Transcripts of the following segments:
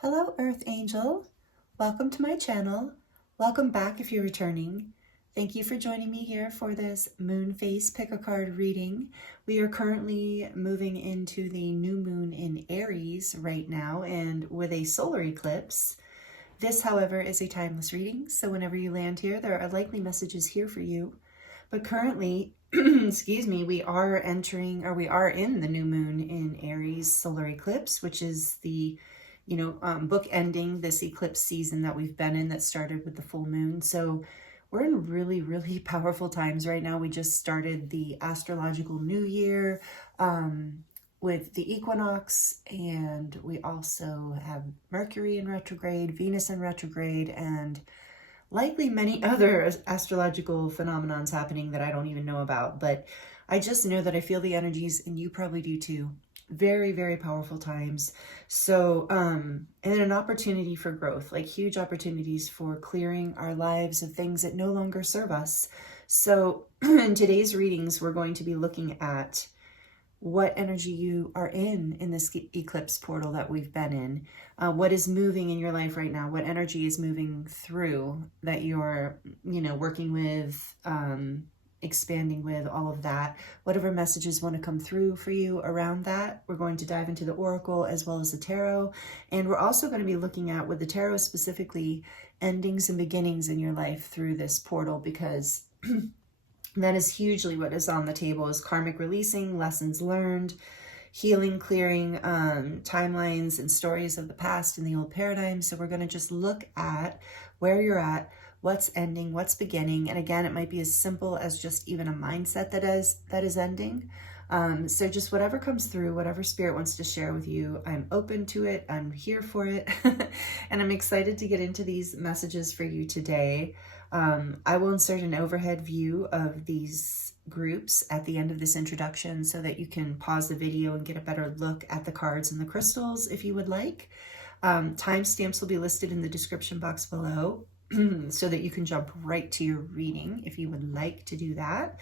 Hello, Earth Angel. Welcome to my channel. Welcome back if you're returning. Thank you for joining me here for this moon phase pick a card reading. We are currently moving into the new moon in Aries right now and with a solar eclipse. This, however, is a timeless reading, so whenever you land here, there are likely messages here for you. But currently, excuse me, we are in the new moon in Aries solar eclipse, which is the book ending this eclipse season that we've been in that started with the full moon. So we're in really, really powerful times right now. We just started the astrological new year with the equinox, and we also have Mercury in retrograde, Venus in retrograde, and likely many other astrological phenomenons happening that I don't even know about. But I just know that I feel the energies, and you probably do too. Very, very powerful times. So, and an opportunity for growth, like huge opportunities for clearing our lives of things that no longer serve us. So in today's readings, we're going to be looking at what energy you are in this eclipse portal that we've been in. What is moving in your life right now? What energy is moving through that you're, working with, expanding with, all of that. Whatever messages want to come through for you around that. We're going to dive into the oracle as well as the tarot. And we're also going to be looking at, with the tarot specifically, endings and beginnings in your life through this portal, because that is hugely what is on the table, is karmic releasing, lessons learned, healing, clearing, timelines and stories of the past and the old paradigm. So we're going to just look at where you're at, what's ending, what's beginning. And again, it might be as simple as just even a mindset that is ending. So just whatever comes through, whatever spirit wants to share with you, I'm open to it. I'm here for it. And I'm excited to get into these messages for you today. I will insert an overhead view of these groups at the end of this introduction so that you can pause the video and get a better look at the cards and the crystals if you would like. Timestamps will be listed in the description box below so that you can jump right to your reading if you would like to do that.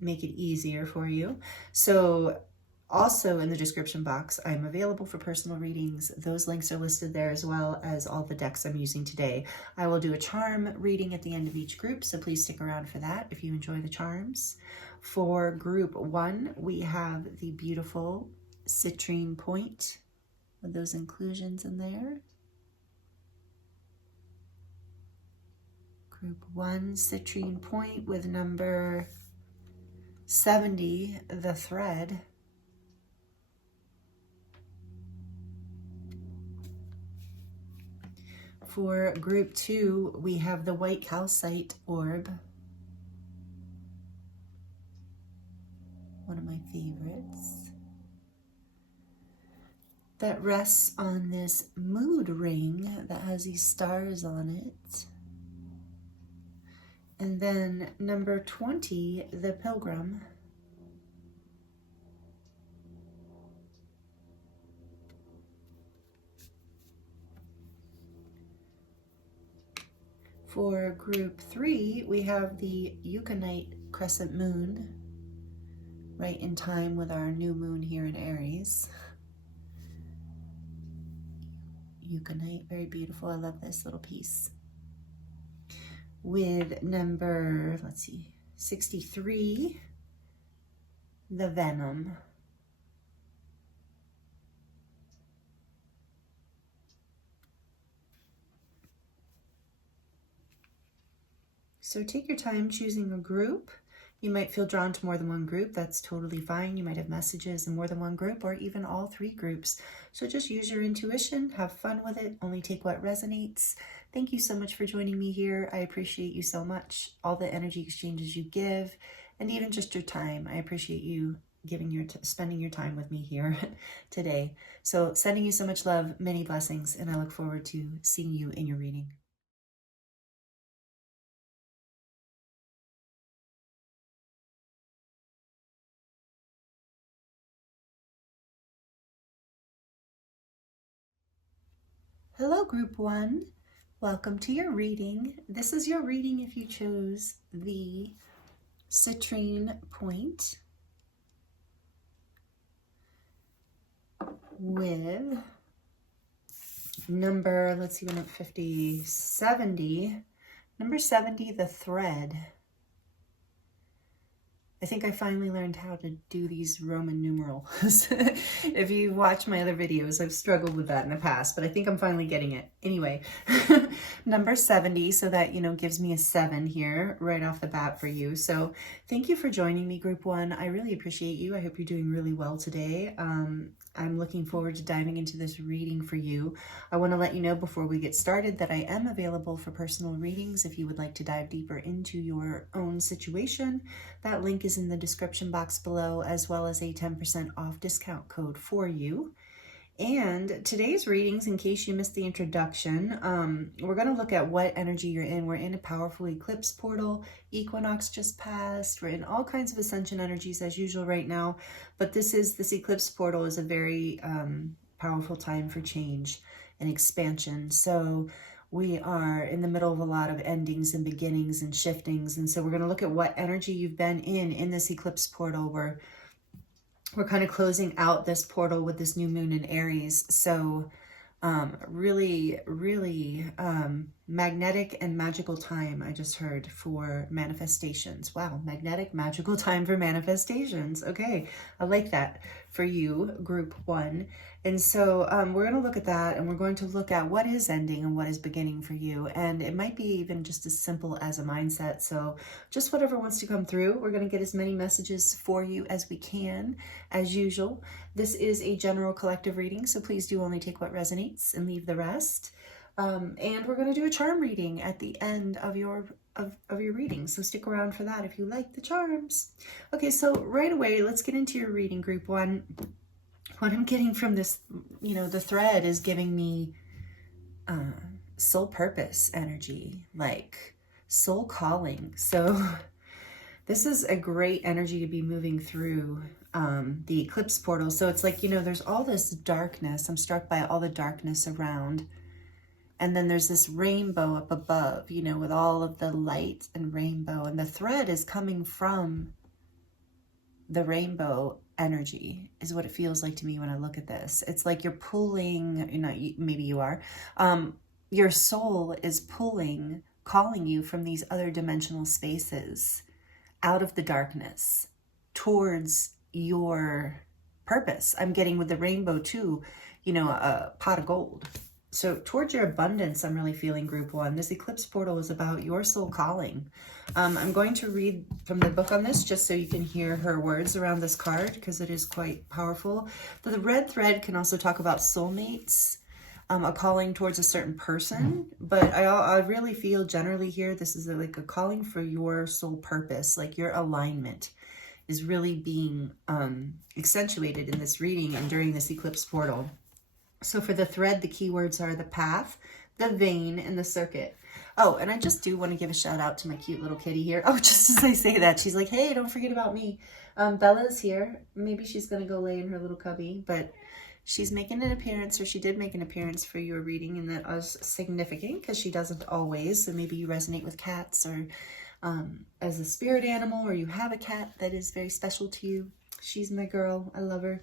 Make it easier for you. So also in the description box, I'm available for personal readings. Those links are listed there, as well as all the decks I'm using today. I will do a charm reading at the end of each group, so please stick around for that if you enjoy the charms. For group 1, we have the beautiful citrine point with those inclusions in there. Group 1, citrine point with number 70, the thread. For group 2, we have the white calcite orb. One of my favorites. That rests on this mood ring that has these stars on it. And then number 20, the pilgrim. For group 3, we have the Unakite crescent moon, right in time with our new moon here in Aries. Unakite, very beautiful. I love this little piece. With number, 63, the venom. So take your time choosing a group. You might feel drawn to more than one group. That's totally fine. You might have messages in more than one group, or even all 3 groups. So just use your intuition, have fun with it, only take what resonates. Thank you so much for joining me here. I appreciate you so much. All the energy exchanges you give, and even just your time. I appreciate you spending your time with me here today. So sending you so much love, many blessings, and I look forward to seeing you in your reading. Hello, group 1. Welcome to your reading. This is your reading if you chose the citrine point with number, let's see, we're at 50, 70. Number 70, the thread. I think I finally learned how to do these Roman numerals. If you watch my other videos, I've struggled with that in the past, but I think I'm finally getting it. Anyway, number 70, so that, you know, gives me a 7 here right off the bat for you. So thank you for joining me, Group 1. I really appreciate you. I hope you're doing really well today. I'm looking forward to diving into this reading for you. I want to let you know before we get started that I am available for personal readings if you would like to dive deeper into your own situation. That link is in the description box below, as well as a 10% off discount code for you. And today's readings, in case you missed the introduction, we're going to look at what energy you're in. We're in a powerful eclipse portal. Equinox just passed. We're in all kinds of ascension energies as usual right now. But this eclipse portal is a very powerful time for change and expansion. So we are in the middle of a lot of endings and beginnings and shiftings. And so we're going to look at what energy you've been in this eclipse portal. We're kind of closing out this portal with this new moon in Aries. So really magnetic and magical time, I just heard, for manifestations. Wow, magnetic, magical time for manifestations. Okay, I like that for you, Group 1. And so we're going to look at that, and we're going to look at what is ending and what is beginning for you. And it might be even just as simple as a mindset. So just whatever wants to come through. We're going to get as many messages for you as we can, as usual. This is a general collective reading, so please do only take what resonates and leave the rest. And we're going to do a charm reading at the end of your reading, so stick around for that if you like the charms. Okay, so right away, let's get into your reading, Group 1. What I'm getting from this, you know, the thread is giving me soul purpose energy, like soul calling. So this is a great energy to be moving through the eclipse portal. So it's like, you know, there's all this darkness. I'm struck by all the darkness around. And then there's this rainbow up above, you know, with all of the light and rainbow. And the thread is coming from the rainbow energy, is what it feels like to me when I look at this. It's like you're pulling, you know, maybe you are. Your soul is pulling, calling you from these other dimensional spaces out of the darkness towards your purpose. I'm getting with the rainbow too, you know, a pot of gold. So towards your abundance, I'm really feeling, Group 1. This eclipse portal is about your soul calling. I'm going to read from the book on this just so you can hear her words around this card, because it is quite powerful. The red thread can also talk about soulmates, a calling towards a certain person. But I really feel generally here, this is like a calling for your soul purpose, like your alignment is really being accentuated in this reading and during this eclipse portal. So for the thread, the keywords are the path, the vein, and the circuit. Oh, and I just do want to give a shout out to my cute little kitty here. Oh, just as I say that, she's like, hey, don't forget about me. Bella's here. Maybe she's going to go lay in her little cubby, but she's making an appearance, or she did make an appearance for your reading, and that was significant because she doesn't always. So maybe you resonate with cats, or as a spirit animal, or you have a cat that is very special to you. She's my girl. I love her.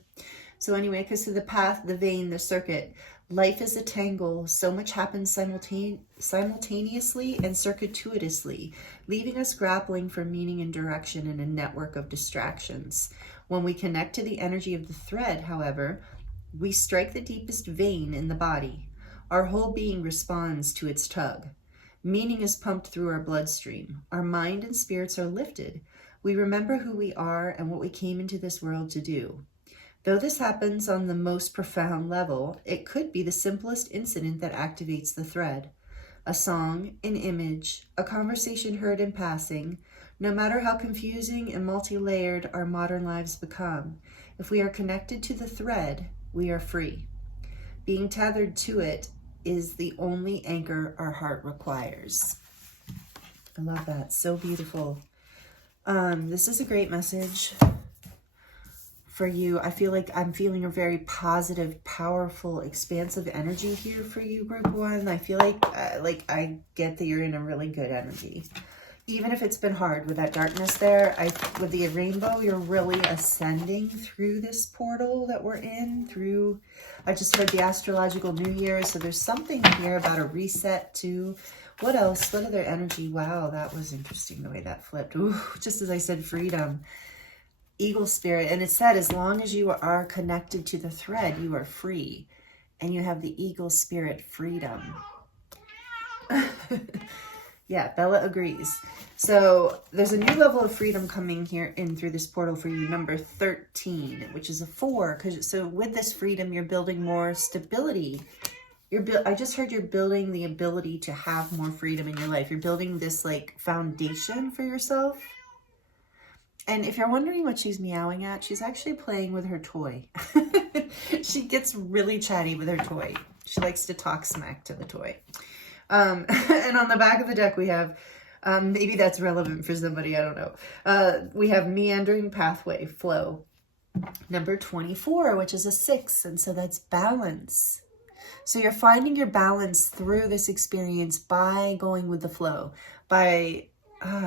So anyway, because to the path, the vein, the circuit, life is a tangle. So much happens simultaneously and circuitously, leaving us grappling for meaning and direction in a network of distractions. When we connect to the energy of the thread, however, we strike the deepest vein in the body. Our whole being responds to its tug. Meaning is pumped through our bloodstream. Our mind and spirits are lifted. We remember who we are and what we came into this world to do. Though this happens on the most profound level, it could be the simplest incident that activates the thread. A song, an image, a conversation heard in passing. No matter how confusing and multi-layered our modern lives become, if we are connected to the thread, we are free. Being tethered to it is the only anchor our heart requires. I love that. So beautiful. This is a great message for you. I feel like I'm feeling a very positive, powerful, expansive energy here for you, Group 1. I feel like I get that you're in a really good energy. even if it's been hard with that darkness there, with the rainbow, you're really ascending through this portal that we're in, through, I just heard the astrological new year. So there's something here about a reset too. What else? What other energy? Wow, that was interesting the way that flipped. Ooh, just as I said, freedom, eagle spirit. And it said, as long as you are connected to the thread, you are free. And you have the eagle spirit, freedom. Yeah, Bella agrees. So there's a new level of freedom coming here in through this portal for you, number 13, which is a 4. So with this freedom, you're building more stability. I just heard you're building the ability to have more freedom in your life. You're building this like foundation for yourself. And if you're wondering what she's meowing at, she's actually playing with her toy. She gets really chatty with her toy. She likes to talk smack to the toy. And on the back of the deck, we have, maybe that's relevant for somebody, I don't know. We have meandering pathway, flow. Number 24, which is a 6. And so that's balance. So you're finding your balance through this experience by going with the flow, by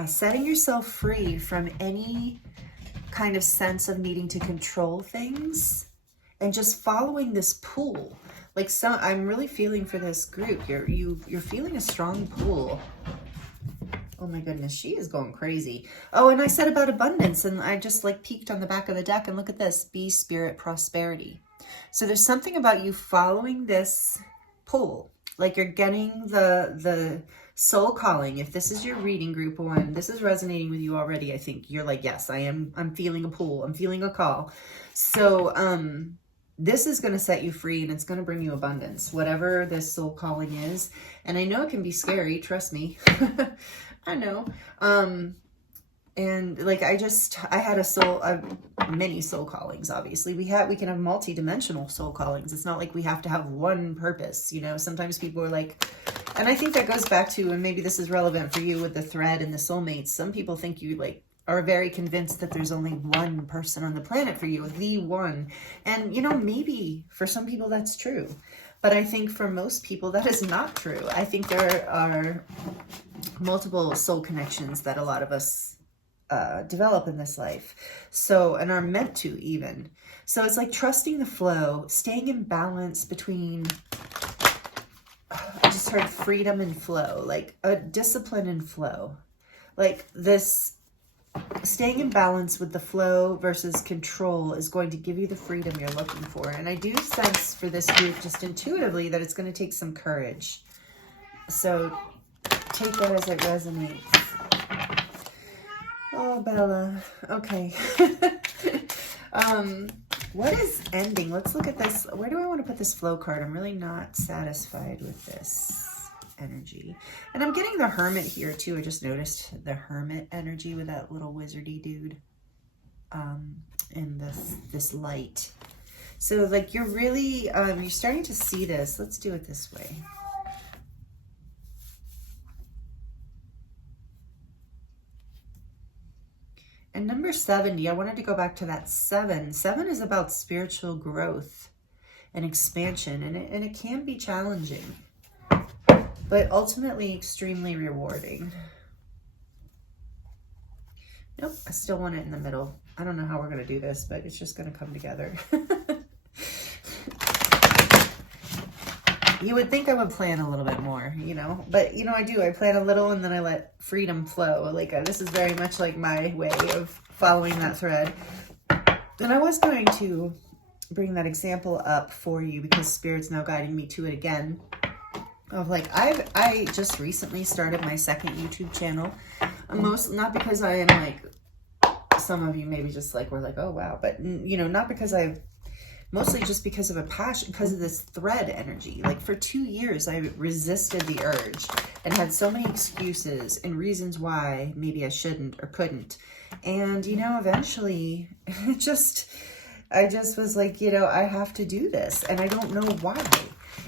setting yourself free from any kind of sense of needing to control things and just following this pull. Like, so I'm really feeling for this group. You're feeling a strong pull. Oh my goodness, she is going crazy. Oh, and I said about abundance, and I just like peeked on the back of the deck, and look at this, be spirit prosperity. So there's something about you following this pull, like you're getting the soul calling. If this is your reading, group 1, this is resonating with you already. I think you're like, yes, I'm feeling a pull. I'm feeling a call. So, this is going to set you free, and it's going to bring you abundance, whatever this soul calling is. And I know it can be scary. Trust me. I know. And like, I had many soul callings. Obviously we can have multi-dimensional soul callings. It's not like we have to have one purpose. You know, sometimes people are like, and I think that goes back to, and maybe this is relevant for you with the thread and the soulmates. Some people think you like are very convinced that there's only one person on the planet for you, the one. And, you know, maybe for some people that's true. But I think for most people that is not true. I think there are multiple soul connections that a lot of us develop in this life. So, and are meant to even. So it's like trusting the flow, staying in balance between, I just heard freedom and flow, like a discipline and flow. Like this, staying in balance with the flow versus control is going to give you the freedom you're looking for. And I do sense for this group just intuitively that it's going to take some courage. So take that as it resonates. Oh, Bella. Okay. What is ending? Let's look at this. Where do I want to put this flow card? I'm really not satisfied with this energy. And I'm getting the Hermit here too. I just noticed the Hermit energy with that little wizardy dude in this light. So like you're really, you're starting to see this. Let's do it this way. And number 70, I wanted to go back to that 7. 7 is about spiritual growth and expansion, and it can be challenging, but ultimately extremely rewarding. Nope, I still want it in the middle. I don't know how we're going to do this, but it's just going to come together. You would think I would plan a little bit more, you know, but you know, I do. I plan a little and then I let freedom flow. Like this is very much like my way of following that thread. And I was going to bring that example up for you because Spirit's now guiding me to it again. Of like, I just recently started my second YouTube channel. Not because I am like, some of you maybe just like, were like, oh wow. But you know, not because mostly just because of a passion, because of this thread energy. Like for 2 years, I resisted the urge and had so many excuses and reasons why maybe I shouldn't or couldn't. And, you know, eventually I just was like, you know, I have to do this and I don't know why.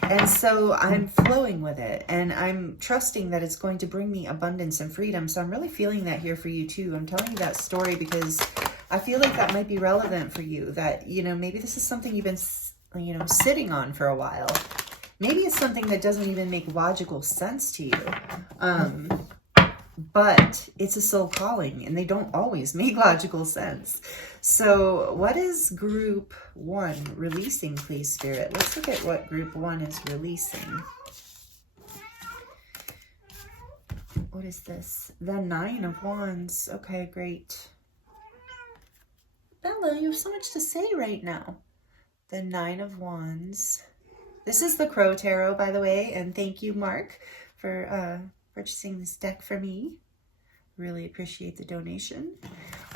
And so I'm flowing with it and I'm trusting that it's going to bring me abundance and freedom. So I'm really feeling that here for you too. I'm telling you that story because I feel like that might be relevant for you, that, you know, maybe this is something you've been, you know, sitting on for a while. Maybe it's something that doesn't even make logical sense to you. but it's a soul calling and they don't always make logical sense. So what is group 1 releasing, please, Spirit? Let's look at what group 1 is releasing. What is this? The 9 of Wands. Okay, great. Bella, you have so much to say right now. The 9 of Wands. This is the Crow Tarot, by the way, and thank you, Mark, for purchasing this deck for me. Really appreciate the donation.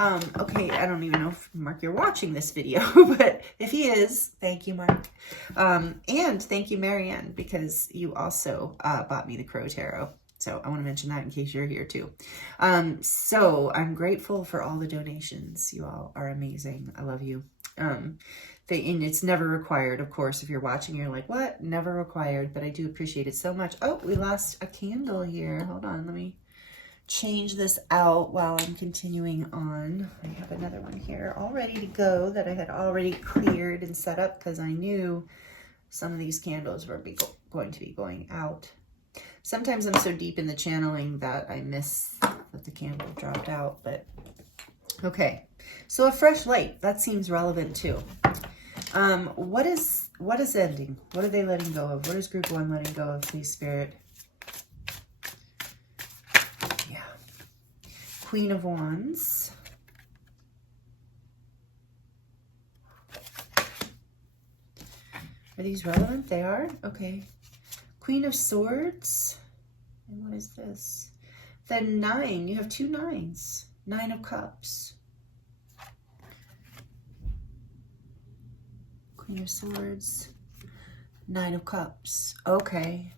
Okay, I don't even know if, Mark, you're watching this video, but if he is, thank you, Mark. And thank you, Marianne, because you also bought me the Crow Tarot. So I want to mention that in case you're here too. So I'm grateful for all the donations. You all are amazing. I love you. And it's never required, of course. If you're watching, you're like, what? Never required, but I do appreciate it so much. Oh, we lost a candle here. Hold on, let me change this out while I'm continuing on. I have another one here all ready to go that I had already cleared and set up because I knew some of these candles were going to be going out. Sometimes I'm so deep in the channeling that I miss that the candle dropped out, but okay. So a fresh light, that seems relevant too. What is ending? What are they letting go of? What is group 1 letting go of, please, Spirit? Yeah. Queen of Wands. Are these relevant? They are? Okay. Queen of Swords. And what is this? The 9. You have 2 9s. 9 of Cups. Queen of Swords. 9 of Cups. Okay.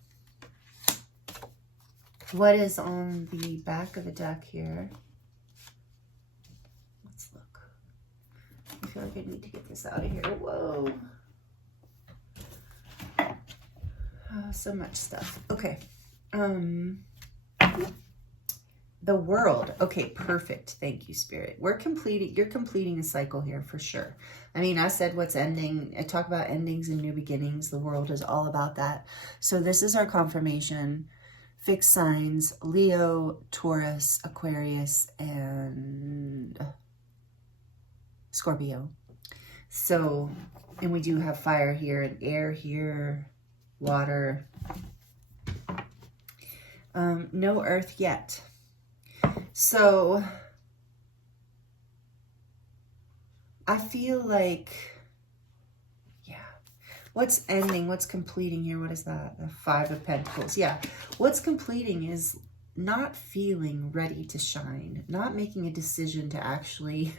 What is on the back of the deck here? Let's look. I feel like I need to get this out of here. Whoa. So much stuff. Okay. The World. Okay, perfect. Thank you, Spirit. You're completing a cycle here for sure. I mean, I said what's ending. I talk about endings and new beginnings. The World is all about that. So this is our confirmation. Fixed signs: Leo, Taurus, Aquarius, and Scorpio. So, and we do have fire here and air here, water. No earth yet. So I feel like, yeah, what's ending, what's completing here? What is that? The 5 of Pentacles. Yeah, what's completing is not feeling ready to shine, not making a decision to actually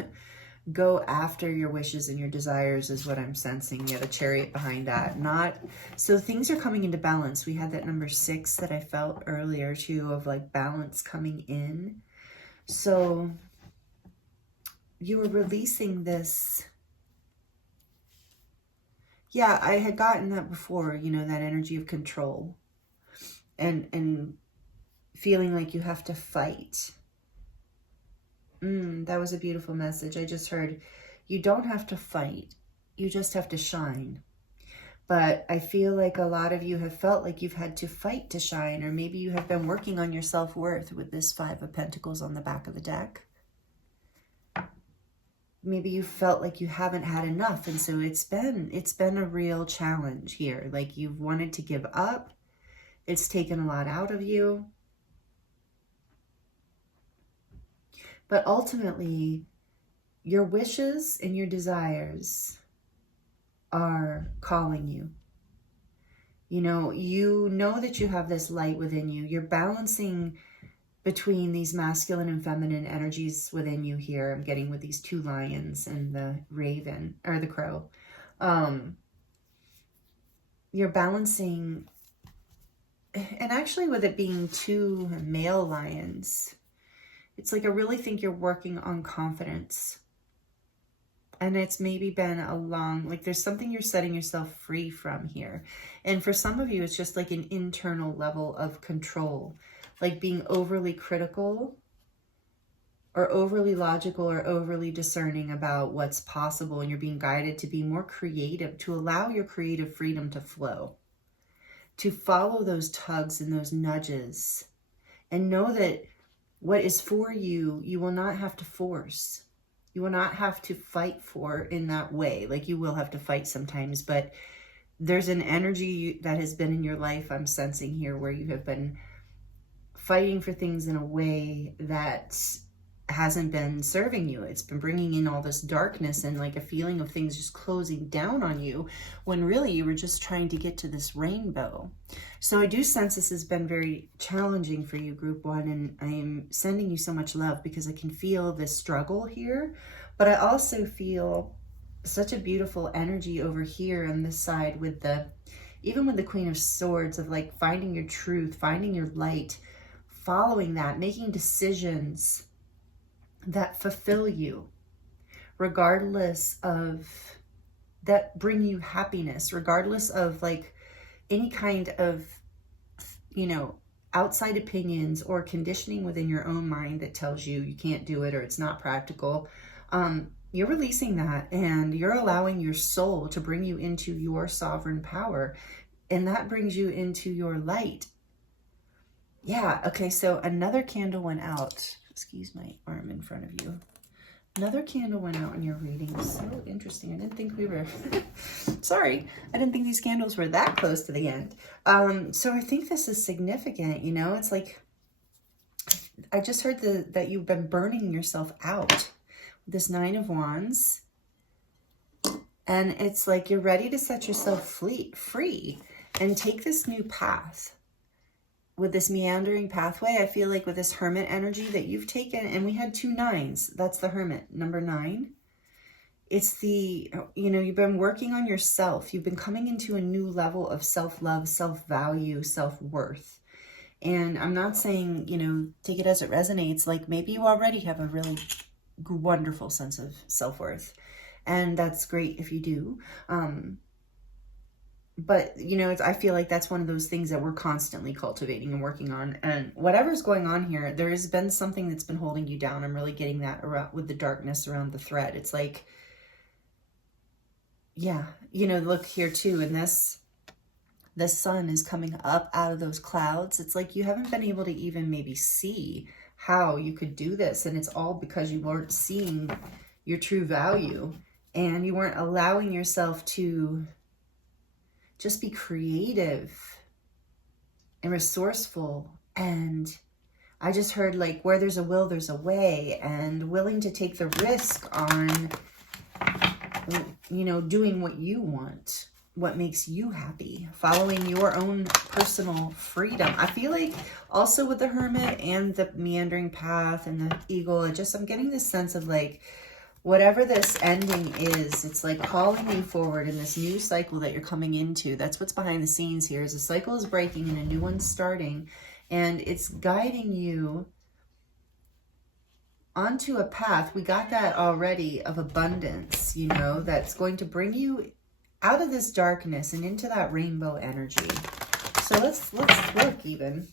go after your wishes and your desires is what I'm sensing. You have a Chariot behind that. So things are coming into balance. We had that number 6 that I felt earlier too, of like balance coming in. So you were releasing this. Yeah, I had gotten that before, you know, that energy of control and feeling like you have to fight. That was a beautiful message. I just heard, you don't have to fight. You just have to shine. But I feel like a lot of you have felt like you've had to fight to shine, or maybe you have been working on your self-worth with this 5 of Pentacles on the back of the deck. Maybe you felt like you haven't had enough, and so it's been a real challenge here. Like you've wanted to give up. It's taken a lot out of you. But ultimately, your wishes and your desires are calling you. You know that you have this light within you. You're balancing between these masculine and feminine energies within you here. I'm getting with these 2 lions and the raven, or the crow. You're balancing, and actually with it being 2 male lions, it's like I really think you're working on confidence. And it's maybe been a long, like there's something you're setting yourself free from here. And for some of you, it's just like an internal level of control, like being overly critical or overly logical or overly discerning about what's possible. And you're being guided to be more creative, to allow your creative freedom to flow, to follow those tugs and those nudges, and know that what is for you, you will not have to force. You will not have to fight for in that way. Like, you will have to fight sometimes, but there's an energy that has been in your life, I'm sensing here, where you have been fighting for things in a way that hasn't been serving you. It's been bringing in all this darkness and like a feeling of things just closing down on you, when really you were just trying to get to this rainbow. So I do sense this has been very challenging for you, group 1, and I'm sending you so much love because I can feel this struggle here, but I also feel such a beautiful energy over here on this side with even with the Queen of Swords, of like finding your truth, finding your light, following that, making decisions that fulfill you, regardless of, that bring you happiness, regardless of like any kind of, you know, outside opinions or conditioning within your own mind that tells you you can't do it or it's not practical. You're releasing that, and you're allowing your soul to bring you into your sovereign power, and that brings you into your light. Yeah, okay, so another candle went out. Excuse my arm in front of you. Another candle went out in your reading. So interesting. I didn't think we were... Sorry, I didn't think these candles were that close to the end. So I think this is significant, you know? It's like, I just heard that you've been burning yourself out. This 9 of Wands. And it's like you're ready to set yourself free and take this new path. With this meandering pathway, I feel like with this Hermit energy that you've taken, and we had 2 9s. That's the Hermit, number 9. It's the, you know, you've been working on yourself. You've been coming into a new level of self-love, self-value, self-worth. And I'm not saying, you know, take it as it resonates. Like, maybe you already have a really wonderful sense of self-worth. And that's great if you do. But, you know, I feel like that's one of those things that we're constantly cultivating and working on. And whatever's going on here, there has been something that's been holding you down. I'm really getting that around with the darkness around the thread. It's like, yeah, you know, look here too. And the sun is coming up out of those clouds. It's like you haven't been able to even maybe see how you could do this. And it's all because you weren't seeing your true value, and you weren't allowing yourself to just be creative and resourceful. And I just heard, like, where there's a will, there's a way, and willing to take the risk on, you know, doing what you want, what makes you happy, following your own personal freedom. I feel like also with the Hermit and the meandering path and the Eagle, I'm getting this sense of like, whatever this ending is, it's like calling you forward in this new cycle that you're coming into. That's what's behind the scenes here, is a cycle is breaking and a new one's starting. And it's guiding you onto a path. We got that already, of abundance, you know, that's going to bring you out of this darkness and into that rainbow energy. So let's look even.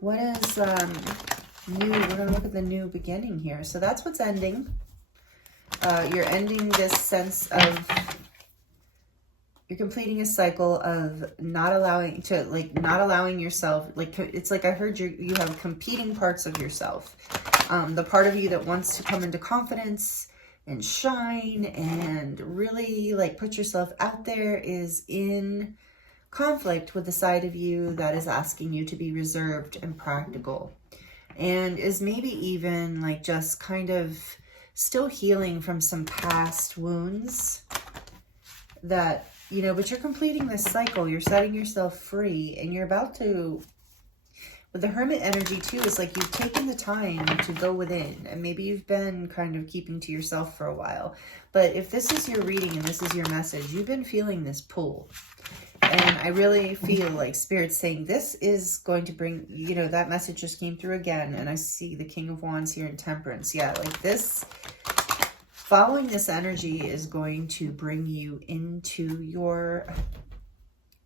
What is new? We're going to look at the new beginning here. So that's what's ending. You're ending this sense of, you're completing a cycle of not allowing yourself, like, it's like I heard you have competing parts of yourself. The part of you that wants to come into confidence and shine and really like put yourself out there is in conflict with the side of you that is asking you to be reserved and practical, and is maybe even like just kind of still healing from some past wounds that, you know, but you're completing this cycle. You're setting yourself free, and you're about to, with the Hermit energy too, it's like you've taken the time to go within, and maybe you've been kind of keeping to yourself for a while. But if this is your reading and this is your message, you've been feeling this pull. And I really feel like Spirit's saying this is going to bring, you know, that message just came through again. And I see the King of Wands here in Temperance. Yeah, like this, following this energy is going to bring you into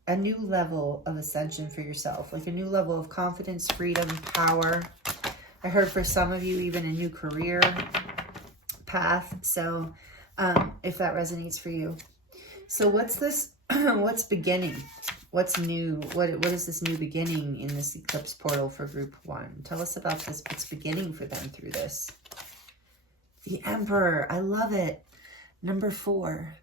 a new level of ascension for yourself, like a new level of confidence, freedom, power. I heard for some of you even a new career path. So if that resonates for you. So what's this? What's beginning? What's new? What is this new beginning in this eclipse portal for group 1? Tell us about this. What's beginning for them through this? The Emperor. I love it. Number 4.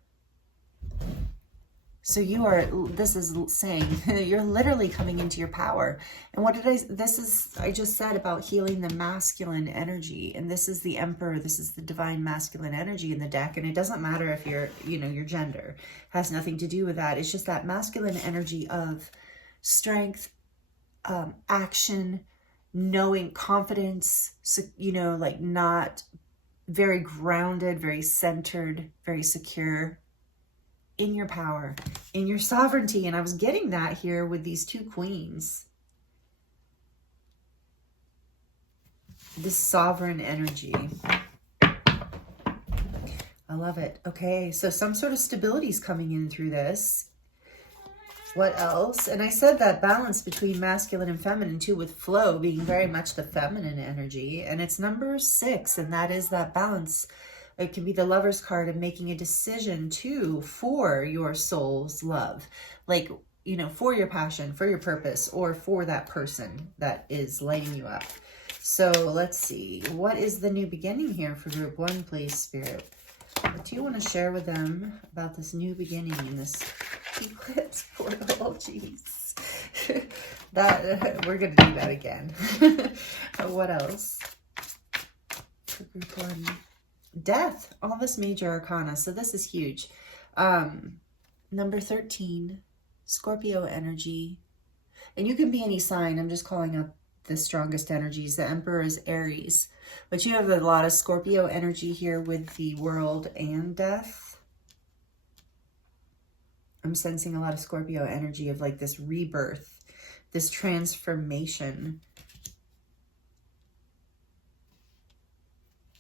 So you are, this is saying you're literally coming into your power. And what did I just said about healing the masculine energy. And this is the Emperor. This is the divine masculine energy in the deck. And it doesn't matter if you're, your gender. It has nothing to do with that. It's just that masculine energy of strength, action, knowing, confidence, like not very grounded, very centered, very secure. In your power, in your sovereignty. And I was getting that here with these 2 queens. This sovereign energy. I love it. Okay, so some sort of stability is coming in through this. What else? And I said that balance between masculine and feminine too, with flow being very much the feminine energy. And it's number 6, and that is that balance. It can be the Lover's card of making a decision too for your soul's love. Like, for your passion, for your purpose, or for that person that is lighting you up. So let's see. What is the new beginning here for group 1, please, Spirit? What do you want to share with them about this new beginning in this eclipse portal? Oh, jeez. We're going to do that again. What else for group 1? Death, all this major arcana. So this is huge. Number 13, Scorpio energy. And you can be any sign. I'm just calling up the strongest energies. The Emperor is Aries. But you have a lot of Scorpio energy here with the World and Death. I'm sensing a lot of Scorpio energy of like this rebirth, this transformation.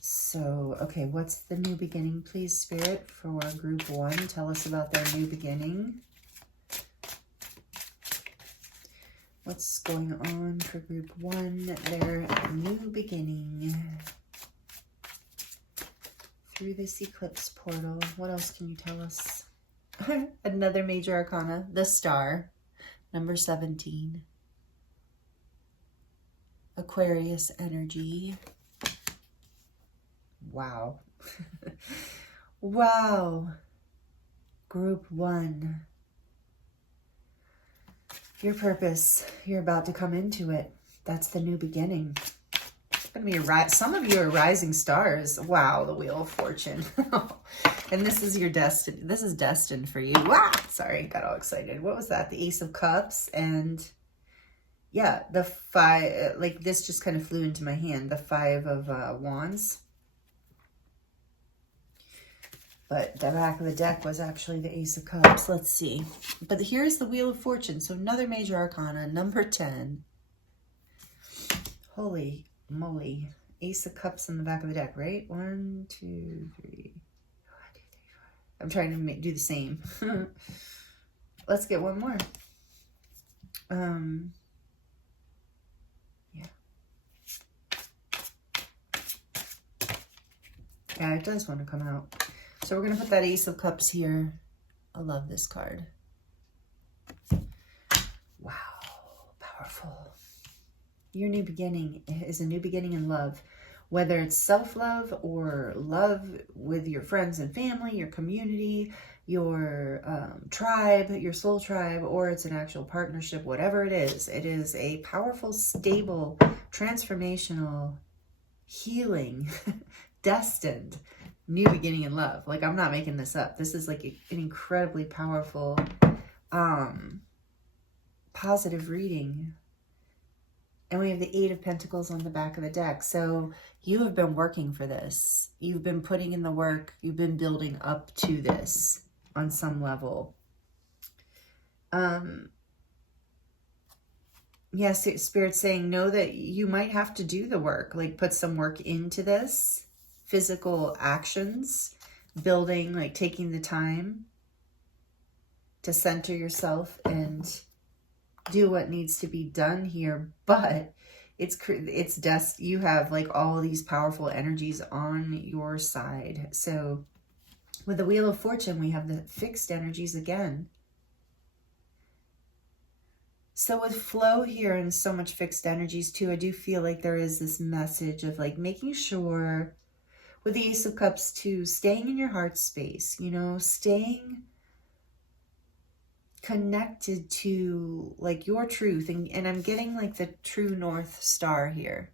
So, okay, what's the new beginning, please, Spirit, for group 1? Tell us about their new beginning. What's going on for group 1, their new beginning through this eclipse portal? What else can you tell us? Another major arcana, the Star, number 17. Aquarius energy. Wow. Wow. Group 1. Your purpose, you're about to come into it. That's the new beginning. It's going to be some of you are rising stars. Wow, the Wheel of Fortune. And this is your destiny. This is destined for you. Wow. Sorry, got all excited. What was that? The Ace of Cups and yeah, the 5, like this just kind of flew into my hand. The 5 of Wands. But the back of the deck was actually the Ace of Cups. Let's see. But here's the Wheel of Fortune. So another major arcana, number 10. Holy moly. Ace of Cups in the back of the deck, right? 1, 2, 3. I'm trying to do the same. Let's get one more. Yeah, it does want to come out. So we're going to put that Ace of Cups here. I love this card. Wow, powerful. Your new beginning is a new beginning in love. Whether it's self-love or love with your friends and family, your community, your tribe, your soul tribe, or it's an actual partnership, whatever it is a powerful, stable, transformational, healing, destined new beginning in love. Like, I'm not making this up. This is like an incredibly powerful, positive reading. And we have the 8 of Pentacles on the back of the deck. So you have been working for this. You've been putting in the work. You've been building up to this on some level. Yes, Spirit's saying, know that you might have to do the work. Like, put some work into this. Physical actions. Building, like taking the time to center yourself and do what needs to be done here. But you have like all these powerful energies on your side. So with the Wheel of Fortune, we have the fixed energies again. So with flow here and so much fixed energies too, I do feel like there is this message of like making sure with the Ace of Cups too, staying in your heart space, you know, staying connected to like your truth. And I'm getting like the true North Star here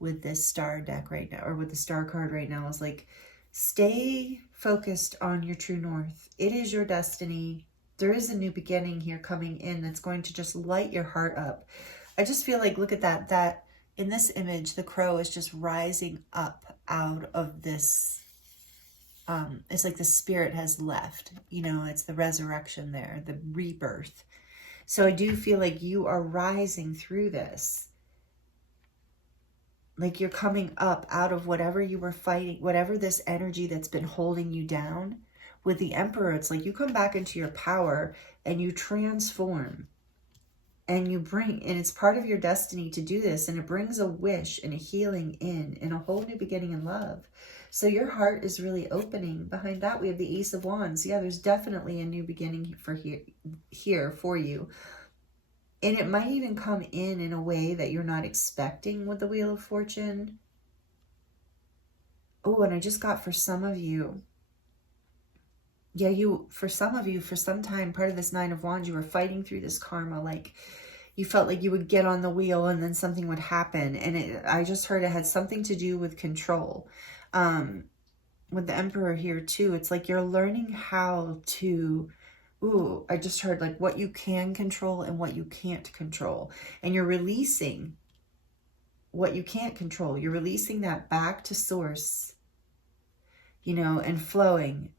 with this star deck right now, or with the star card right now, is like, stay focused on your true north. It is your destiny. There is a new beginning here coming in that's going to just light your heart up. I just feel like, look at that in this image, the crow is just rising up out of this. It's like the spirit has left, you know, it's the resurrection there, the rebirth. So I do feel like you are rising through this. Like you're coming up out of whatever you were fighting, whatever this energy that's been holding you down. With the Emperor, it's like you come back into your power and you transform. And you bring, and it's part of your destiny to do this. And it brings a wish and a healing in, and a whole new beginning in love. So your heart is really opening. Behind that, we have the Ace of Wands. Yeah, there's definitely a new beginning for here for you. And it might even come in a way that you're not expecting with the Wheel of Fortune. Oh, and I just got for some of you. Yeah, for some of you, for some time, part of this Nine of Wands, you were fighting through this karma. Like you felt like you would get on the wheel and then something would happen. And I just heard it had something to do with control. With the Emperor here too, it's like you're learning how to... Ooh, I just heard like what you can control and what you can't control. And you're releasing what you can't control. You're releasing that back to source, you know, and flowing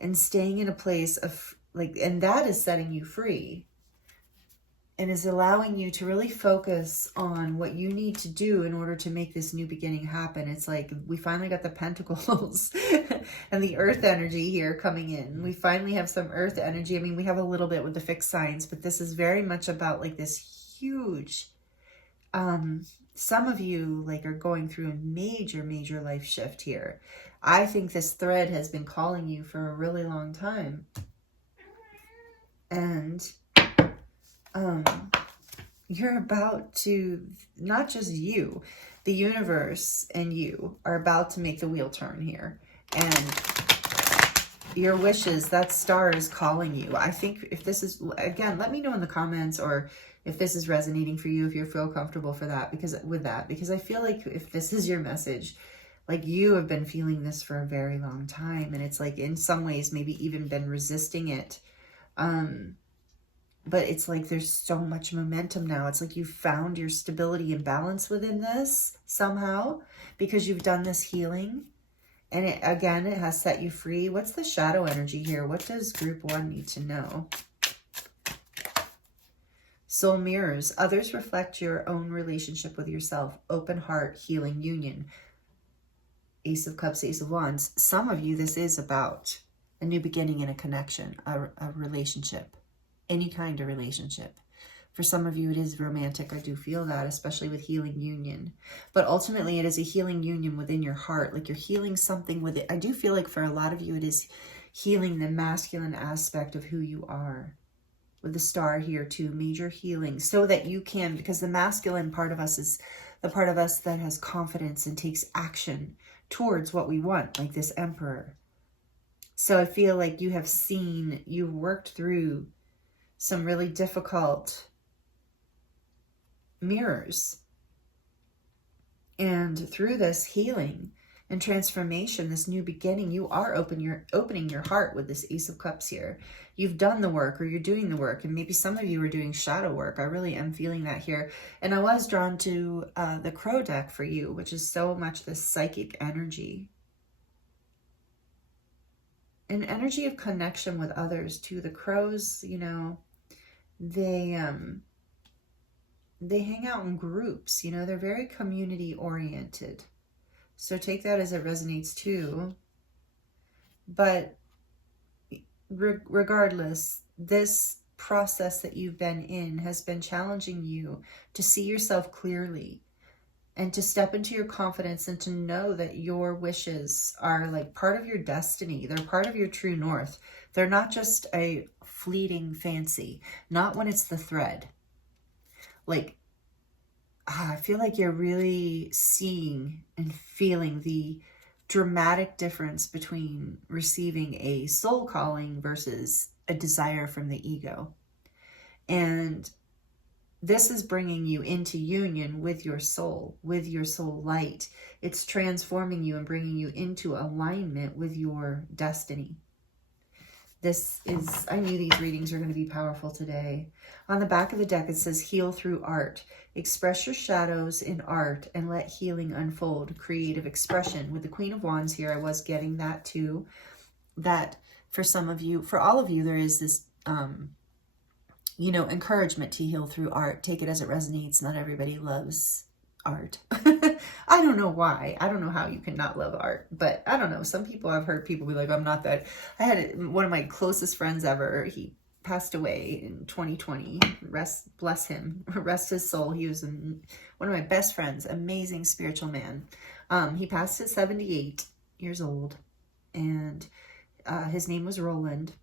and staying in a place of like, and that is setting you free and is allowing you to really focus on what you need to do in order to make this new beginning happen. It's like we finally got the Pentacles and the Earth energy here coming in. We finally have some Earth energy. I mean, we have a little bit with the fixed signs, but this is very much about like this huge, some of you like are going through a major life shift here. I think this thread has been calling you for a really long time. And you're about to, not just you, the universe and you are about to make the wheel turn here. And your wishes, that star is calling you. I think if this is, again, let me know in the comments, or if this is resonating for you, if you feel comfortable for that, because I feel like if this is your message, like you have been feeling this for a very long time. And it's like in some ways, maybe even been resisting it. But it's like there's so much momentum now. It's like you found your stability and balance within this somehow because you've done this healing. And it, again, it has set you free. What's the shadow energy here? What does group 1 need to know? Soul mirrors. Others reflect your own relationship with yourself. Open heart, healing, union. Ace of Cups, Ace of Wands. Some of you, this is about a new beginning and a connection, a relationship. Any kind of relationship. For some of you, it is romantic. I do feel that, especially with healing union. But ultimately, it is a healing union within your heart. Like you're healing something with it. I do feel like for a lot of you, it is healing the masculine aspect of who you are. With the star here too, major healing. So that you can, because the masculine part of us is the part of us that has confidence and takes action towards what we want, like this Emperor. So I feel like you've worked through some really difficult mirrors. And through this healing and transformation, this new beginning, you are opening your heart with this Ace of Cups here. You've done the work, or you're doing the work. And maybe some of you are doing shadow work. I really am feeling that here. And I was drawn to the Crow deck for you, which is so much this psychic energy. An energy of connection with others too. The crows, you know, they hang out in groups, you know, they're very community oriented. So take that as it resonates too. But regardless, this process that you've been in has been challenging you to see yourself clearly and to step into your confidence and to know that your wishes are like part of your destiny. They're part of your true north. They're not just a fleeting fancy, not when it's the thread. like, I feel like you're really seeing and feeling the dramatic difference between receiving a soul calling versus a desire from the ego. And this is bringing you into union with your soul light. It's transforming you and bringing you into alignment with your destiny. I knew these readings are going to be powerful today. On the back of the deck, it says, heal through art. Express your shadows in art and let healing unfold. Creative expression. With the Queen of Wands here, I was getting that too. That for some of you, for all of you, there is this, encouragement to heal through art. Take it as it resonates. Not everybody loves art. I don't know why. I don't know how you can not love art, but I don't know. Some people, I've heard people be like, I'm not that. I had one of my closest friends ever. He passed away in 2020. Bless him. Rest his soul. He was one of my best friends. Amazing spiritual man. He passed at 78 years old, and his name was Roland.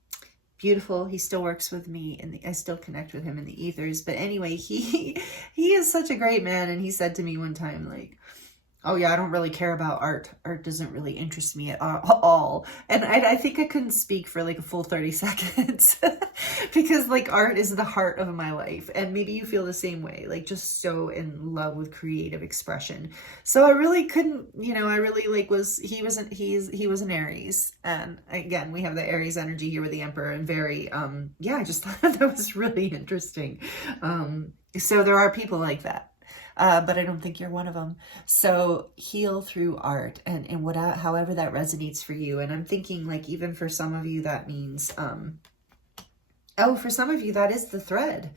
Beautiful. He still works with me, and I still connect with him in the ethers. But anyway, he is such a great man. And he said to me one time, like, oh yeah, I don't really care about art. Art doesn't really interest me at all. And I think I couldn't speak for like a full 30 seconds because like art is the heart of my life. And maybe you feel the same way, like just so in love with creative expression. So I really couldn't, I really like he was an Aries. And again, we have the Aries energy here with the Emperor, and very, I just thought that was really interesting. So there are people like that. But I don't think you're one of them. So heal through art, and however that resonates for you. And I'm thinking like, even for some of you, that means, for some of you, that is the thread.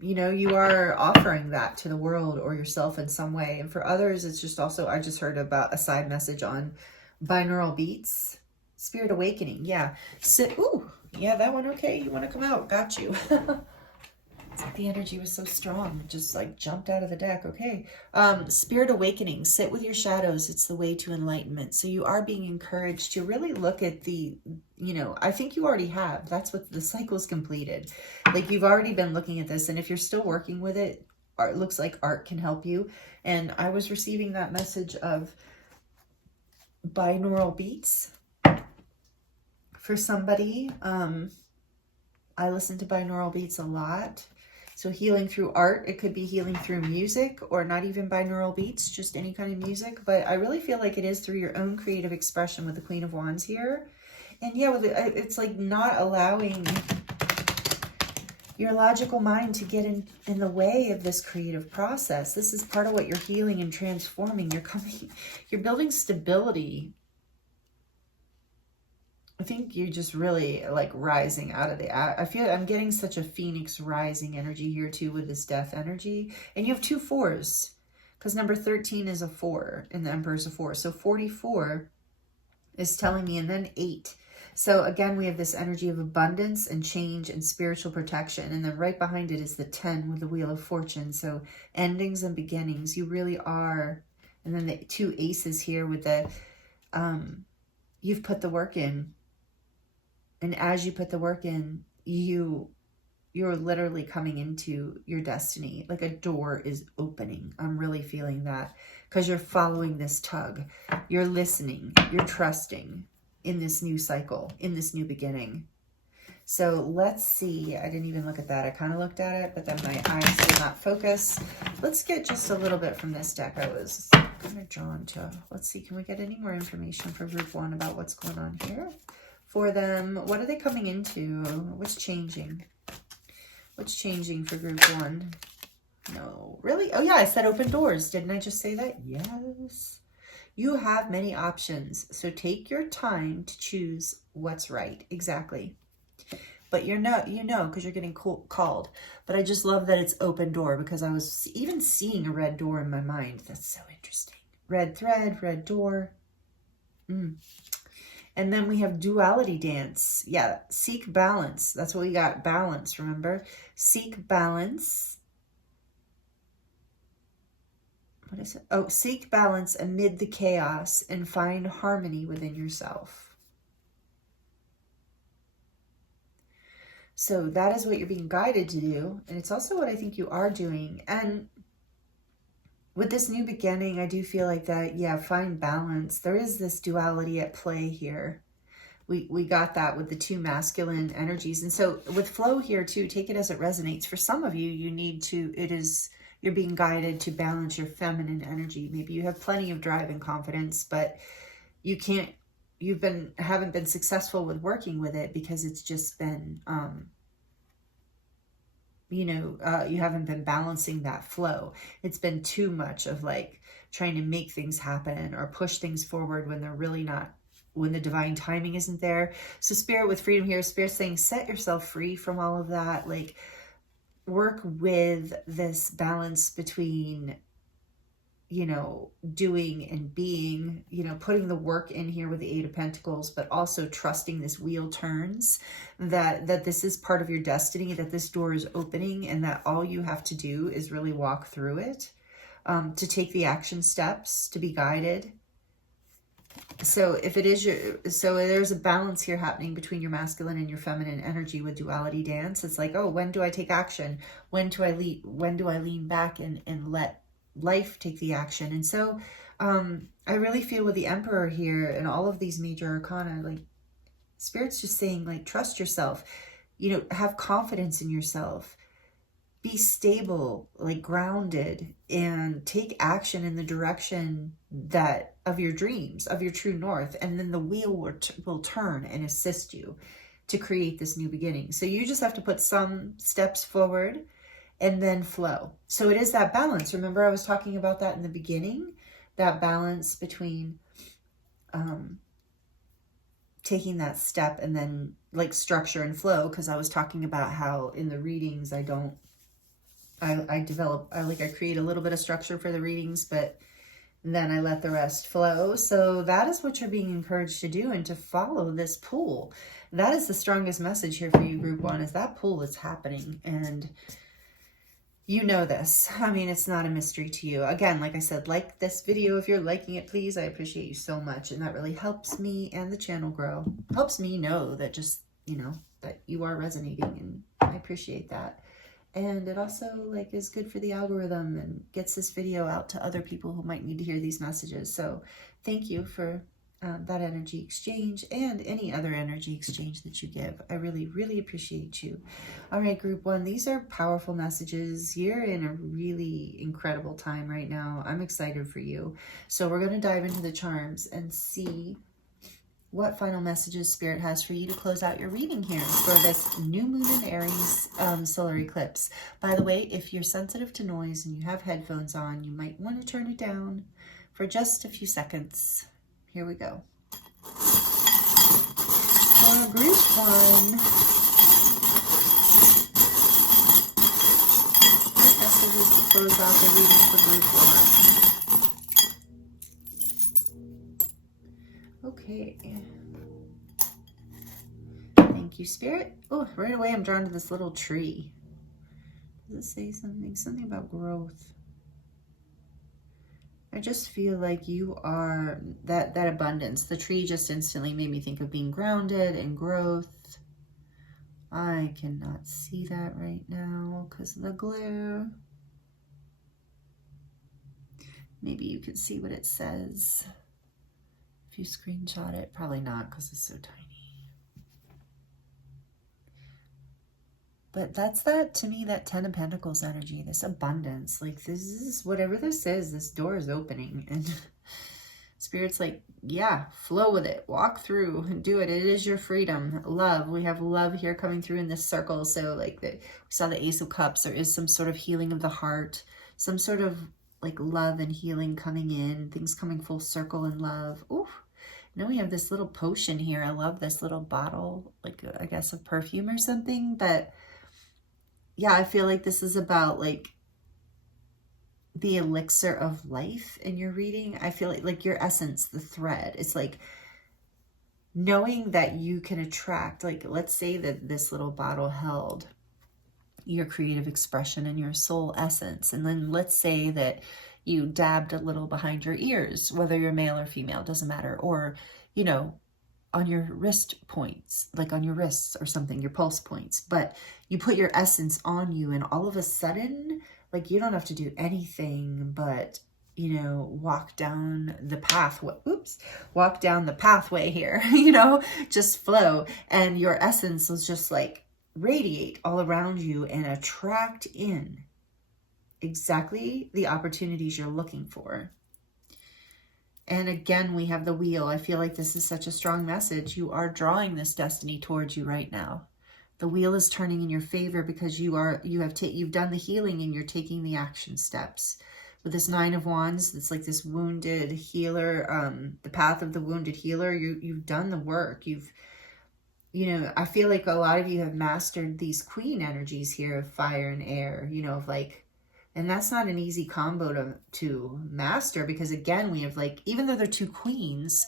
You are offering that to the world or yourself in some way. And for others, it's just also, I just heard about a side message on binaural beats, spirit awakening. Yeah. Ooh, yeah, that one. Okay. You want to come out? Got you. It's like the energy was so strong. It just like jumped out of the deck. Okay. Spirit awakening. Sit with your shadows. It's the way to enlightenment. So you are being encouraged to really look at the, I think you already have. That's what the cycle's completed. Like you've already been looking at this. And if you're still working with it, art looks like art can help you. And I was receiving that message of binaural beats for somebody. I listen to binaural beats a lot. So healing through art, it could be healing through music, or not even binaural beats, just any kind of music. But I really feel like it is through your own creative expression with the Queen of Wands here. And yeah, it's like not allowing your logical mind to get in the way of this creative process. This is part of what you're healing and transforming. You're building stability. I think you're just really like rising out of I feel I'm getting such a phoenix rising energy here too with this death energy. And you have 2 4s, because number 13 is a 4 and the Emperor is a 4. So 44 is telling me, and then 8. So again, we have this energy of abundance and change and spiritual protection. And then right behind it is the 10 with the Wheel of Fortune. So endings and beginnings, you really are. And then the 2 aces here with the, you've put the work in. And as you put the work in, you're literally coming into your destiny. Like a door is opening. I'm really feeling that, because you're following this tug. You're listening. You're trusting in this new cycle, in this new beginning. So let's see. I didn't even look at that. I kind of looked at it, but then my eyes did not focus. Let's get just a little bit from this deck. I was kind of drawn to. Let's see. Can we get any more information for group 1 about what's going on here? For them, what are they coming into? What's changing? What's changing for group 1? No, really? Oh yeah, I said open doors. Didn't I just say that? Yes. You have many options, so take your time to choose what's right. Exactly. But because you're getting called. But I just love that it's open door, because I was even seeing a red door in my mind. That's so interesting. Red thread, red door. And then we have duality dance. Yeah, seek balance. That's what we got. Balance, remember? Seek balance. What is it? Oh, seek balance amid the chaos and find harmony within yourself. So that is what you're being guided to do. And it's also what I think you are doing. And with this new beginning, I do feel like that, yeah, find balance. There is this duality at play here. We got that with the two masculine energies. And so with flow here too, take it as it resonates. For some of you, you need to, you're being guided to balance your feminine energy. Maybe you have plenty of drive and confidence, but you haven't been successful with working with it because it's just been, you haven't been balancing that flow. It's been too much of like trying to make things happen or push things forward when they're really not, when the divine timing isn't there. So Spirit with freedom here, Spirit saying, set yourself free from all of that. Like, work with this balance between, doing and being, putting the work in here with the Eight of Pentacles, but also trusting this wheel turns, that this is part of your destiny, that this door is opening, and that all you have to do is really walk through it, to take the action steps, to be guided. So if it is so there's a balance here happening between your masculine and your feminine energy with duality dance. It's like, oh, when do I take action? When do I lean back and let life take the action? And so I really feel with the Emperor here and all of these major arcana, like Spirit's just saying, like, trust yourself, have confidence in yourself, be stable, like grounded, and take action in the direction that of your dreams, of your true north. And then the wheel will turn and assist you to create this new beginning. So you just have to put some steps forward and then flow. So it is that balance. Remember, I was talking about that in the beginning, that balance between taking that step and then like structure and flow. Because I was talking about how in the readings, I create a little bit of structure for the readings, but then I let the rest flow. So that is what you're being encouraged to do, and to follow this pull. That is the strongest message here for you, Group 1, is that pull is happening. And you know this. I mean, it's not a mystery to you. Again, like I said, like this video if you're liking it, please. I appreciate you so much. And that really helps me and the channel grow. Helps me know that just, that you are resonating, and I appreciate that. And it also is good for the algorithm and gets this video out to other people who might need to hear these messages. So thank you for that energy exchange and any other energy exchange that you give. I really, really appreciate you. All right, Group 1, these are powerful messages. You're in a really incredible time right now. I'm excited for you. So we're going to dive into the charms and see what final messages Spirit has for you to close out your reading here for this new moon in Aries solar eclipse. By the way, if you're sensitive to noise and you have headphones on, you might want to turn it down for just a few seconds. Here we go. For Group 1, what messages to close out the reading for Group 1? Okay. Thank you, Spirit. Oh, right away I'm drawn to this little tree. Does it say something? Something about growth. I just feel like you are that abundance. The tree just instantly made me think of being grounded and growth. I cannot see that right now because of the glare. Maybe you can see what it says. If you screenshot it, probably not because it's so tiny. But that's to me, that 10 of Pentacles energy, this abundance. Like, this is, whatever this is, this door is opening. And Spirit's like, yeah, flow with it. Walk through and do it. It is your freedom. Love. We have love here coming through in this circle. So, we saw the Ace of Cups. There is some sort of healing of the heart. Some sort of, love and healing coming in. Things coming full circle in love. Ooh. Now we have this little potion here. I love this little bottle, I guess, of perfume or something. But yeah, I feel like this is about the elixir of life in your reading. I feel like your essence, the thread. It's like knowing that you can attract, let's say that this little bottle held your creative expression and your soul essence. And then let's say that you dabbed a little behind your ears, whether you're male or female, doesn't matter. Or, on your wrist points, like on your wrists or something, your pulse points, but you put your essence on you, and all of a sudden, like, you don't have to do anything but, you know, walk down the pathway. Oops, walk down the pathway here, you know, just flow, and your essence will just like radiate all around you and attract in exactly the opportunities you're looking for. And again, we have the wheel. I feel like this is such a strong message. You are drawing this destiny towards you right now. The wheel is turning in your favor because you've done the healing and you're taking the action steps. With this 9 of Wands, it's like this wounded healer, the path of the wounded healer. You've done the work. You know, I feel like a lot of you have mastered these queen energies here of fire and air, you know, of like, and that's not an easy combo to master, because again, we have like, even though they're two queens,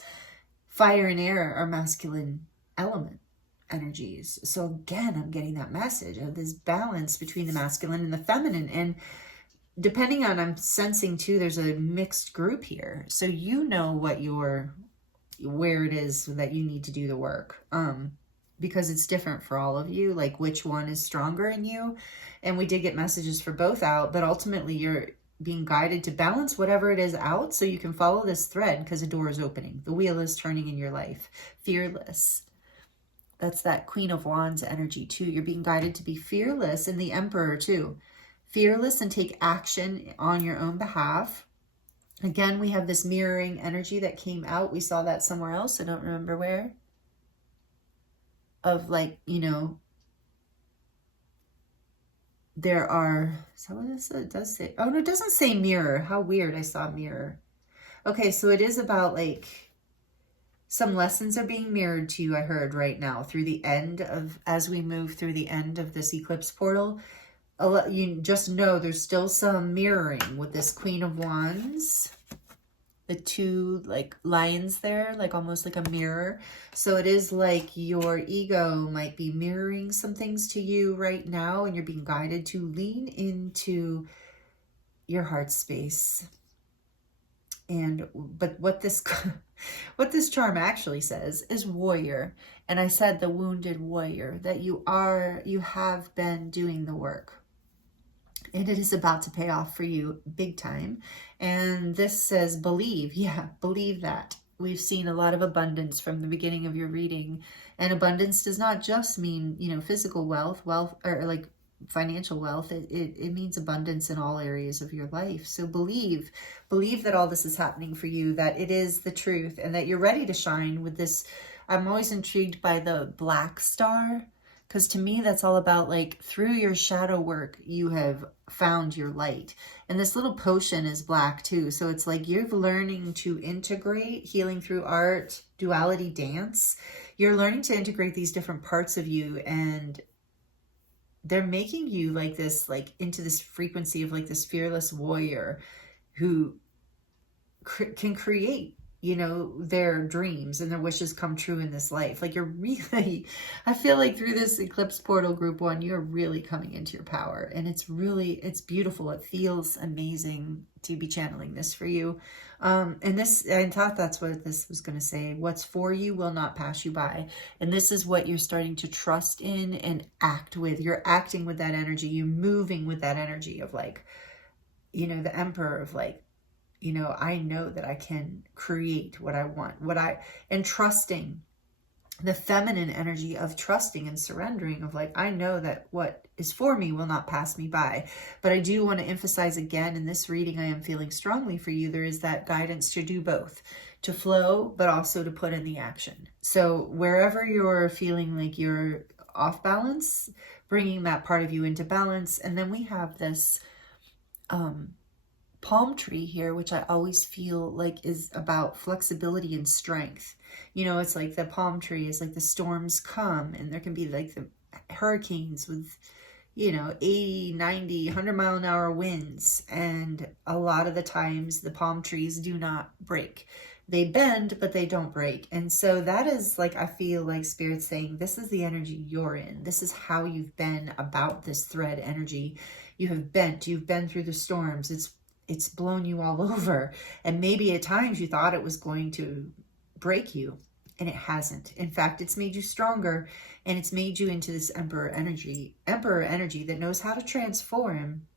fire and air are masculine element energies. So again, I'm getting that message of this balance between the masculine and the feminine. And depending on, I'm sensing too, there's a mixed group here. So you know where it is that you need to do the work. Because it's different for all of you, like which one is stronger in you. And we did get messages for both out, but ultimately you're being guided to balance whatever it is out so you can follow this thread, because a door is opening. The wheel is turning in your life. Fearless. That's that Queen of Wands energy too. You're being guided to be fearless, and the Emperor too. Fearless and take action on your own behalf. Again, we have this mirroring energy that came out. We saw that somewhere else. I don't remember where. Of like, you know, there are, is that what it does say? Oh, no, it doesn't say mirror. How weird. I saw mirror. Okay, so it is about like some lessons are being mirrored to you, I heard right now, through the end of, as we move through the end of this eclipse portal. You just know there's still some mirroring with this Queen of Wands. The two like lines there, like almost like a mirror. So it is like your ego might be mirroring some things to you right now, and you're being guided to lean into your heart space. And but what this charm actually says is warrior. And I said the wounded warrior, that you have been doing the work. And it is about to pay off for you big time. And this says believe. Yeah, believe that. We've seen a lot of abundance from the beginning of your reading. And abundance does not just mean, you know, physical wealth, or like financial wealth. It means abundance in all areas of your life. So believe that all this is happening for you, that it is the truth, and that you're ready to shine with this. I'm always intrigued by the black star, because to me, that's all about like through your shadow work, you have found your light. And this little potion is black too. So it's like you're learning to integrate healing through art, duality dance. You're learning to integrate these different parts of you, and they're making you like this, like into this frequency of like this fearless warrior who can create, you know, their dreams and their wishes come true in this life. Like you're really, I feel like through this eclipse portal group 1, you're really coming into your power, and it's beautiful. It feels amazing to be channeling this for you. And this, I thought that's what this was going to say. What's for you will not pass you by. And this is what you're starting to trust in and act with. You're acting with that energy. You're moving with that energy of like, you know, the Emperor of like, you know, I know that I can create what I want, and trusting the feminine energy of trusting and surrendering of like, I know that what is for me will not pass me by. But I do want to emphasize again, in this reading, I am feeling strongly for you. There is that guidance to do both, to flow, but also to put in the action. So wherever you're feeling like you're off balance, bringing that part of you into balance. And then we have this, palm tree here, which I always feel like is about flexibility and strength. You know, it's like the palm tree is like the storms come, and there can be like the hurricanes with, you know, 80, 90, 100-mile-an-hour winds. And a lot of the times the palm trees do not break. They bend, but they don't break. And so that is like, I feel like Spirit's saying, this is the energy you're in. This is how you've been about this thread energy. You have bent, you've been through the storms. It's blown you all over. And maybe at times you thought it was going to break you. And it hasn't. In fact, it's made you stronger, and it's made you into this emperor energy that knows how to transform,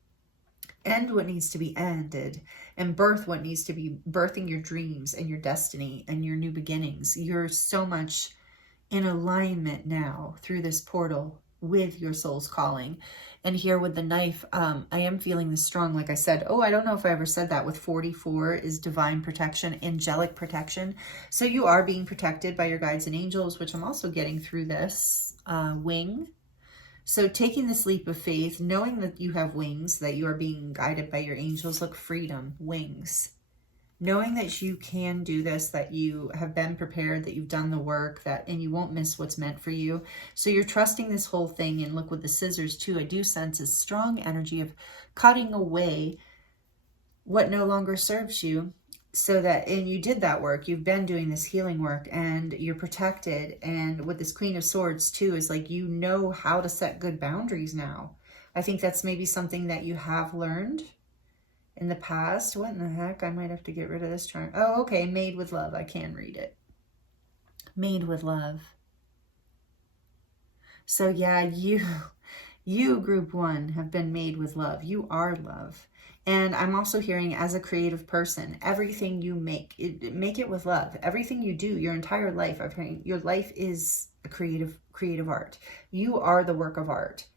end what needs to be ended, and birth what needs to be birthing, your dreams and your destiny and your new beginnings. You're so much in alignment now through this portal with your soul's calling. And here with the knife, I am feeling this strong, like I said. Oh, I don't know if I ever said that, with 44 is divine protection, angelic protection. So you are being protected by your guides and angels, which I'm also getting through this wing. So taking this leap of faith, knowing that you have wings, that you are being guided by your angels. Look, freedom, wings. Knowing that you can do this, that you have been prepared, that you've done the work, and you won't miss what's meant for you. So you're trusting this whole thing. And look, with the scissors too, I do sense a strong energy of cutting away what no longer serves you. So that, and you did that work, you've been doing this healing work, and you're protected. And with this Queen of Swords too, is like, you know how to set good boundaries now. I think that's maybe something that you have learned in the past. What in the heck? I might have to get rid of this charm. Oh, okay. Made with love. I can read it. Made with love. So yeah, you group 1 have been made with love. You are love. And I'm also hearing, as a creative person, everything you make it with love. Everything you do, your entire life, I'm hearing your life is a creative art. You are the work of art.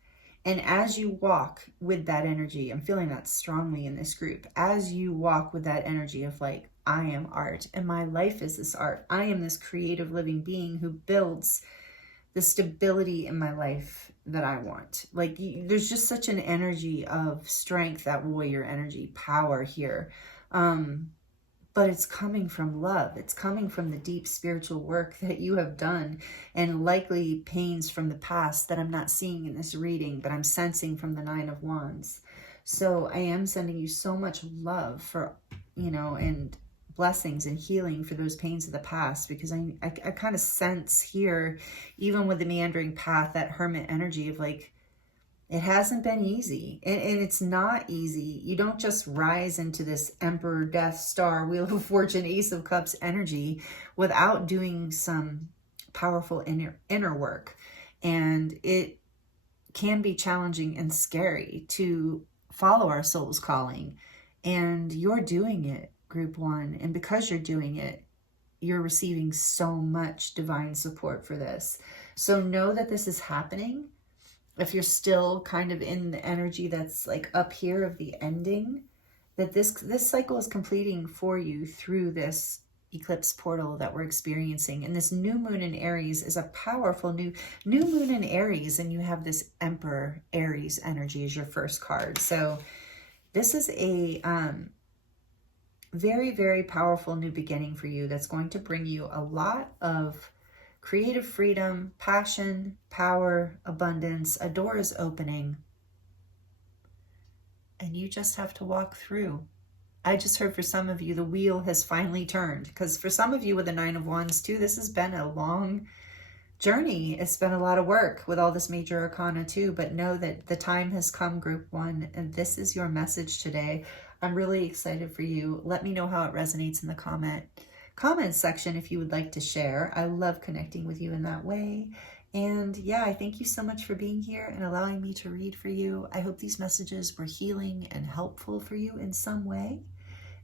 And as you walk with that energy, I'm feeling that strongly in this group, as you walk with that energy of like, I am art and my life is this art. I am this creative living being who builds the stability in my life that I want. Like, there's just such an energy of strength, that warrior energy, power here. But it's coming from love. It's coming from the deep spiritual work that you have done, and likely pains from the past that I'm not seeing in this reading, but I'm sensing from the 9 of Wands. So I am sending you so much love for, and blessings and healing for those pains of the past, because I kind of sense here, even with the meandering path, that hermit energy of like, it hasn't been easy, and it's not easy. You don't just rise into this Emperor, Death, Star, Wheel of Fortune, Ace of Cups energy without doing some powerful inner work. And it can be challenging and scary to follow our soul's calling. And you're doing it, group 1. And because you're doing it, you're receiving so much divine support for this. So know that this is happening. If you're still kind of in the energy that's like up here of the ending, that this cycle is completing for you through this eclipse portal that we're experiencing. And this new moon in Aries is a powerful new moon in Aries, and you have this Emperor Aries energy as your first card. So this is a very, very powerful new beginning for you that's going to bring you a lot of creative freedom, passion, power, abundance. A door is opening, and you just have to walk through. I just heard for some of you, the wheel has finally turned, because for some of you with the 9 of Wands too, this has been a long journey. It's been a lot of work with all this major arcana too, but know that the time has come, group 1, and this is your message today. I'm really excited for you. Let me know how it resonates in the comments section if you would like to share. I love connecting with you in that way. And yeah, I thank you so much for being here and allowing me to read for you. I hope these messages were healing and helpful for you in some way.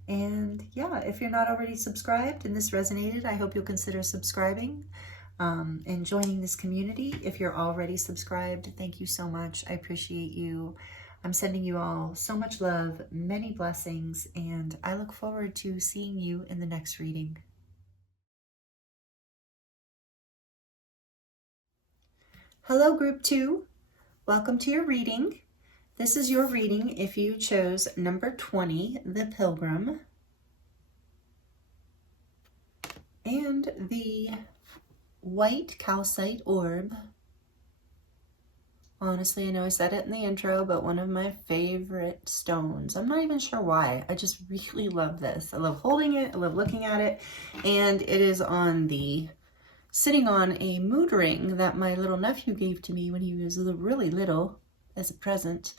And yeah, if you're not already subscribed and this resonated, I hope you'll consider subscribing and joining this community. If you're already subscribed, thank you so much. I appreciate you. I'm sending you all so much love, many blessings, and I look forward to seeing you in the next reading. Hello, group 2. Welcome to your reading. This is your reading if you chose number 20, the Pilgrim, and the white calcite orb. Honestly, I know I said it in the intro, but one of my favorite stones. I'm not even sure why. I just really love this. I love holding it. I love looking at it. And it is sitting on a mood ring that my little nephew gave to me when he was really little as a present.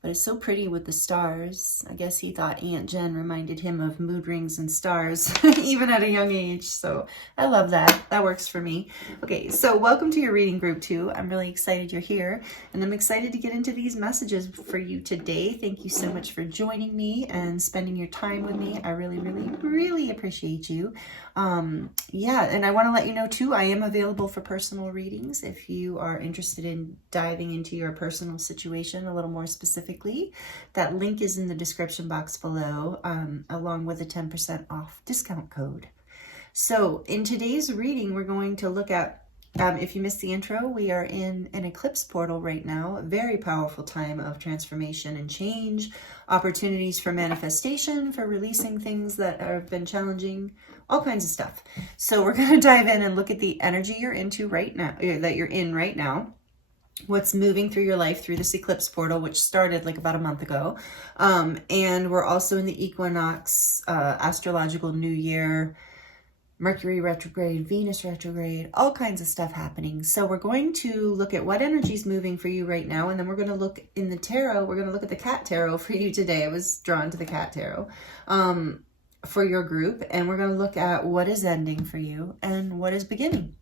but it's so pretty with the stars. I guess he thought Aunt Jen reminded him of mood rings and stars, even at a young age. So I love that. That works for me. Okay, so welcome to your reading group 2. I'm really excited you're here, and I'm excited to get into these messages for you today. Thank you so much for joining me and spending your time with me. I really, really, really appreciate you. Yeah, and I want to let you know too, I am available for personal readings if you are interested in diving into your personal situation a little more specifically. That link is in the description box below, along with a 10% off discount code. So in today's reading, we're going to look at, if you missed the intro, we are in an eclipse portal right now, a very powerful time of transformation and change, opportunities for manifestation, for releasing things that have been challenging, all kinds of stuff. So we're going to dive in and look at the energy you're into right now, that you're in right now, what's moving through your life through this eclipse portal, which started like about a month ago. And we're also in the equinox, astrological new year, Mercury retrograde, Venus retrograde, all kinds of stuff happening. So we're going to look at what energy is moving for you right now. And then we're going to look in the tarot. We're going to look at the cat tarot for you today. I was drawn to the cat tarot for your group. And we're going to look at what is ending for you and what is beginning.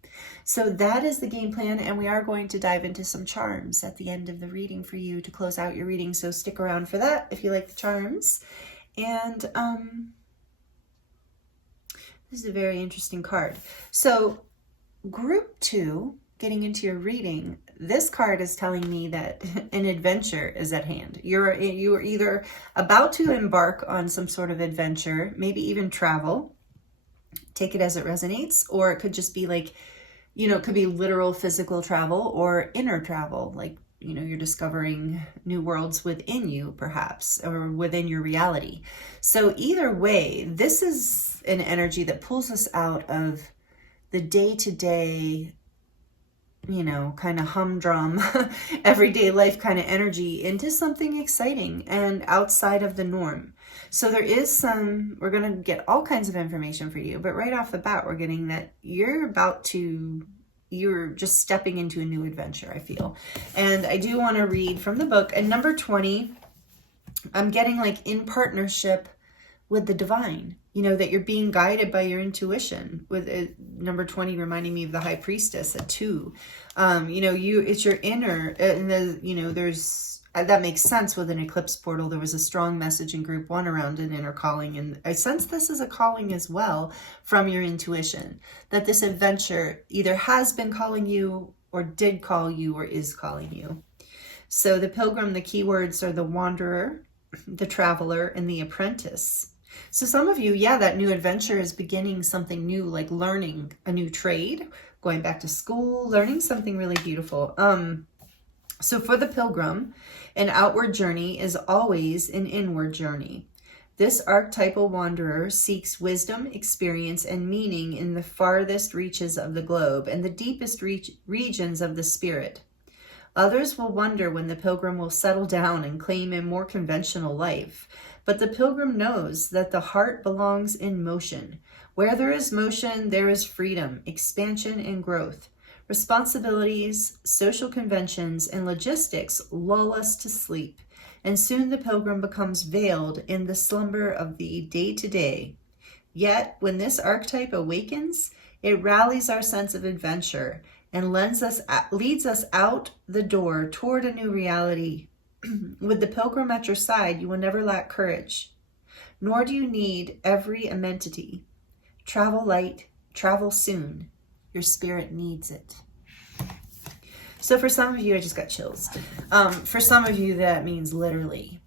So that is the game plan. And we are going to dive into some charms at the end of the reading for you to close out your reading. So stick around for that if you like the charms. And this is a very interesting card. So group 2, getting into your reading, this card is telling me that an adventure is at hand. You are either about to embark on some sort of adventure, maybe even travel. Take it as it resonates, or it could just be like, you know, it could be literal physical travel or inner travel, like, you know, you're discovering new worlds within you, perhaps, or within your reality. So either way, this is an energy that pulls us out of the day-to-day, you know, kind of humdrum, everyday life kind of energy into something exciting and outside of the norm. So there is some, we're going to get all kinds of information for you, but right off the bat, we're getting that you're just stepping into a new adventure, I feel. And I do want to read from the book. And number 20, I'm getting like in partnership with the divine, you know, that you're being guided by your intuition, with number 20 reminding me of the high priestess at 2. You know, it's your inner, and you know, that makes sense with an eclipse portal. There was a strong message in group 1 around an inner calling. And I sense this is a calling as well from your intuition, that this adventure either has been calling you or did call you or is calling you. So the pilgrim, the keywords are the wanderer, the traveler, and the apprentice. So some of you, yeah, that new adventure is beginning something new, like learning a new trade, going back to school, learning something really beautiful. So for the pilgrim, an outward journey is always an inward journey. This archetypal wanderer seeks wisdom, experience, and meaning in the farthest reaches of the globe and the deepest regions of the spirit. Others will wonder when the pilgrim will settle down and claim a more conventional life. But the pilgrim knows that the heart belongs in motion. Where there is motion, there is freedom, expansion, and growth. Responsibilities, social conventions, and logistics lull us to sleep, and soon the pilgrim becomes veiled in the slumber of the day-to-day. Yet, when this archetype awakens, it rallies our sense of adventure and leads us out the door toward a new reality. With the pilgrim at your side, you will never lack courage, nor do you need every amenity. Travel light, travel soon. Your spirit needs it. So for some of you, I just got chills. For some of you, that means literally.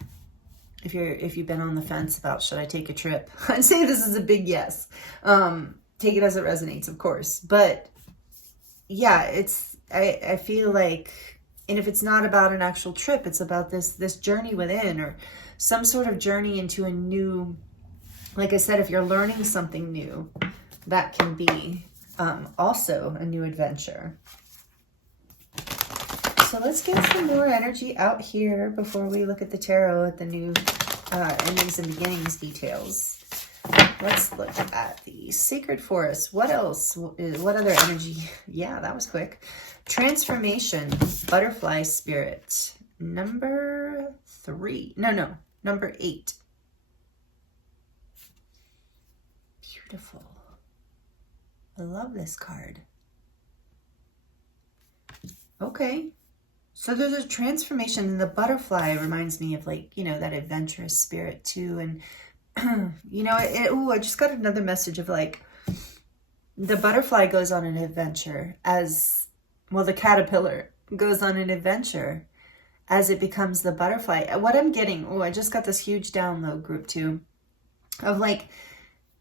If you've been on the fence about should I take a trip, I'd say this is a big yes. Take it as it resonates, of course. But yeah, I feel like, and if it's not about an actual trip, it's about this journey within, or some sort of journey into a new, like I said, if you're learning something new, that can be also a new adventure. So let's get some more energy out here before we look at the tarot at the new endings and beginnings details. Let's look at the sacred forest. What else? What other energy? Yeah, that was quick. Transformation, butterfly spirit. Number 3. No, number 8. Beautiful. I love this card. Okay. So there's a transformation, and the butterfly reminds me of, like, you know, that adventurous spirit too. And you know, I just got another message of, like, the butterfly goes on an adventure as well. The caterpillar goes on an adventure as it becomes the butterfly. What I'm getting, I just got this huge download, group 2, of, like,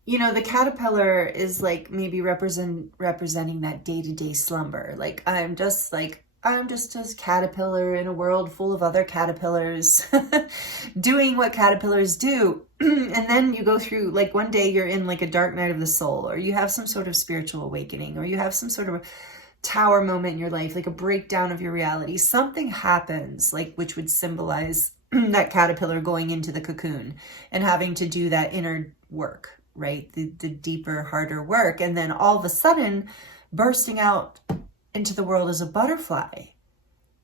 you know, the caterpillar is like maybe representing that day-to-day slumber. Like, I'm just a caterpillar in a world full of other caterpillars doing what caterpillars do. And then you go through, like, one day you're in like a dark night of the soul, or you have some sort of spiritual awakening, or you have some sort of a tower moment in your life, like a breakdown of your reality. Something happens, like, which would symbolize that caterpillar going into the cocoon and having to do that inner work, right? The deeper, harder work. And then all of a sudden bursting out into the world as a butterfly.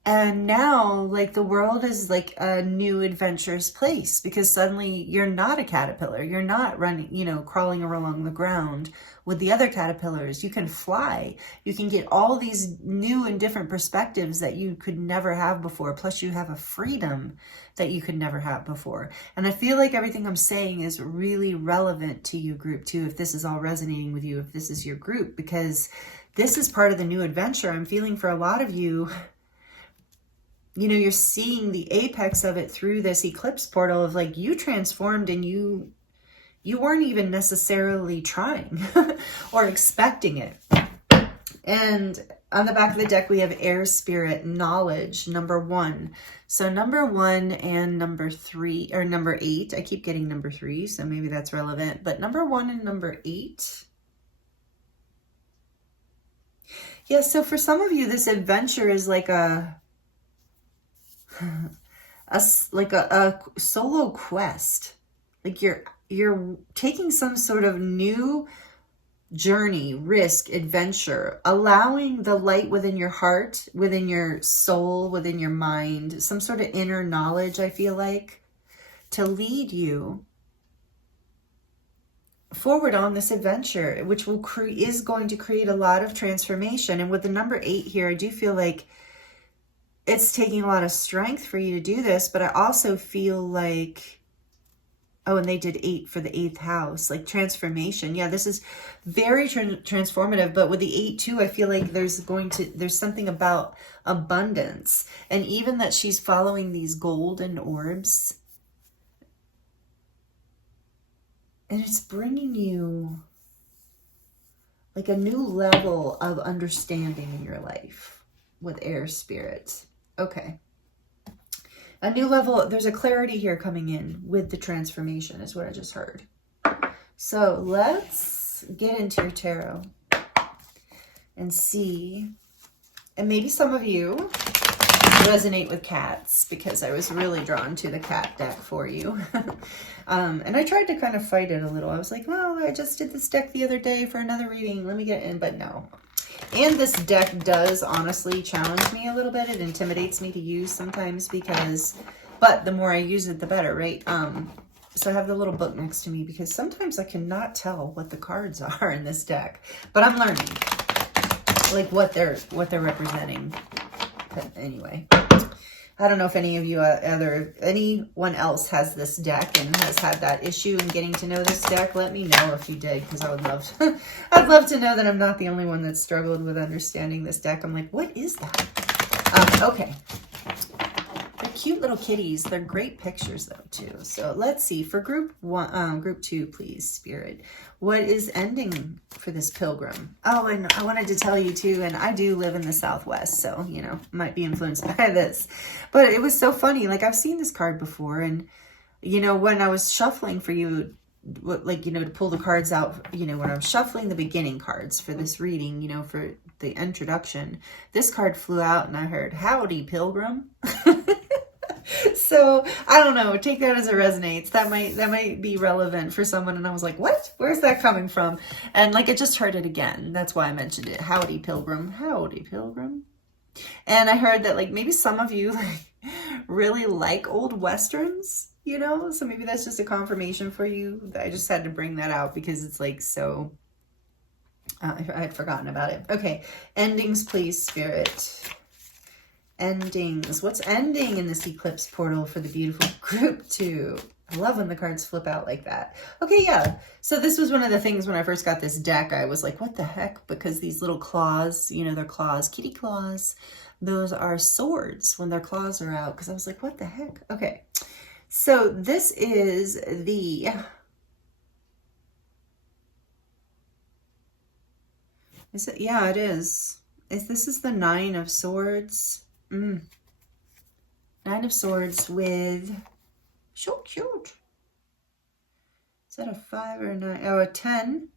And now, like, the world is like a new adventurous place, because suddenly you're not a caterpillar. You're not running, you know, crawling along the ground with the other caterpillars. You can fly. You can get all these new and different perspectives that you could never have before. Plus you have a freedom that you could never have before. And I feel like everything I'm saying is really relevant to you, group 2, if this is all resonating with you, if this is your group, because this is part of the new adventure. I'm feeling for a lot of you, you know, you're seeing the apex of it through this eclipse portal of, like, you transformed, and you weren't even necessarily trying or expecting it. And on the back of the deck, we have air spirit, knowledge, number 1. So number 1 and number 3, or number 8, I keep getting number 3, so maybe that's relevant, but number 1 and number 8. Yeah, so for some of you, this adventure is like a solo quest. Like, you're taking some sort of new journey, risk, adventure, allowing the light within your heart, within your soul, within your mind, some sort of inner knowledge, I feel like, to lead you forward on this adventure, which is going to create a lot of transformation. And with the number 8 here, I do feel like it's taking a lot of strength for you to do this, but I also feel like, oh, and they did 8 for the 8th house, like transformation. Yeah, this is very transformative. But with the 8 too, I feel like there's something about abundance, and even that she's following these golden orbs, and it's bringing you like a new level of understanding in your life with air spirit. Okay. A new level, there's a clarity here coming in with the transformation is what I just heard. So let's get into your tarot and see. And maybe some of you resonate with cats, because I was really drawn to the cat deck for you. And I tried to kind of fight it a little. I was like, well, I just did this deck the other day for another reading. Let me get in, but no. And this deck does honestly challenge me a little bit. It intimidates me to use sometimes but the more I use it, the better, right? So I have the little book next to me, because sometimes I cannot tell what the cards are in this deck, but I'm learning like what they're representing. But anyway, I don't know if any of you anyone else has this deck and has had that issue in getting to know this deck. Let me know if you did, because I would love to, I'd love to know that I'm not the only one that struggled with understanding this deck. I'm like, what is that? Okay. They're cute little kitties. They're great pictures though too. So let's see for group 2, please, Spirit. What is ending for this pilgrim? Oh, and I wanted to tell you too, and I do live in the Southwest, so, you know, might be influenced by this, but it was so funny. Like, I've seen this card before, and, you know, when I was shuffling for you, like, you know, to pull the cards out, you know, when I was shuffling the beginning cards for this reading, you know, for the introduction, this card flew out and I heard, howdy, pilgrim. So I don't know, take that as it resonates. That might be relevant for someone. And I was like, what? Where's that coming from? And like, I just heard it again. That's why I mentioned it. Howdy, pilgrim. Howdy, pilgrim. And I heard that, like, maybe some of you, like, really like old Westerns, you know? So maybe that's just a confirmation for you. I just had to bring that out because it's like so, I had forgotten about it. Okay, endings, please, Spirit. Endings. What's ending in this eclipse portal for the beautiful group 2? I love when the cards flip out like that. Okay, yeah. So this was one of the things when I first got this deck, I was like, what the heck? Because these little claws, you know, they're claws, kitty claws. Those are swords when their claws are out. Because I was like, what the heck? Okay. So this is the... Is it? Yeah, it is. This is the 9 of Swords. 9 of Swords with... So cute. Is that a 5 or a 9? Oh, a 10.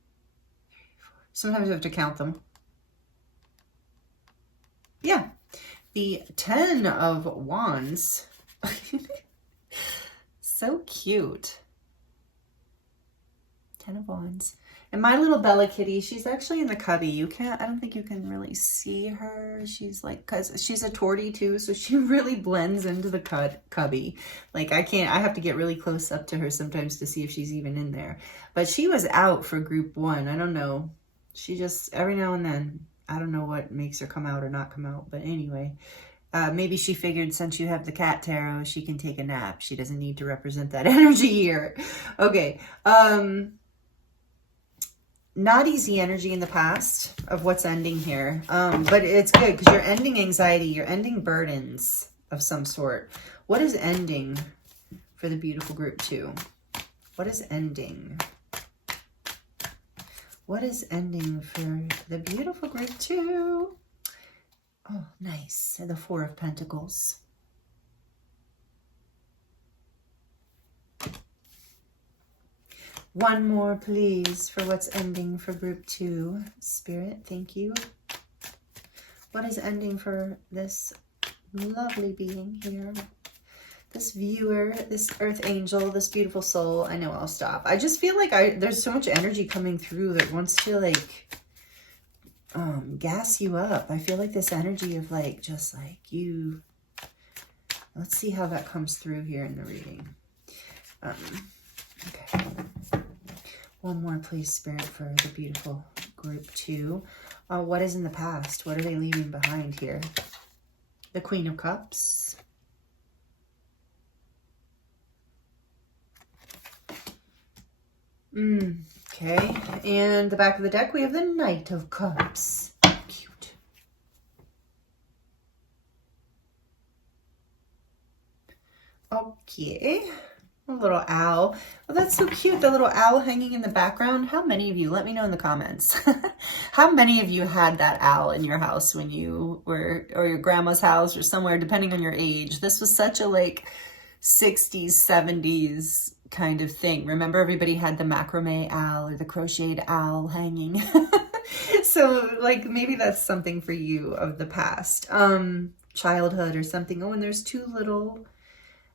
Sometimes you have to count them. Yeah. The 10 of Wands. So cute. 10 of Wands. And my little Bella Kitty, she's actually in the cubby. I don't think you can really see her. She's like, cause she's a tortie too, so she really blends into the cubby. Like I have to get really close up to her sometimes to see if she's even in there. But she was out for group 1. I don't know. She just, every now and then, I don't know what makes her come out or not come out. But anyway, maybe she figured since you have the cat tarot, she can take a nap. She doesn't need to represent that energy here. Okay. Not easy energy in the past of what's ending here. But it's good because you're ending anxiety. You're ending burdens of some sort. What is ending for the beautiful group 2? What is ending? What is ending for the beautiful group 2? Oh, nice. The 4 of Pentacles. One more, please, for what's ending for group 2. Spirit, thank you. What is ending for this lovely being here? This viewer, this earth angel, this beautiful soul. I know I'll stop. I just feel like there's so much energy coming through that wants to like gas you up. I feel like this energy of like, just like you. Let's see how that comes through here in the reading. Okay. One more, please, Spirit, for the beautiful group 2. What is in the past? What are they leaving behind here? The Queen of Cups. Okay. And the back of the deck, we have the Knight of Cups. Cute. Okay. A little owl. Oh, that's so cute. The little owl hanging in the background. How many of you, let me know in the comments. How many of you had that owl in your house when you were, or your grandma's house or somewhere, depending on your age? This was such a like 60s, 70s kind of thing. Remember everybody had the macrame owl or the crocheted owl hanging. So like maybe that's something for you of the past. Childhood or something. Oh, and there's 2 little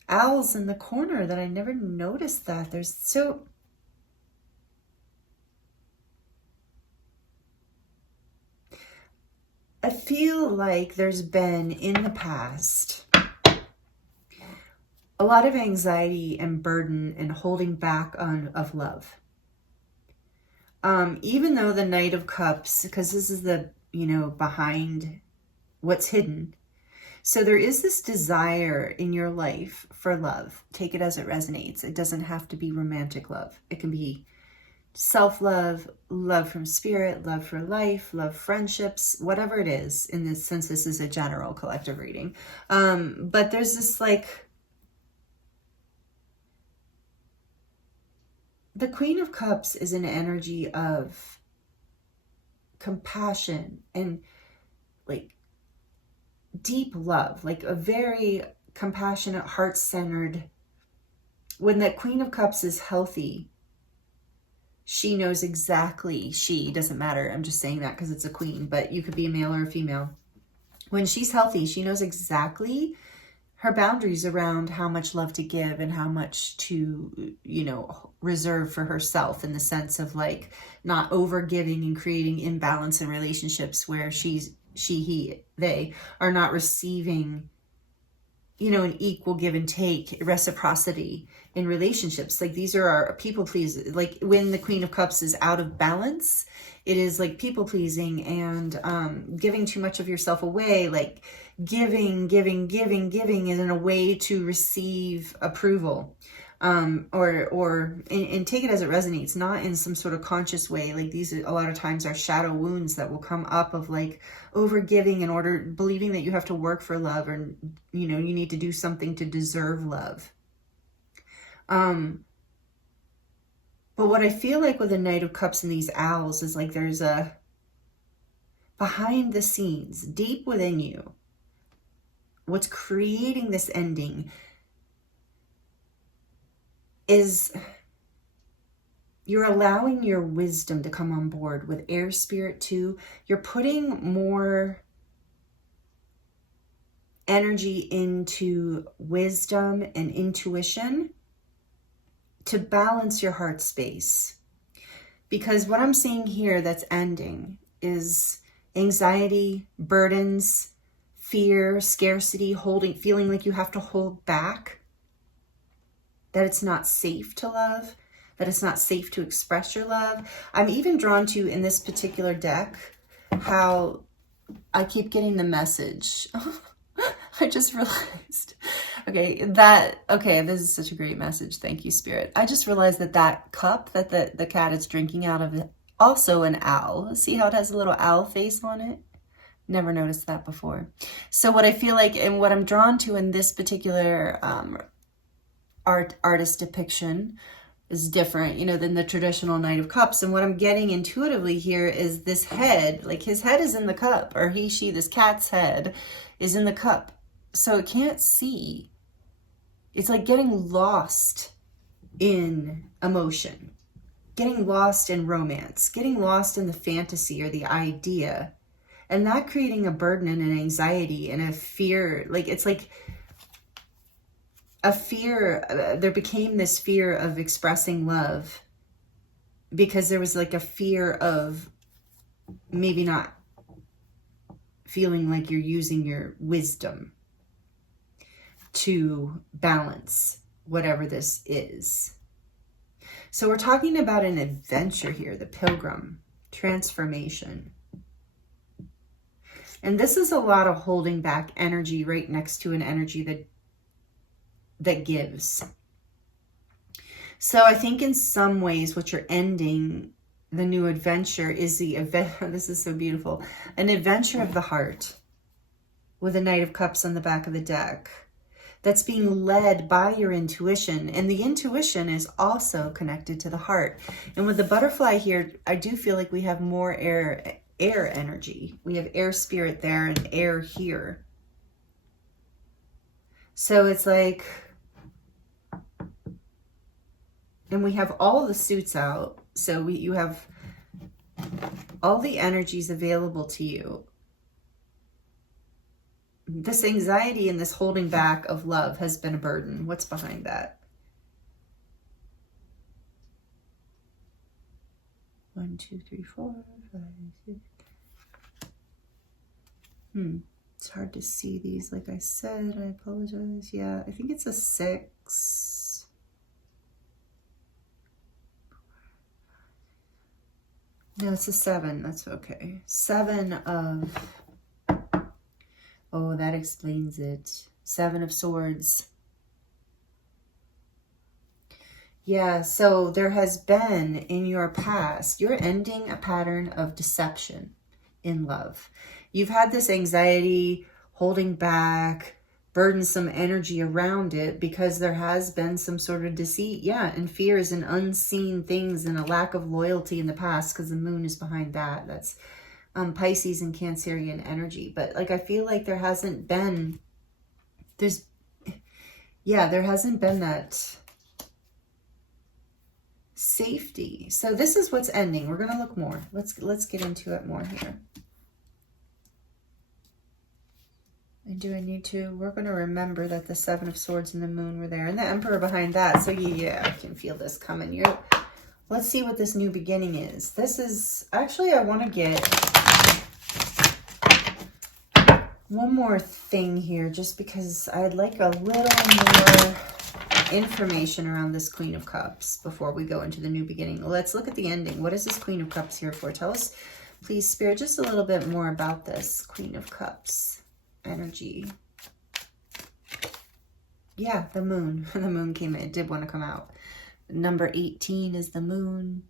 owls in the corner that I never noticed that. There's so... I feel like there's been in the past a lot of anxiety and burden and holding back of love. Even though the Knight of Cups, because this is the, you know, behind what's hidden. So there is this desire in your life for love. Take it as it resonates. It doesn't have to be romantic love. It can be self-love, love from spirit, love for life, love friendships, whatever it is, in this, since this is a general collective reading. But there's this like, the Queen of Cups is an energy of compassion and like deep love, like a very compassionate, heart-centered. When that Queen of Cups is healthy, she knows exactly, doesn't matter, I'm just saying that because it's a queen, but you could be a male or a female. When she's healthy, she knows exactly her boundaries around how much love to give and how much to, you know, reserve for herself, in the sense of like not over giving and creating imbalance in relationships where they are not receiving you know, an equal give and take, reciprocity in relationships. Like these are our people pleasers. Like when the Queen of Cups is out of balance, it is like people pleasing and giving too much of yourself away. Like giving is in a way to receive approval. And take it as it resonates, not in some sort of conscious way. Like these a lot of times are shadow wounds that will come up of like over giving in order, believing that you have to work for love, or, you know, you need to do something to deserve love. But what I feel like with the Knight of Cups and these owls is like there's a behind the scenes, deep within you, what's creating this ending is you're allowing your wisdom to come on board with air spirit too. You're putting more energy into wisdom and intuition to balance your heart space. Because what I'm seeing here that's ending is anxiety, burdens, fear, scarcity, feeling like you have to hold back, that it's not safe to love, that it's not safe to express your love. I'm even drawn to, in this particular deck, how I keep getting the message. I just realized, okay, this is such a great message. Thank you, Spirit. I just realized that cup that the cat is drinking out of, also an owl. See how it has a little owl face on it? Never noticed that before. So what I feel like, and what I'm drawn to in this particular artist depiction is different, you know, than the traditional Knight of Cups. And what I'm getting intuitively here is this head, like his head is in the cup, or this cat's head is in the cup. So it can't see. It's like getting lost in emotion, getting lost in romance, getting lost in the fantasy or the idea, and that creating a burden and an anxiety and a fear. Like it's like a fear, there became this fear of expressing love because there was like a fear of maybe not feeling like you're using your wisdom to balance whatever this is. So we're talking about an adventure here, the Pilgrim, transformation. And this is a lot of holding back energy right next to an energy that gives. So I think in some ways what you're ending the new adventure is the event. This is so beautiful. An adventure of the heart with a Knight of Cups on the back of the deck that's being led by your intuition. And the intuition is also connected to the heart. And with the butterfly here, I do feel like we have more air energy. We have air spirit there and air here. So it's like, and we have all the suits out. So you have all the energies available to you. This anxiety and this holding back of love has been a burden. What's behind that? 1, 2, 3, 4, 5, 6. It's hard to see these. Like I said, I apologize. Yeah, I think it's a 6. No, it's a 7. That's okay. 7 of... Oh, that explains it. 7 of Swords. Yeah, so there has been in your past, you're ending a pattern of deception in love. You've had this anxiety, holding back, burdensome energy around it because there has been some sort of deceit. Yeah, and fears and unseen things and a lack of loyalty in the past because the moon is behind that. That's Pisces and Cancerian energy. But like, I feel like there hasn't been, there hasn't been that safety. So this is what's ending. We're going to look more. Let's get into it more here. And do I need to? We're going to remember that the 7 of Swords and the moon were there and the Emperor behind that. So yeah, I can feel this coming. Let's see what this new beginning is. This is, actually, I want to get one more thing here, just because I'd like a little more information around this Queen of Cups before we go into the new beginning. Let's look at the ending. What is this Queen of Cups here for? Tell us, please, Spirit, just a little bit more about this Queen of Cups energy. Yeah, the moon. The moon came in. It did want to come out. Number 18 is the moon.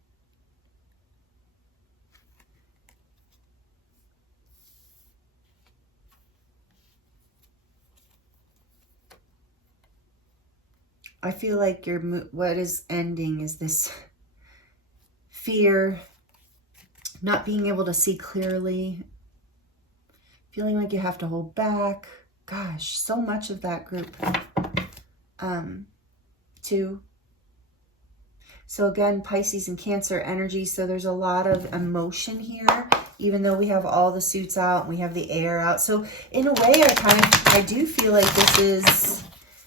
I feel like what is ending is this fear, not being able to see clearly, feeling like you have to hold back. Gosh, so much of that group too. So again, Pisces and Cancer energy. So there's a lot of emotion here, even though we have all the suits out and we have the air out. So in a way, I do feel like this is,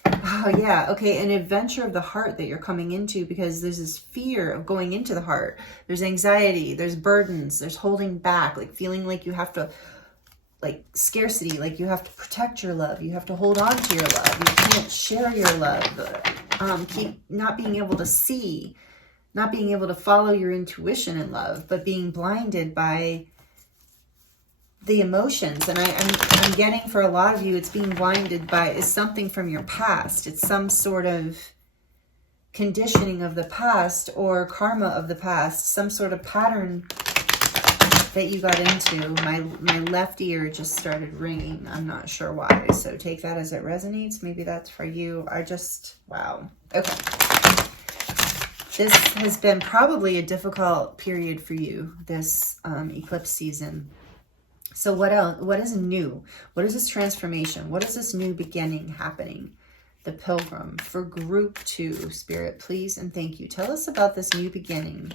oh yeah, okay, an adventure of the heart that you're coming into, because there's this fear of going into the heart. There's anxiety, there's burdens, there's holding back, like feeling like you have to, like scarcity, like you have to protect your love, you have to hold on to your love, you can't share your love, keep not being able to see, not being able to follow your intuition in love, but being blinded by the emotions. And I'm getting, for a lot of you, it's being blinded by is something from your past. It's some sort of conditioning of the past or karma of the past, some sort of pattern that you got into. My left ear just started ringing. I'm not sure why. So take that as it resonates. Maybe that's for you. Wow. Okay. This has been probably a difficult period for you, this eclipse season. So what else? What is new? What is this transformation? What is this new beginning happening? The Pilgrim for group 2, Spirit, please and thank you. Tell us about this new beginning.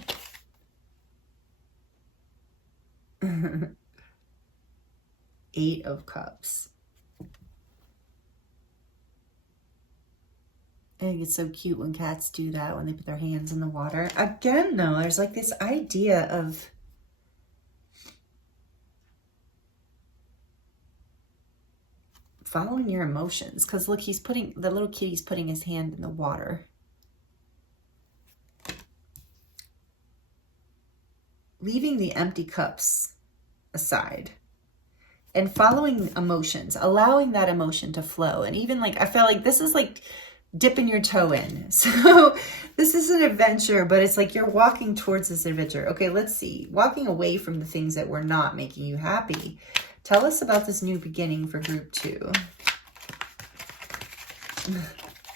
Eight of Cups. I think it's so cute when cats do that, when they put their hands in the water. Again, though, there's like this idea of following your emotions. Because look, the little kitty's putting his hand in the water. Leaving the empty cups aside and following emotions, allowing that emotion to flow. And even like, I felt like this is like dipping your toe in. So this is an adventure, but it's like you're walking towards this adventure. Okay, let's see. Walking away from the things that were not making you happy. Tell us about this new beginning for group 2.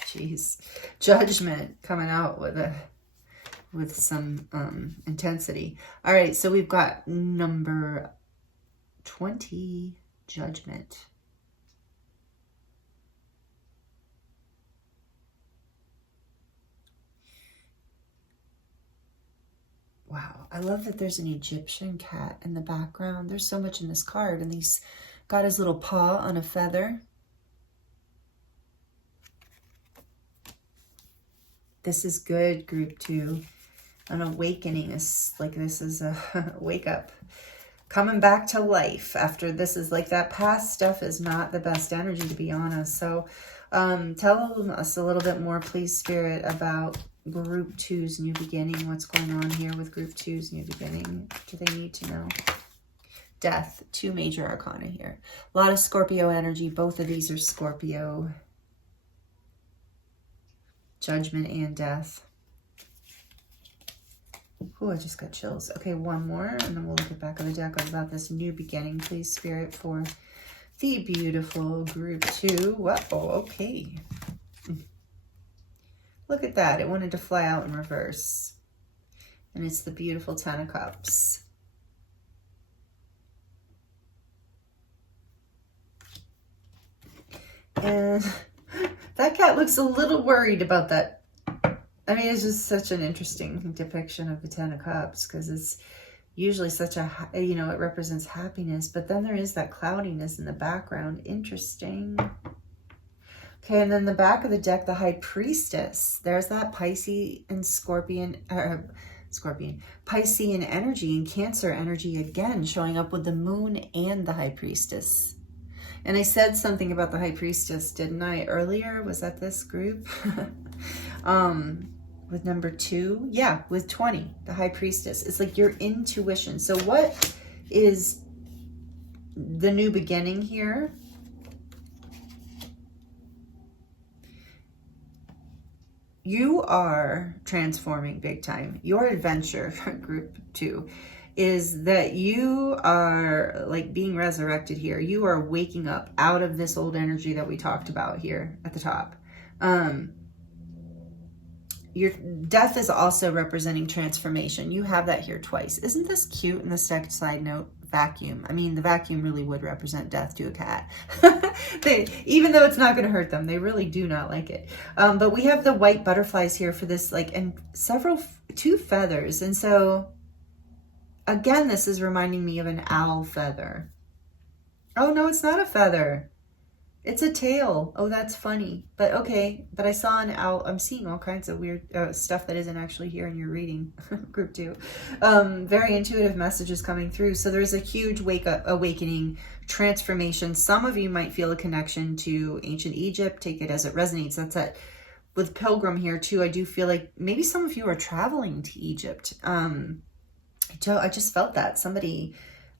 Jeez. Judgment coming out with some intensity. All right, so we've got number 20, Judgment. Wow, I love that there's an Egyptian cat in the background. There's so much in this card, and he's got his little paw on a feather. This is good, group 2. An awakening is like, this is a wake up. Coming back to life after this is like that past stuff is not the best energy, to be honest. So tell us a little bit more, please, Spirit, about group 2's new beginning. What's going on here with group 2's new beginning? Do they need to know? Death, 2 major arcana here. A lot of Scorpio energy. Both of these are Scorpio. Judgment and death. Oh, I just got chills. Okay, one more, and then we'll look at the back of the deck about this new beginning, please, Spirit, for the beautiful group 2. Whoa, okay. Look at that. It wanted to fly out in reverse. And it's the beautiful 10 of Cups. And that cat looks a little worried about that. I mean, it's just such an interesting depiction of the 10 of Cups, because it's usually such a, you know, it represents happiness, but then there is that cloudiness in the background. Interesting. Okay, and then the back of the deck, the High Priestess. There's that Pisces and Piscean energy and Cancer energy again, showing up with the Moon and the High Priestess. And I said something about the High Priestess, didn't I, earlier? Was that this group? With number 2? Yeah, with 20, the High Priestess. It's like your intuition. So what is the new beginning here? You are transforming big time. Your adventure, group 2, is that you are like being resurrected here. You are waking up out of this old energy that we talked about here at the top. Your death is also representing transformation. You have that here twice. Isn't this cute? In the second side note, vacuum. I mean, the vacuum really would represent death to a cat. Even though it's not going to hurt them, they really do not like it. But we have the white butterflies here for this, like, and 2 feathers. And so, again, this is reminding me of an owl feather. Oh, no, it's not a feather. It's a tail. Oh, that's funny. But okay. But I saw an owl. I'm seeing all kinds of weird stuff that isn't actually here in your reading, group 2. Very intuitive messages coming through. So there's a huge awakening, transformation. Some of you might feel a connection to ancient Egypt. Take it as it resonates. That's it. With Pilgrim here too, I do feel like maybe some of you are traveling to Egypt. I just felt that somebody...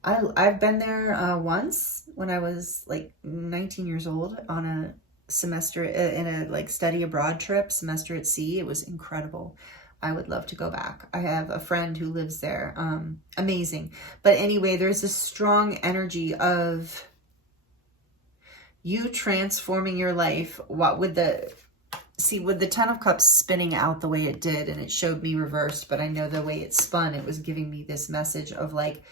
I've been there once when I was like 19 years old on a semester in a like study abroad trip, semester at sea. It was incredible. I would love to go back. I have a friend who lives there. Amazing. But anyway, there's this strong energy of you transforming your life. What with the... See, with the 10 of Cups spinning out the way it did, and it showed me reversed, but I know the way it spun, it was giving me this message of like,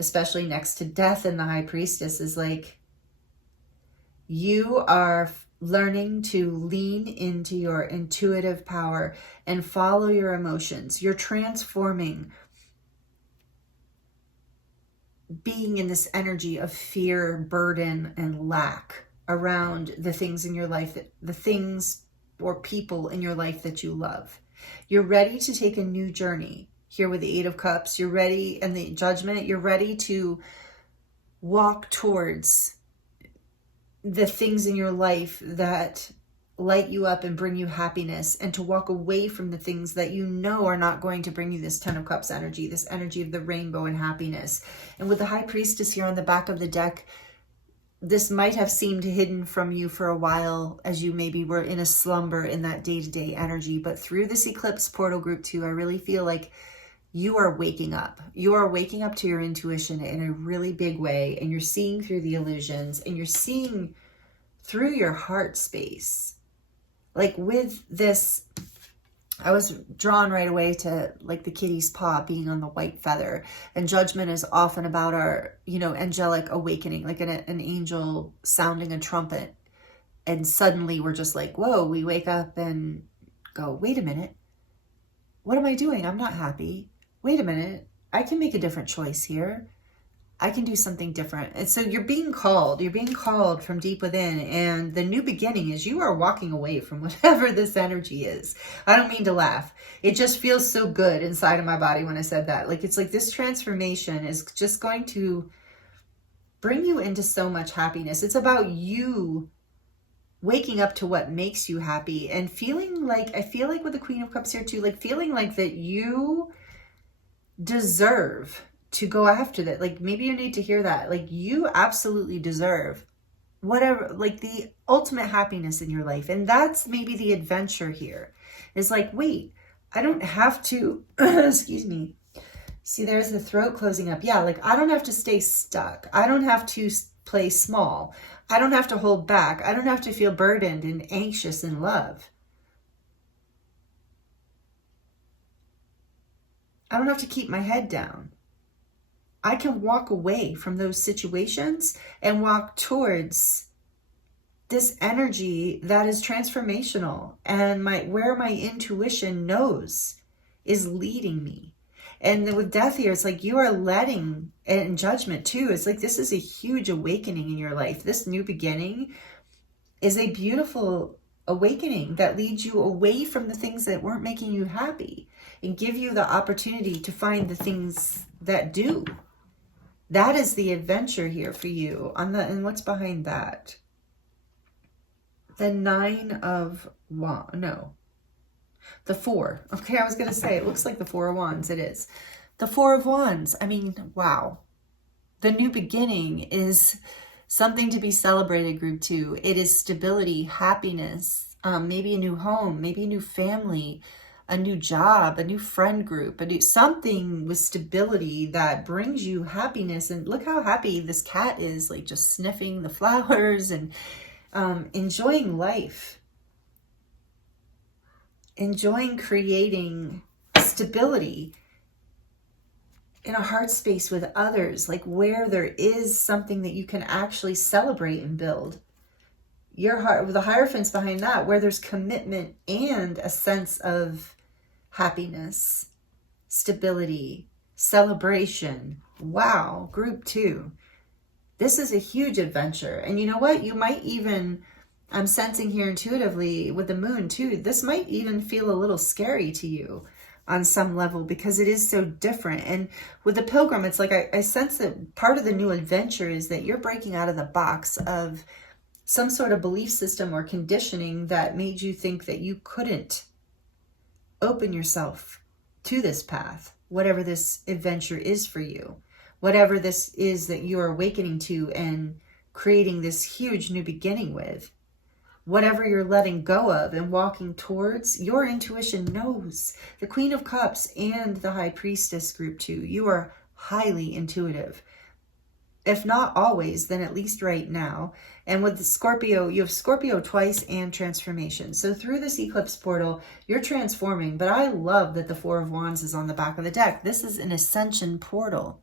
especially next to death and the High Priestess, is like you are learning to lean into your intuitive power and follow your emotions. You're transforming being in this energy of fear, burden, and lack around the things in your life, the things or people in your life that you love. You're ready to take a new journey. Here with the 8 of Cups, you're ready, and the Judgment, you're ready to walk towards the things in your life that light you up and bring you happiness, and to walk away from the things that you know are not going to bring you this 10 of Cups energy, this energy of the rainbow and happiness. And with the High Priestess here on the back of the deck, this might have seemed hidden from you for a while as you maybe were in a slumber in that day-to-day energy. But through this eclipse portal, group 2, I really feel like you are waking up. You are waking up to your intuition in a really big way, and you're seeing through the illusions, and you're seeing through your heart space. Like with this, I was drawn right away to like the kitty's paw being on the white feather, and Judgment is often about our, you know, angelic awakening, like an angel sounding a trumpet. And suddenly we're just like, whoa, we wake up and go, wait a minute. What am I doing? I'm not happy. Wait a minute, I can make a different choice here. I can do something different. And so you're being called from deep within. And the new beginning is you are walking away from whatever this energy is. I don't mean to laugh. It just feels so good inside of my body when I said that. Like, it's like this transformation is just going to bring you into so much happiness. It's about you waking up to what makes you happy and feeling like, I feel like with the Queen of Cups here too, like feeling like that you deserve to go after that. Like maybe you need to hear that. Like you absolutely deserve whatever, like the ultimate happiness in your life. And that's maybe the adventure here. Is like, wait, I don't have to, excuse me. See, there's the throat closing up. Yeah, like I don't have to stay stuck. I don't have to play small. I don't have to hold back. I don't have to feel burdened and anxious in love. I don't have to keep my head down. I can walk away from those situations and walk towards this energy that is transformational, and where my intuition knows is leading me. And then with death here, it's like you are letting, and Judgment too, it's like this is a huge awakening in your life. This new beginning is a beautiful awakening that leads you away from the things that weren't making you happy and give you the opportunity to find the things that do. That is the adventure here for you. And what's behind that? The 9 of Wands. No. The 4. Okay, I was going to say, it looks like the 4 of Wands. It is. The 4 of Wands. I mean, wow. The new beginning is something to be celebrated, group 2. It is stability, happiness, maybe a new home, maybe a new family, a new job, a new friend group, something with stability that brings you happiness. And look how happy this cat is, like just sniffing the flowers and enjoying life. Enjoying creating stability in a heart space with others, like where there is something that you can actually celebrate and build. Your heart, with the Hierophants behind that, where there's commitment and a sense of happiness, stability, celebration. Wow, group 2. This is a huge adventure. And you know what? You might even, I'm sensing here intuitively with the moon too, this might even feel a little scary to you on some level because it is so different. And with the Pilgrim, it's like I sense that part of the new adventure is that you're breaking out of the box of some sort of belief system or conditioning that made you think that you couldn't open yourself to this path, whatever this adventure is for you, whatever this is that you're awakening to and creating this huge new beginning with. Whatever you're letting go of and walking towards, your intuition knows. The Queen of Cups and the High Priestess, group 2, you are highly intuitive. If not always, then at least right now. And with the Scorpio, you have Scorpio twice and transformation. So through this eclipse portal, you're transforming. But I love that the 4 of Wands is on the back of the deck. This is an ascension portal.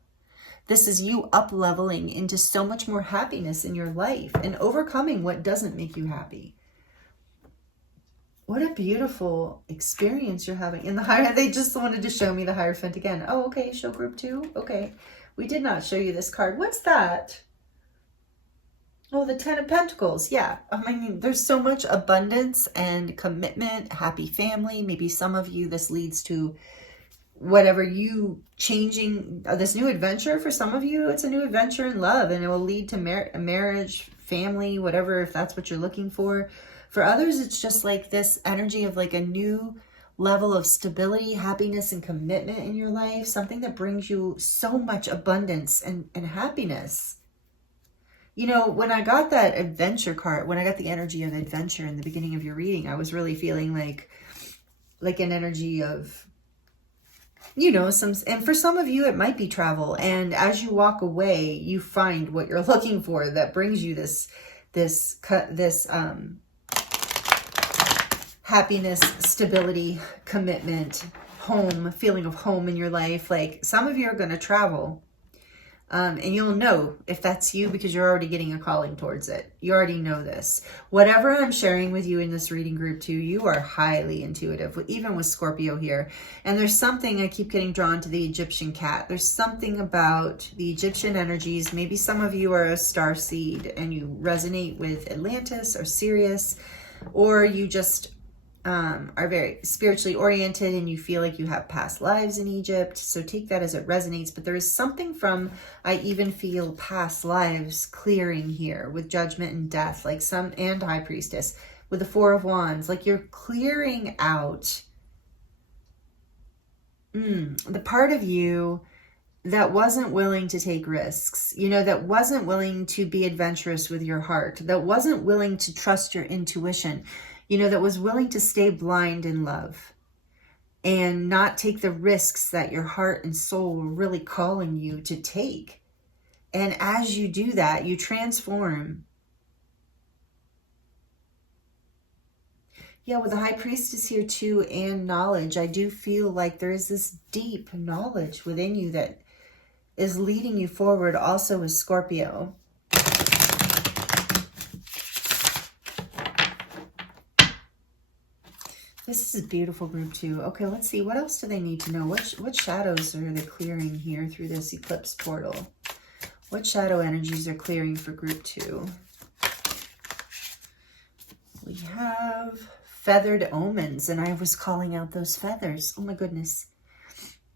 This is you up-leveling into so much more happiness in your life and overcoming what doesn't make you happy. What a beautiful experience you're having. In the Hierophant, they just wanted to show me the Hierophant again. Oh, okay, show group 2. Okay, we did not show you this card. What's that? Oh, the 10 of Pentacles. Yeah, I mean, there's so much abundance and commitment, happy family. Maybe some of you, this leads to whatever you changing this new adventure. For some of you, it's a new adventure in love, and it will lead to marriage, family, whatever, if that's what you're looking for. For others, it's just like this energy of like a new level of stability, happiness, and commitment in your life, something that brings you so much abundance and happiness. You know, when I got that adventure card, when I got the energy of adventure in the beginning of your reading, I was really feeling like an energy of, you know, and for some of you, it might be travel. And as you walk away, you find what you're looking for that brings you this happiness, stability, commitment, home, feeling of home in your life. Like some of you are going to travel. And you'll know if that's you because you're already getting a calling towards it. You already know this. Whatever I'm sharing with you in this reading group too, you are highly intuitive, even with Scorpio here. And there's something, I keep getting drawn to the Egyptian cat. There's something about the Egyptian energies. Maybe some of you are a star seed and you resonate with Atlantis or Sirius, or you just are very spiritually oriented and you feel like you have past lives in Egypt. So take that as it resonates. But there is something from, I even feel past lives clearing here with Judgment and Death, like and High Priestess with the 4 of Wands, like you're clearing out the part of you that wasn't willing to take risks, you know, that wasn't willing to be adventurous with your heart, that wasn't willing to trust your intuition, you know, that was willing to stay blind in love and not take the risks that your heart and soul were really calling you to take. And as you do that, you transform. Yeah, with the High Priestess here too, and knowledge, I do feel like there is this deep knowledge within you that is leading you forward, also with Scorpio. This is a beautiful group too. Okay, let's see. What else do they need to know? What shadows are they clearing here through this eclipse portal? What shadow energies are clearing for group 2? We have feathered omens, and I was calling out those feathers. Oh my goodness.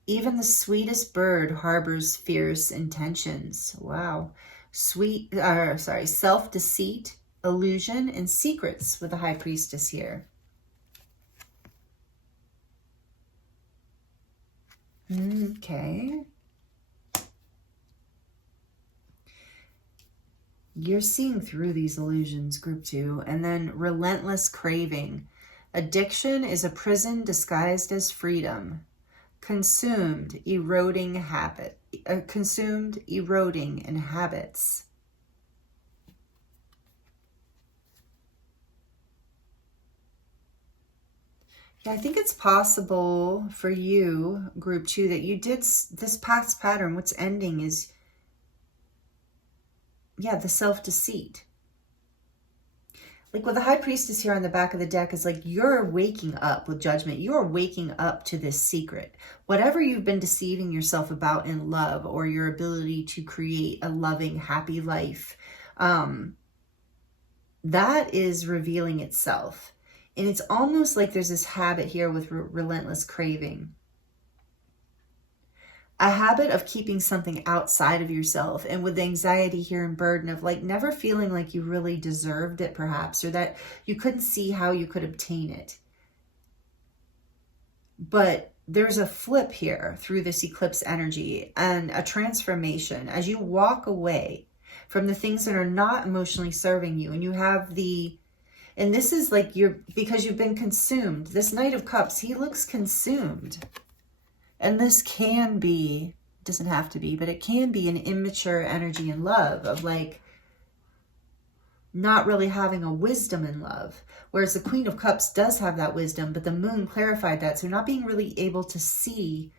Even the sweetest bird harbors fierce intentions. Wow. Self-deceit, illusion, and secrets with the High Priestess here. Okay. You're seeing through these illusions, group 2. And then relentless craving. Addiction is a prison disguised as freedom. Consumed, eroding in habits. Yeah, I think it's possible for you, group 2, that you did this past pattern. What's ending is, yeah, the self-deceit. Like with the High Priestess here on the back of the deck is like you're waking up with Judgment. You're waking up to this secret. Whatever you've been deceiving yourself about in love or your ability to create a loving, happy life, that is revealing itself. And it's almost like there's this habit here with relentless craving. A habit of keeping something outside of yourself, and with the anxiety here and burden of like never feeling like you really deserved it perhaps, or that you couldn't see how you could obtain it. But there's a flip here through this eclipse energy and a transformation as you walk away from the things that are not emotionally serving you. And you have and this is like because you've been consumed. This Knight of Cups, he looks consumed. And this can be, doesn't have to be, but it can be an immature energy in love of like not really having a wisdom in love. Whereas the Queen of Cups does have that wisdom, but the Moon clarified that. So not being really able to see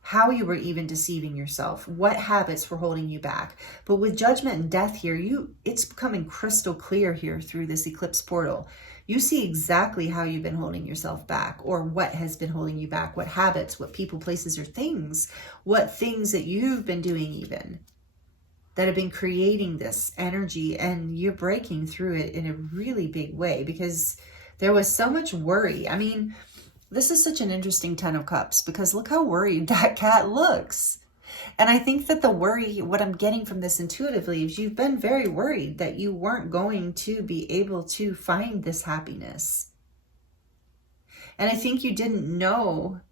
how you were even deceiving yourself, what habits were holding you back. But with Judgment and Death here, it's becoming crystal clear here through this eclipse portal. You see exactly how you've been holding yourself back, or what has been holding you back, what habits, what people, places, or things, what things that you've been doing even that have been creating this energy, and you're breaking through it in a really big way because there was so much worry. I mean, this is such an interesting Ten of Cups because look how worried that cat looks. And I think that the worry, what I'm getting from this intuitively is you've been very worried that you weren't going to be able to find this happiness. And I think you didn't know.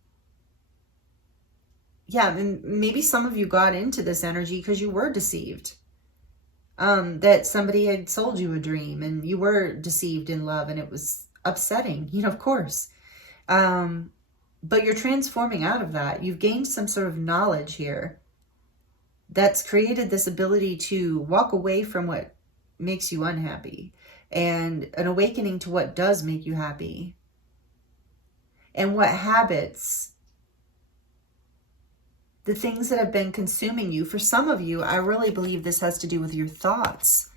Yeah, and maybe some of you got into this energy because you were deceived. That somebody had sold you a dream and you were deceived in love and it was upsetting, of course. But you're transforming out of that. You've gained some sort of knowledge here that's created this ability to walk away from what makes you unhappy and an awakening to what does make you happy and what habits, the things that have been consuming you. For some of you, I really believe this has to do with your thoughts.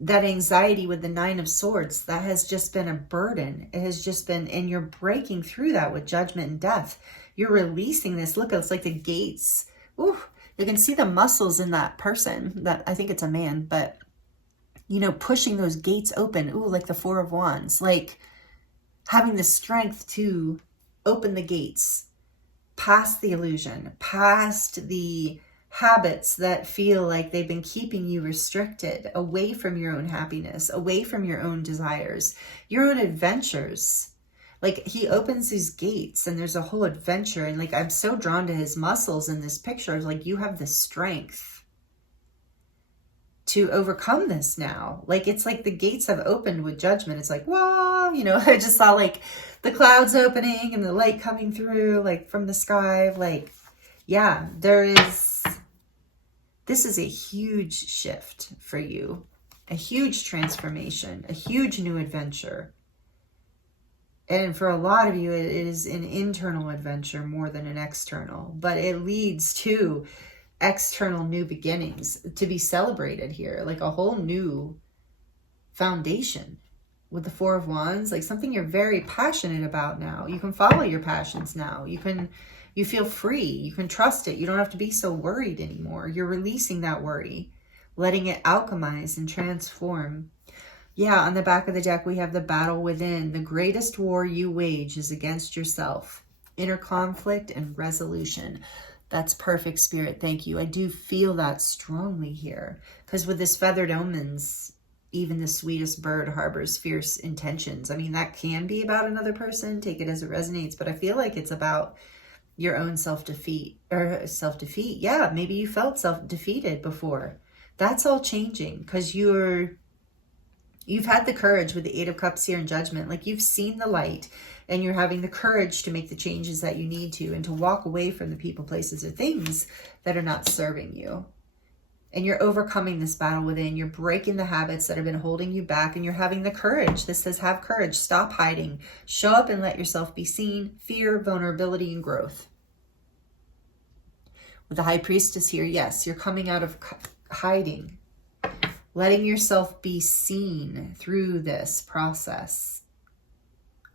That anxiety with the Nine of Swords, that has just been a burden. It has just been, and you're breaking through that with Judgment and Death. You're releasing this. Look, it's like the gates. Ooh, you can see the muscles in that person. That I think it's a man, but pushing those gates open. Ooh, like the Four of Wands, like having the strength to open the gates, past the illusion, past the habits that feel like they've been keeping you restricted, away from your own happiness, away from your own desires, your own adventures. Like he opens these gates and there's a whole adventure. And like, I'm so drawn to his muscles in this picture. It's like, you have the strength to overcome this now. Like, it's like the gates have opened with Judgment. It's like, whoa, I just saw like the clouds opening and the light coming through like from the sky. Like, yeah, this is a huge shift for you, a huge transformation, a huge new adventure. And for a lot of you, it is an internal adventure more than an external, but it leads to external new beginnings to be celebrated here, like a whole new foundation with the Four of Wands, like something you're very passionate about now. You can follow your passions now. You feel free. You can trust it. You don't have to be so worried anymore. You're releasing that worry, letting it alchemize and transform. Yeah, on the back of the deck, we have the battle within. The greatest war you wage is against yourself. inner conflict and resolution. That's perfect, Spirit. Thank you. I do feel that strongly here, because with this feathered omens, even the sweetest bird harbors fierce intentions. I mean, that can be about another person. Take it as it resonates, but I feel like it's about your own self-defeat. Yeah, maybe you felt self-defeated before. That's all changing, because you've had the courage with the Eight of Cups here in Judgment. Like, you've seen the light, and you're having the courage to make the changes that you need to, and to walk away from the people, places, or things that are not serving you. And you're overcoming this battle within. You're breaking the habits that have been holding you back, and you're having the courage. This says have courage. Stop hiding. Show up and let yourself be seen. Fear, vulnerability, and growth. With the High Priestess here, yes, you're coming out of hiding. Letting yourself be seen through this process.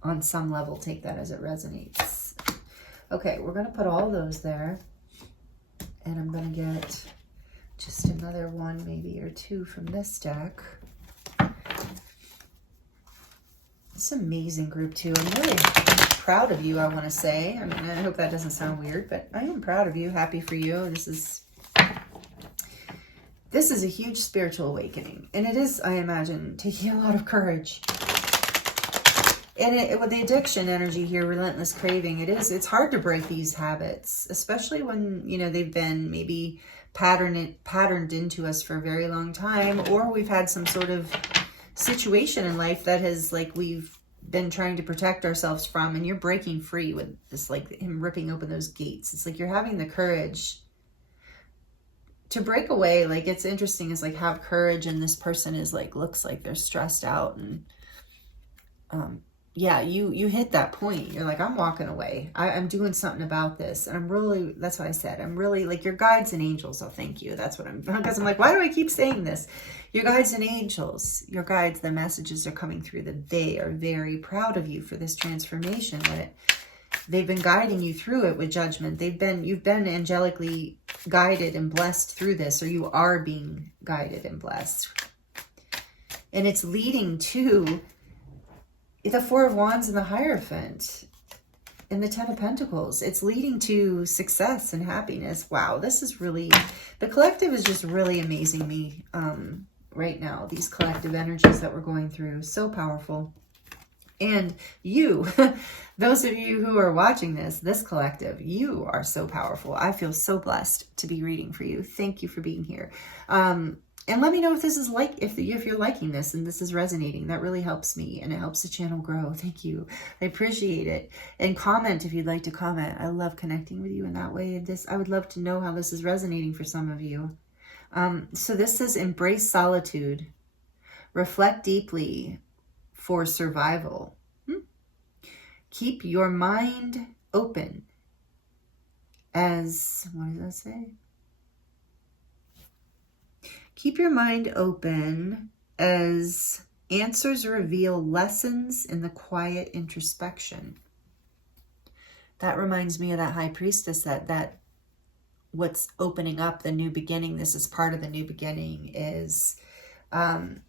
On some level, take that as it resonates. Okay, we're going to put all those there. And I'm going to get just another one, maybe, or two from this deck. It's an amazing group, too. I'm really proud of you, I want to say. I mean, I hope that doesn't sound weird, but I am proud of you. Happy for you. This is a huge spiritual awakening. And it is, I imagine, taking a lot of courage. And with the addiction energy here, relentless craving, it's hard to break these habits, especially when, you know, they've been maybe patterned into us for a very long time, or we've had some sort of situation in life that has, like, we've been trying to protect ourselves from, and you're breaking free with this, like, him ripping open those gates. It's like you're having the courage to break away. Like, it's interesting, is like, have courage, and this person is like, looks like they're stressed out, and yeah, you hit that point. You're like, I'm walking away. I'm doing something about this. And I'm really, that's what I said. I'm really, like, your guides and angels. Oh, thank you. That's what because I'm like, why do I keep saying this? Your guides and angels, your guides, the messages are coming through that they are very proud of you for this transformation. They've been guiding you through it with Judgment. You've been angelically guided and blessed through this, or you are being guided and blessed. And it's leading to the Four of Wands and the Hierophant and the Ten of Pentacles. It's leading to success and happiness. Wow, this is really, the collective is just really amazing me right now. These collective energies that we're going through, so powerful. And you, those of you who are watching this collective, you are so powerful. I feel so blessed to be reading for you. Thank you for being here. And let me know if this is if you're liking this and this is resonating. That really helps me, and it helps the channel grow. Thank you. I appreciate it. And comment if you'd like to comment. I love connecting with you in that way. And I would love to know how this is resonating for some of you. So this says, embrace solitude. Reflect deeply for survival. Keep your mind open as, what does that say? Keep your mind open as answers reveal lessons in the quiet introspection. That reminds me of that High Priestess, that what's opening up, the new beginning. This is part of the new beginning is, with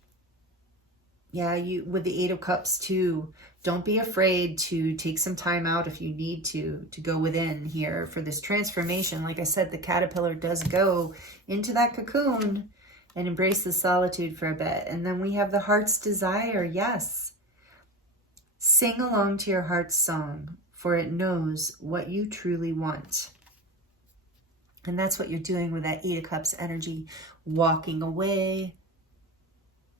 the Eight of Cups too, don't be afraid to take some time out if you need to go within here for this transformation. Like I said, the caterpillar does go into that cocoon and embrace the solitude for a bit. And then we have the heart's desire. Yes. Sing along to your heart's song, for it knows what you truly want. And that's what you're doing with that Eight of Cups energy. Walking away,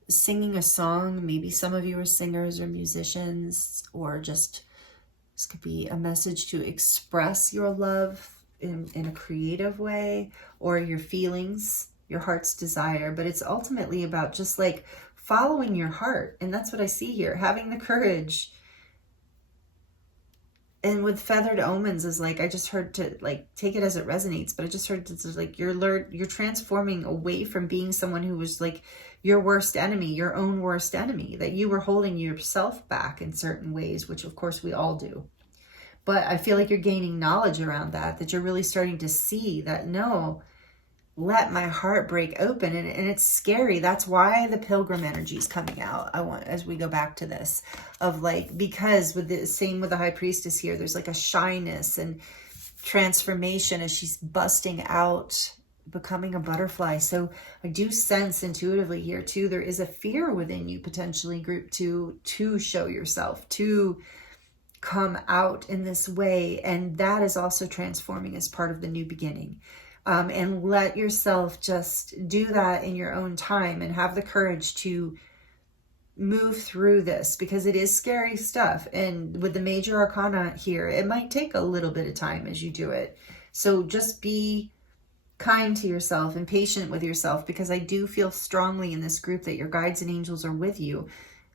singing a song. Maybe some of you are singers or musicians, or just, this could be a message to express your love in a creative way, or your feelings, your heart's desire. But it's ultimately about just like following your heart. And that's what I see here, having the courage. And with feathered omens is like, I just heard to like, take it as it resonates, but I just heard it's like you're transforming away from being someone who was like your worst enemy, your own worst enemy, that you were holding yourself back in certain ways, which of course we all do. But I feel like you're gaining knowledge around that you're really starting to see that, no, let my heart break open, and it's scary. That's why the pilgrim energy is coming out. I want, as we go back to this, of like, because with the same with the high priestess here, there's like a shyness and transformation as she's busting out, becoming a butterfly. So I do sense intuitively here too, there is a fear within you potentially, group 2, to show yourself, to come out in this way. And that is also transforming as part of the new beginning. And let yourself just do that in your own time and have the courage to move through this, because it is scary stuff. And with the major arcana here, it might take a little bit of time as you do it. So just be kind to yourself and patient with yourself, because I do feel strongly in this group that your guides and angels are with you.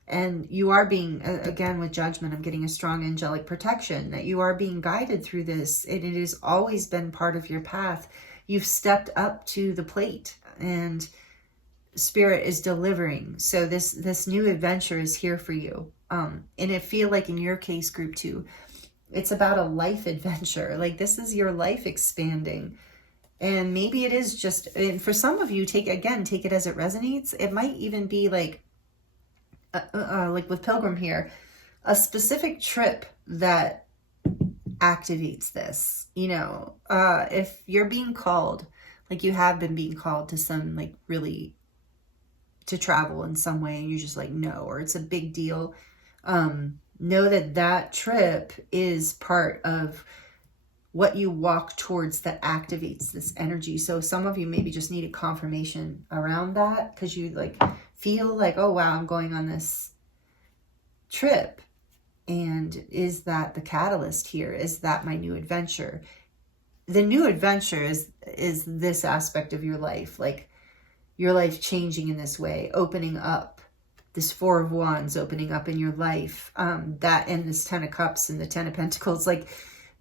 And you are being, again, with judgment, I'm getting a strong angelic protection, that you are being guided through this. And it has always been part of your path. You've stepped up to the plate, and Spirit is delivering. So this new adventure is here for you. And I feel like in your case, group 2, it's about a life adventure. Like, this is your life expanding. And maybe it is just, and for some of you, take it as it resonates. It might even be like with Pilgrim here, a specific trip that activates this. You know, if you're being called, like you have been being called to some, like, really to travel in some way, and you're just like, no, or it's a big deal, know that that trip is part of what you walk towards that activates this energy. So some of you maybe just needed confirmation around that, because you like feel like, oh wow, I'm going on this trip. And is that the catalyst here? Is that my new adventure? The new adventure is this aspect of your life, like your life changing in this way, opening up, this 4 of Wands opening up in your life, that, and this 10 of Cups and the 10 of Pentacles. Like,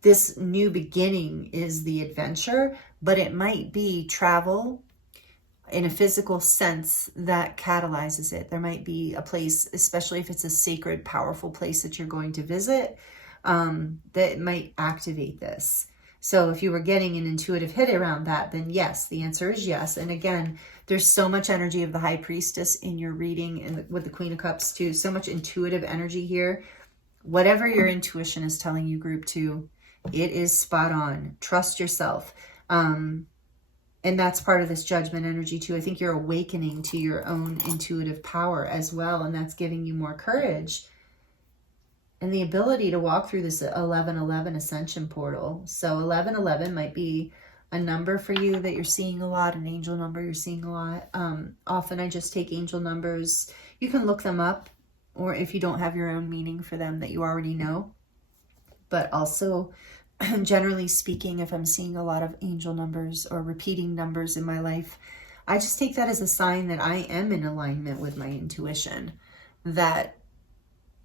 this new beginning is the adventure, but it might be travel in a physical sense that catalyzes it. There might be a place, especially if it's a sacred, powerful place that you're going to visit, that might activate this. So if you were getting an intuitive hit around that, then yes, the answer is yes. And again, there's so much energy of the High Priestess in your reading, and with the Queen of Cups too, so much intuitive energy here. Whatever your intuition is telling you, group 2, it is spot on. Trust yourself. And that's part of this judgment energy too. I think you're awakening to your own intuitive power as well. And that's giving you more courage and the ability to walk through this 1111 ascension portal. So 1111 might be a number for you that you're seeing a lot, an angel number you're seeing a lot. Often I just take angel numbers. You can look them up, or if you don't have your own meaning for them that you already know. But also, generally speaking, if I'm seeing a lot of angel numbers or repeating numbers in my life, I just take that as a sign that I am in alignment with my intuition, that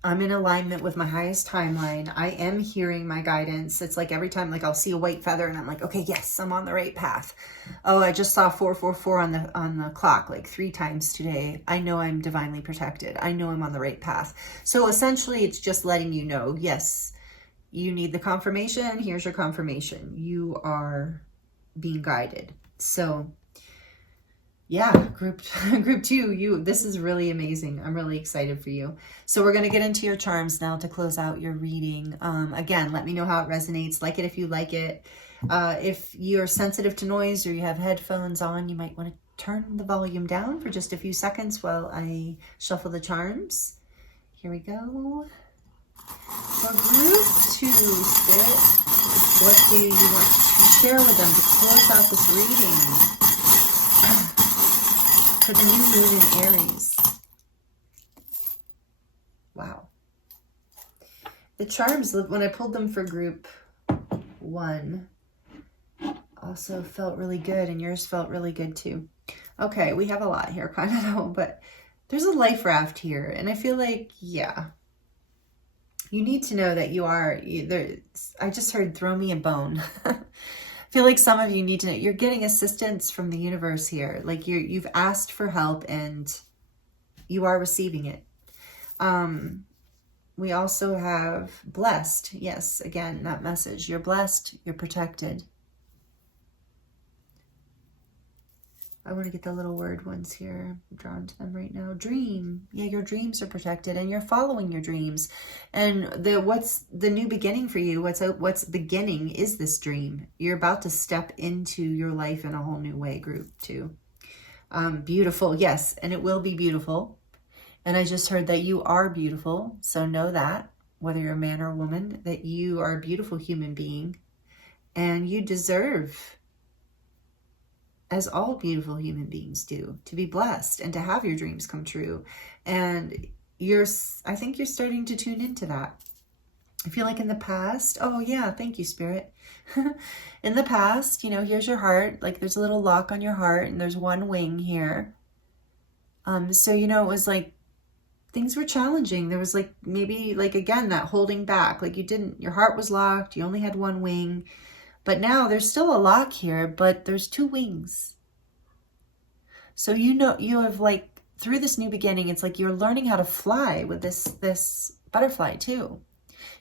I'm in alignment with my highest timeline. I am hearing my guidance. It's like every time, like I'll see a white feather and I'm like, okay, yes, I'm on the right path. Oh, I just saw 444 on the clock like 3 times today. I know I'm divinely protected. I know I'm on the right path. So essentially it's just letting you know, yes, you need the confirmation. Here's your confirmation. You are being guided. So yeah, group 2, this is really amazing. I'm really excited for you. So we're going to get into your charms now to close out your reading. Again, let me know how it resonates. Like it if you like it. If you're sensitive to noise or you have headphones on, you might want to turn the volume down for just a few seconds while I shuffle the charms. Here we go. For group 2, Spirit, what do you want to share with them to close out this reading for the new moon in Aries? Wow. The charms, when I pulled them for group 1, also felt really good, and yours felt really good too. Okay, we have a lot here, kind of know, but there's a life raft here, and I feel like, yeah, you need to know that you are, I just heard throw me a bone. I feel like some of you need to know you're getting assistance from the universe here. Like you've asked for help and you are receiving it. We also have blessed. Yes, again, that message. You're blessed. You're protected. I want to get the little word ones here. I'm drawn to them right now. Dream. Yeah, your dreams are protected and you're following your dreams. And what's the new beginning for you? What's beginning is this dream. You're about to step into your life in a whole new way, group 2. Beautiful. Yes, and it will be beautiful. And I just heard that you are beautiful. So know that, whether you're a man or a woman, that you are a beautiful human being and you deserve, as all beautiful human beings do, to be blessed and to have your dreams come true. And I think you're starting to tune into that. I feel like in the past, oh yeah, thank you, Spirit. In the past, you know, here's your heart, like there's a little lock on your heart and there's one wing here. So, you know, it was like things were challenging. There was like, maybe like, again, that holding back, like your heart was locked. You only had one wing. But now there's still a lock here, but there's 2 wings. So you know, you have like, through this new beginning, it's like you're learning how to fly with this butterfly too.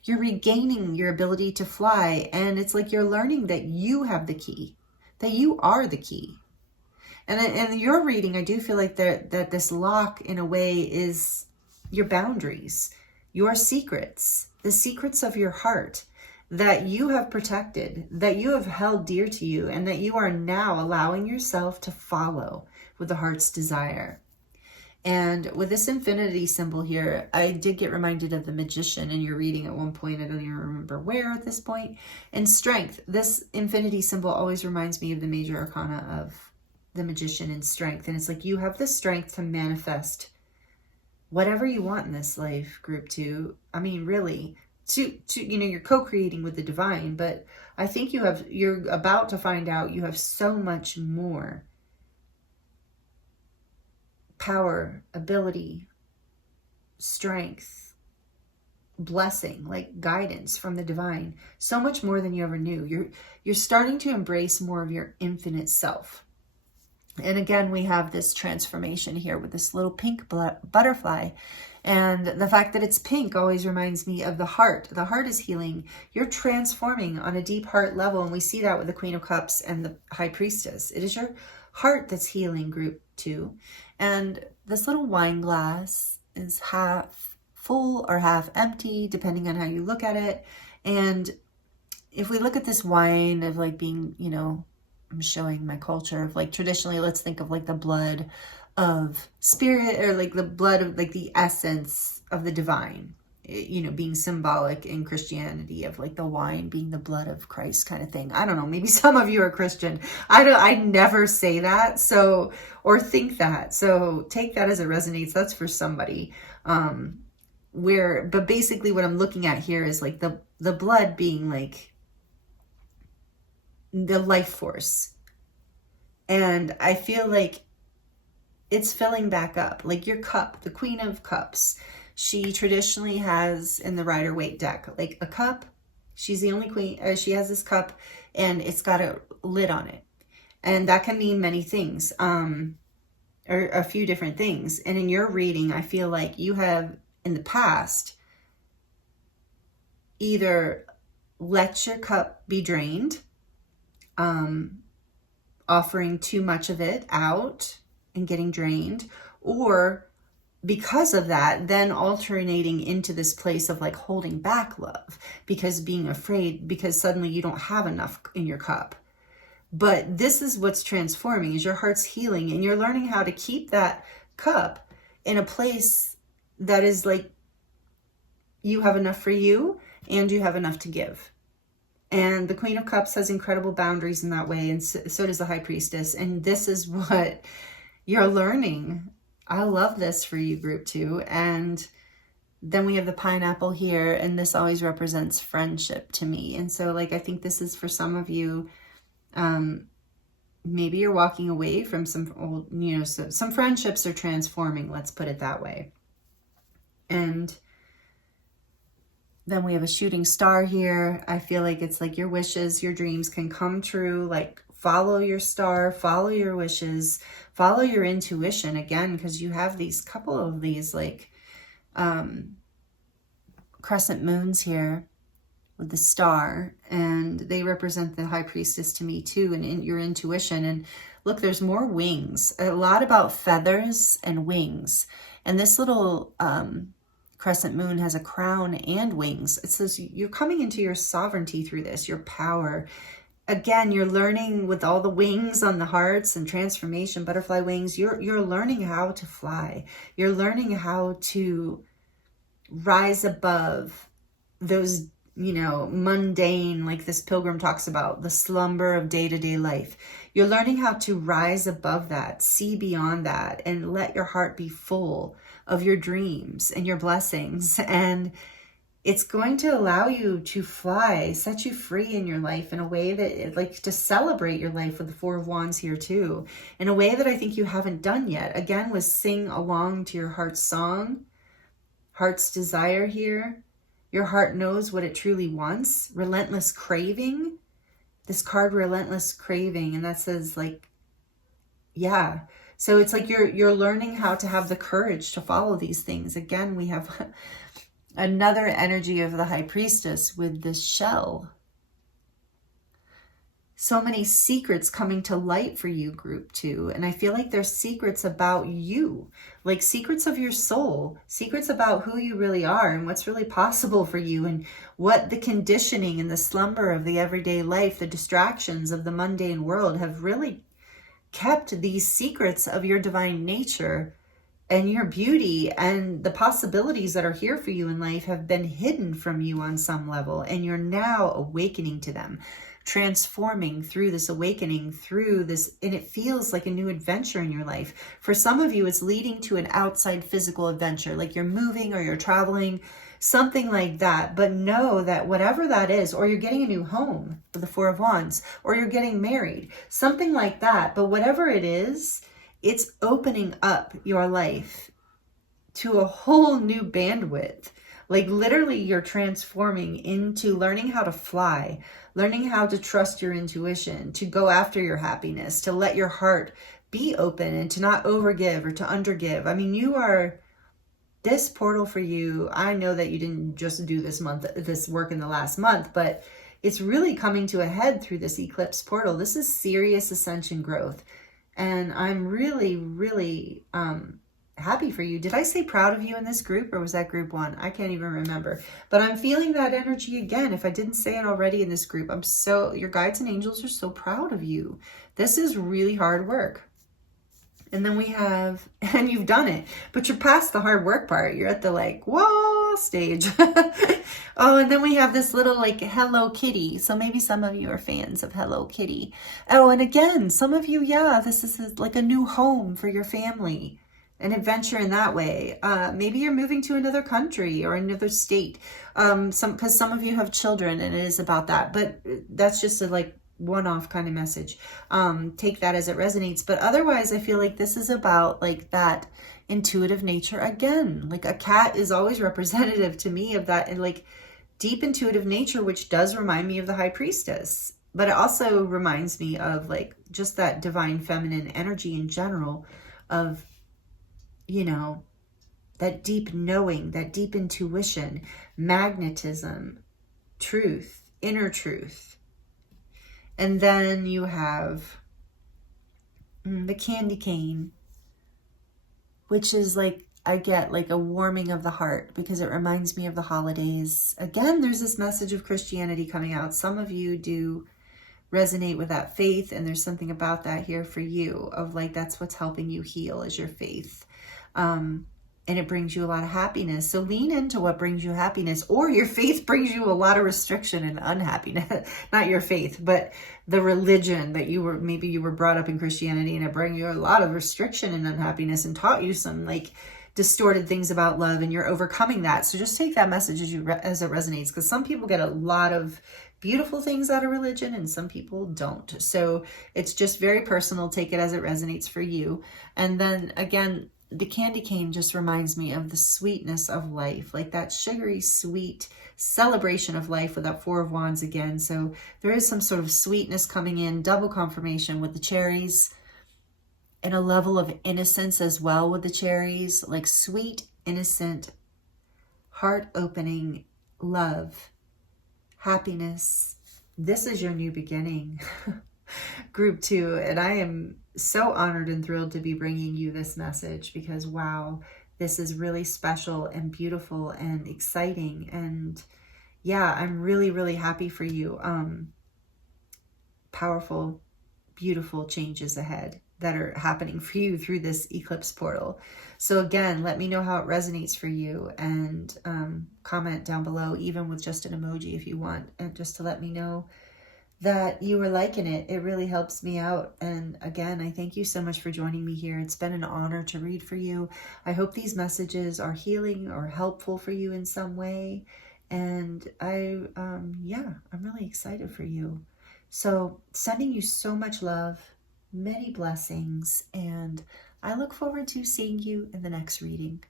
You're regaining your ability to fly. And it's like you're learning that you have the key, that you are the key. And in your reading, I do feel like that this lock in a way is your boundaries, your secrets, the secrets of your heart, that you have protected, that you have held dear to you, and that you are now allowing yourself to follow with the heart's desire. And with this infinity symbol here, I did get reminded of the magician in your reading at one point. I don't even remember where at this point. And strength, this infinity symbol always reminds me of the major arcana of the magician and strength. And it's like you have the strength to manifest whatever you want in this life, group 2. I mean, really, to you know, you're co-creating with the divine, but I think you're about to find out you have so much more power, ability, strength, blessing, like guidance from the divine, so much more than you ever knew. You're starting to embrace more of your infinite self. And again, we have this transformation here with this little pink butterfly. And the fact that it's pink always reminds me of the heart. The heart is healing. You're transforming on a deep heart level. And we see that with the Queen of Cups and the High Priestess. It is your heart that's healing, group 2. And this little wine glass is half full or half empty, depending on how you look at it. And if we look at this wine of like being, you know, I'm showing my culture of like traditionally, let's think of like the blood of spirit, or like the blood of like the essence of the divine, you know, being symbolic in Christianity of like the wine being the blood of Christ kind of thing. I don't know, maybe some of you are Christian. I never say that, so, or think that, so take that as it resonates. That's for somebody. But basically what I'm looking at here is like the blood being like the life force. And I feel like it's filling back up, like your cup, the Queen of Cups. She traditionally has in the Rider-Waite deck, like a cup. She's the only queen, she has this cup and it's got a lid on it. And that can mean many things, or a few different things. And in your reading, I feel like you have in the past either let your cup be drained, offering too much of it out and getting drained, or because of that, then alternating into this place of like holding back love, because being afraid, because suddenly you don't have enough in your cup. But this is what's transforming, is your heart's healing, and you're learning how to keep that cup in a place that is like you have enough for you and you have enough to give. And the Queen of Cups has incredible boundaries in that way, and so does the High Priestess. And this is what you're learning. I love this for you, group 2. And then we have the pineapple here, and this always represents friendship to me. And so like, I think this is for some of you, maybe you're walking away from some old, you know, some friendships are transforming, let's put it that way. And then we have a shooting star here. I feel like it's like your wishes, your dreams can come true. Like follow your star, follow your wishes, follow your intuition again, because you have these couple of these like crescent moons here. with the star, and they represent the high priestess to me too, and in your intuition. And look, there's more wings, a lot about feathers and wings. And this little crescent moon has a crown and wings. It says you're coming into your sovereignty through this, your power. Again, you're learning with all the wings on the hearts and transformation, butterfly wings, you're learning how to fly. You're learning how to rise above those, you know, mundane, like this pilgrim talks about, the slumber of day-to-day life. You're learning how to rise above that, see beyond that, and let your heart be full of your dreams and your blessings. And it's going to allow you to fly, set you free in your life in a way that, like, to celebrate your life with the Four of Wands here too, in a way that I think you haven't done yet. Again, was sing along to your heart's song, heart's desire here. Your heart knows what it truly wants. Relentless craving. This card, relentless craving, and that says, like, yeah. So it's like you're learning how to have the courage to follow these things. Again, we have another energy of the high priestess with this shell. So many secrets coming to light for you, group 2. And I feel like there's secrets about you, like secrets of your soul, secrets about who you really are and what's really possible for you, and what the conditioning and the slumber of the everyday life, the distractions of the mundane world have really kept these secrets of your divine nature and your beauty and the possibilities that are here for you in life have been hidden from you on some level. And you're now awakening to them, transforming through this awakening, through this, and it feels like a new adventure in your life. For some of you, it's leading to an outside physical adventure, like you're moving or you're traveling, something like that. But know that whatever that is, or you're getting a new home with the Four of Wands, or you're getting married, something like that. But whatever it is, it's opening up your life to a whole new bandwidth. Like literally you're transforming into learning how to fly, learning how to trust your intuition, to go after your happiness, to let your heart be open and to not overgive or to undergive. I mean, you are, this portal for you, I know that you didn't just do this work in the last month, but it's really coming to a head through this eclipse portal. This is serious ascension growth. And I'm really, really happy for you. Did I say proud of you in this group, or was that group 1? I can't even remember. But I'm feeling that energy again. If I didn't say it already in this group, your guides and angels are so proud of you. This is really hard work. And then we have, and you've done it, but you're past the hard work part. You're at the like, whoa stage. Oh, and then we have this little like Hello Kitty. So maybe some of you are fans of Hello Kitty. Oh, and again, some of you, yeah, this is like a new home for your family, an adventure in that way. Maybe you're moving to another country or another state. Because some of you have children and it is about that, but that's just a like one-off kind of message. Take that as it resonates. But otherwise, I feel like this is about like that intuitive nature again. Like a cat is always representative to me of that, and like deep intuitive nature, which does remind me of the high priestess, but it also reminds me of like just that divine feminine energy in general of, you know, that deep knowing, that deep intuition, magnetism, truth, inner truth. And then you have the candy cane, which is like, I get like a warming of the heart because it reminds me of the holidays. Again, there's this message of Christianity coming out. Some of you do resonate with that faith, and there's something about that here for you of like, that's what's helping you heal is your faith. And it brings you a lot of happiness. So lean into what brings you happiness, or your faith brings you a lot of restriction and unhappiness. Not your faith, but the religion that maybe you were brought up in Christianity, and it bring you a lot of restriction and unhappiness and taught you some like distorted things about love, and you're overcoming that. So just take that message as it resonates, because some people get a lot of beautiful things out of religion and some people don't. So it's just very personal. Take it as it resonates for you. And then again, the candy cane just reminds me of the sweetness of life, like that sugary sweet celebration of life with that Four of Wands again. So there is some sort of sweetness coming in, double confirmation with the cherries, and a level of innocence as well with the cherries, like sweet, innocent, heart-opening love, happiness. This is your new beginning. Group 2, and I am so honored and thrilled to be bringing you this message because wow, this is really special and beautiful and exciting, and yeah, I'm really happy for you. Powerful, beautiful changes ahead that are happening for you through this eclipse portal. So again, let me know how it resonates for you, and comment down below, even with just an emoji if you want, and just to let me know that you were liking it. It really helps me out. And again, I thank you so much for joining me here. It's been an honor to read for you. I hope these messages are healing or helpful for you in some way. And I'm really excited for you. So sending you so much love, many blessings, and I look forward to seeing you in the next reading.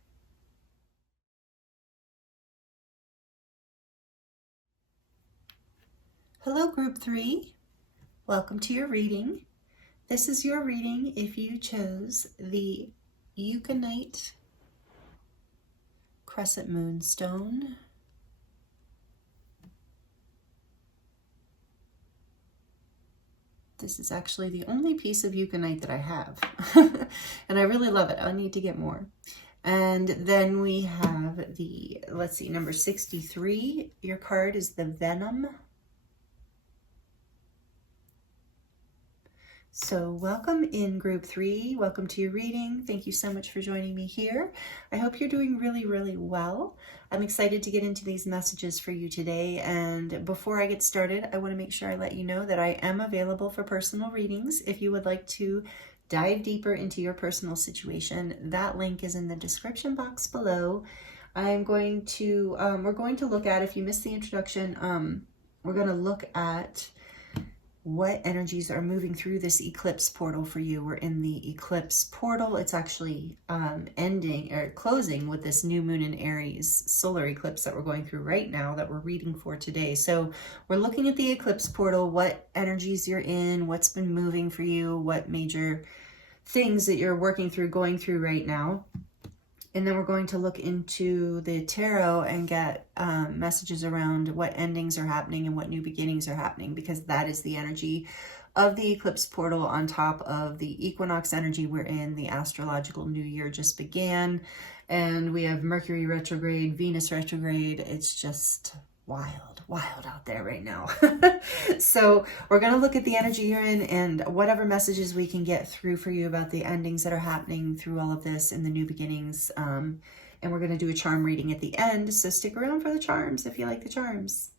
Hello, Group 3. Welcome to your reading. This is your reading if you chose the Unakite Crescent Moonstone. This is actually the only piece of Unakite that I have. And I really love it. I need to get more. And then we have the, let's see, number 63. Your card is the Venom. So welcome in Group 3. Welcome to your reading. Thank you so much for joining me here. I hope you're doing really well. I'm excited to get into these messages for you today. And before I get started, I want to make sure I let you know that I am available for personal readings. If you would like to dive deeper into your personal situation, that link is in the description box below. I'm going to, we're going to look at, if you missed the introduction, we're going to look at what energies are moving through this eclipse portal for you. We're in the eclipse portal. It's actually ending or closing with this new moon in Aries solar eclipse that we're going through right now that we're reading for today. So we're looking at the eclipse portal, what energies you're in, what's been moving for you, what major things that you're working through, going through right now. And then we're going to look into the tarot and get messages around what endings are happening and what new beginnings are happening, because that is the energy of the eclipse portal on top of the equinox energy we're in. The astrological new year just began, and we have Mercury retrograde, Venus retrograde. It's just wild out there right now. So we're going to look at the energy you're in and whatever messages we can get through for you about the endings that are happening through all of this and the new beginnings. And we're going to do a charm reading at the end, so stick around for the charms if you like the charms.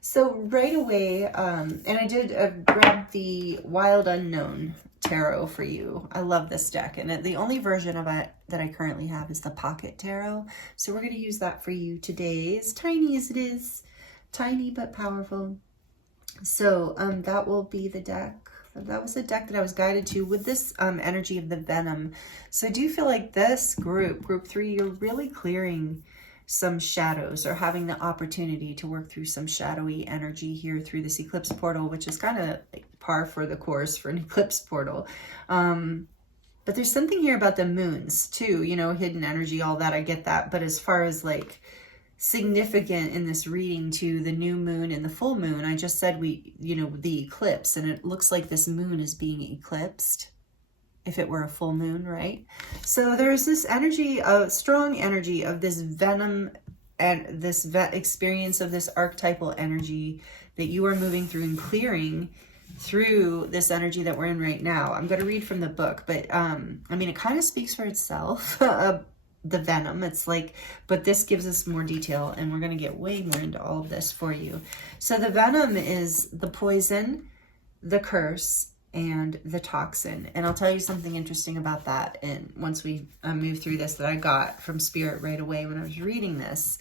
So right away, and I did grab the Wild Unknown tarot for you. I love this deck, and the only version of it that I currently have is the pocket tarot. So we're going to use that for you today, as tiny as it is, tiny but powerful. So that will be the deck. That was the deck that I was guided to with this energy of the Venom. So I do feel like this group 3, you're really clearing some shadows or having the opportunity to work through some shadowy energy here through this eclipse portal, which is kind of like par for the course for an eclipse portal. But there's something here about the moons too, you know, hidden energy, all that, I get that. But as far as like significant in this reading to the new moon and the full moon, I just said the eclipse, and it looks like this moon is being eclipsed if it were a full moon, right? So there's this energy, strong energy of this Venom and this experience of this archetypal energy that you are moving through and clearing through this energy that we're in right now. I'm going to read from the book, but I mean, it kind of speaks for itself. The Venom, it's like, but this gives us more detail, and we're going to get way more into all of this for you. So the Venom is the poison, the curse, and the toxin. And I'll tell you something interesting about that, and once we move through this, that I got from Spirit right away when I was reading this.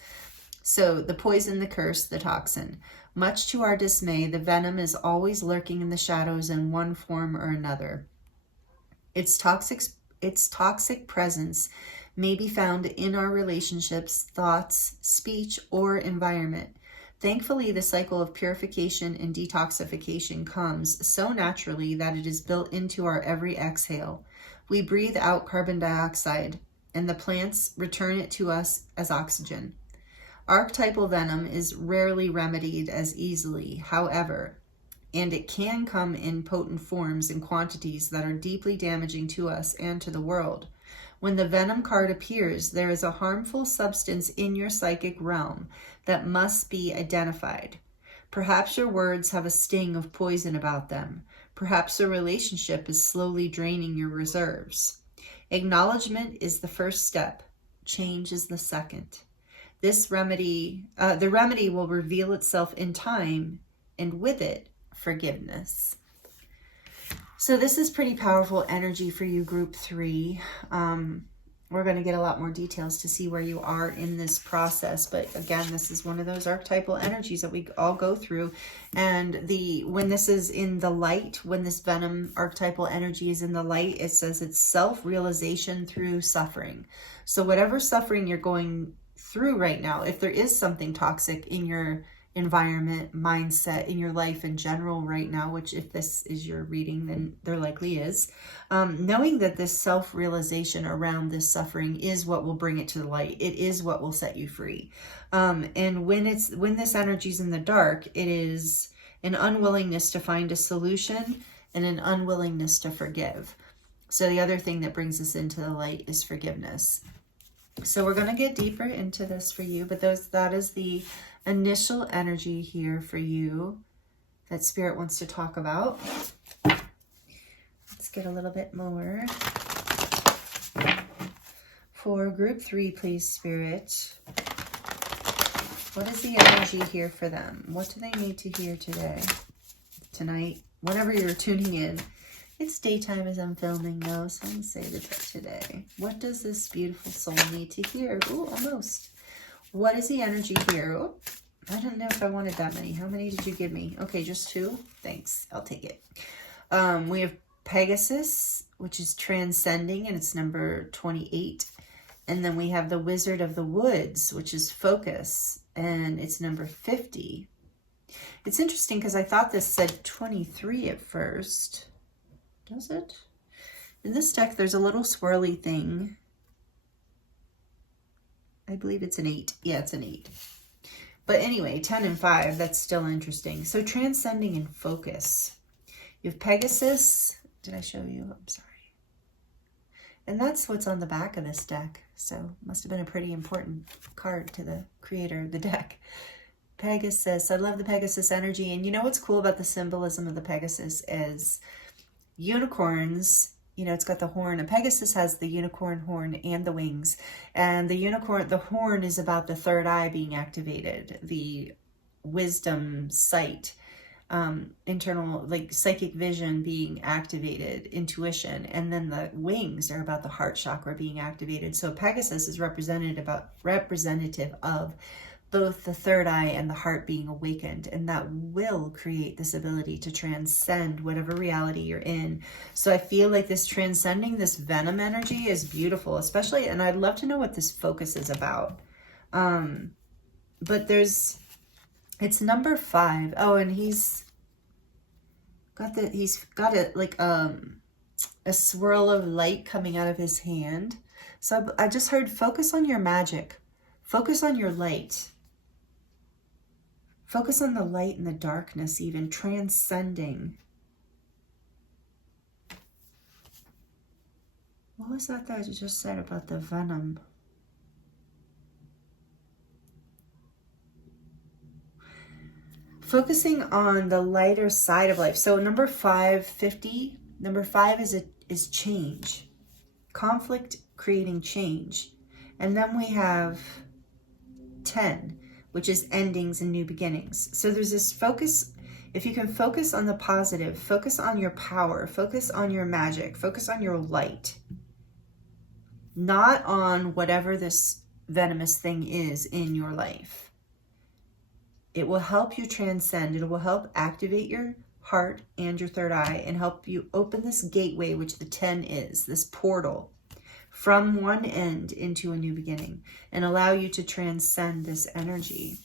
So the poison, the curse, the toxin. Much to our dismay, the Venom is always lurking in the shadows in one form or another. Its toxic presence may be found in our relationships, thoughts, speech, or environment. Thankfully, the cycle of purification and detoxification comes so naturally that it is built into our every exhale. We breathe out carbon dioxide, and the plants return it to us as oxygen. Archetypal venom is rarely remedied as easily, however, and it can come in potent forms and quantities that are deeply damaging to us and to the world. When the venom card appears, there is a harmful substance in your psychic realm that must be identified. Perhaps your words have a sting of poison about them. Perhaps a relationship is slowly draining your reserves. Acknowledgement is the first step. Change is the second. This remedy, the remedy will reveal itself in time, and with it, forgiveness. So this is pretty powerful energy for you, group 3. We're going to get a lot more details to see where you are in this process. But again, this is one of those archetypal energies that we all go through. And when this is in the light, when this venom archetypal energy is in the light, it says it's self-realization through suffering. So whatever suffering you're going through right now, if there is something toxic in your environment, mindset, in your life in general right now, which if this is your reading, then there likely is, knowing that this self-realization around this suffering is what will bring it to the light. It is what will set you free. And when this energy is in the dark, it is an unwillingness to find a solution and an unwillingness to forgive. So the other thing that brings us into the light is forgiveness. So we're going to get deeper into this for you, but that is the initial energy here for you that Spirit wants to talk about. Let's get a little bit more. For group 3, please, Spirit. What is the energy here for them? What do they need to hear today, tonight, whenever you're tuning in? It's daytime as I'm filming though, so I'm going to say that today. What does this beautiful soul need to hear? Ooh, almost. What is the energy here? Oh, I don't know if I wanted that many. How many did you give me? Okay, just 2. Thanks. I'll take it. We have Pegasus, which is transcending, and it's number 28. And then we have the Wizard of the Woods, which is focus, and it's number 50. It's interesting because I thought this said 23 at first. Does it? In this deck, there's a little swirly thing. I believe it's an 8. Yeah, it's an 8. But anyway, 10 and 5, that's still interesting. So transcending and focus. You have Pegasus. Did I show you? I'm sorry. And that's what's on the back of this deck. So must have been a pretty important card to the creator of the deck. Pegasus. I love the Pegasus energy. And you know what's cool about the symbolism of the Pegasus is unicorns. You know, it's got the horn. A Pegasus has the unicorn horn and the wings. And the horn is about the third eye being activated, the wisdom, sight, internal, like psychic vision being activated, intuition. And then the wings are about the heart chakra being activated. So Pegasus is representative of both the third eye and the heart being awakened, and that will create this ability to transcend whatever reality you're in. So I feel like this transcending this venom energy is beautiful, especially, and I'd love to know what this focus is about. But it's number 5. Oh, and he's got a swirl of light coming out of his hand. So I just heard focus on your magic, focus on your light. Focus on the light and the darkness, even transcending. What was that I just said about the venom? Focusing on the lighter side of life. So number 5, 50. Number 5 is change. Conflict creating change. And then we have 10. Which is endings and new beginnings. So there's this focus. If you can focus on the positive, focus on your power, focus on your magic, focus on your light, not on whatever this venomous thing is in your life. It will help you transcend. It will help activate your heart and your third eye and help you open this gateway, which the 10 is, this portal, from one end into a new beginning, and allow you to transcend this energy.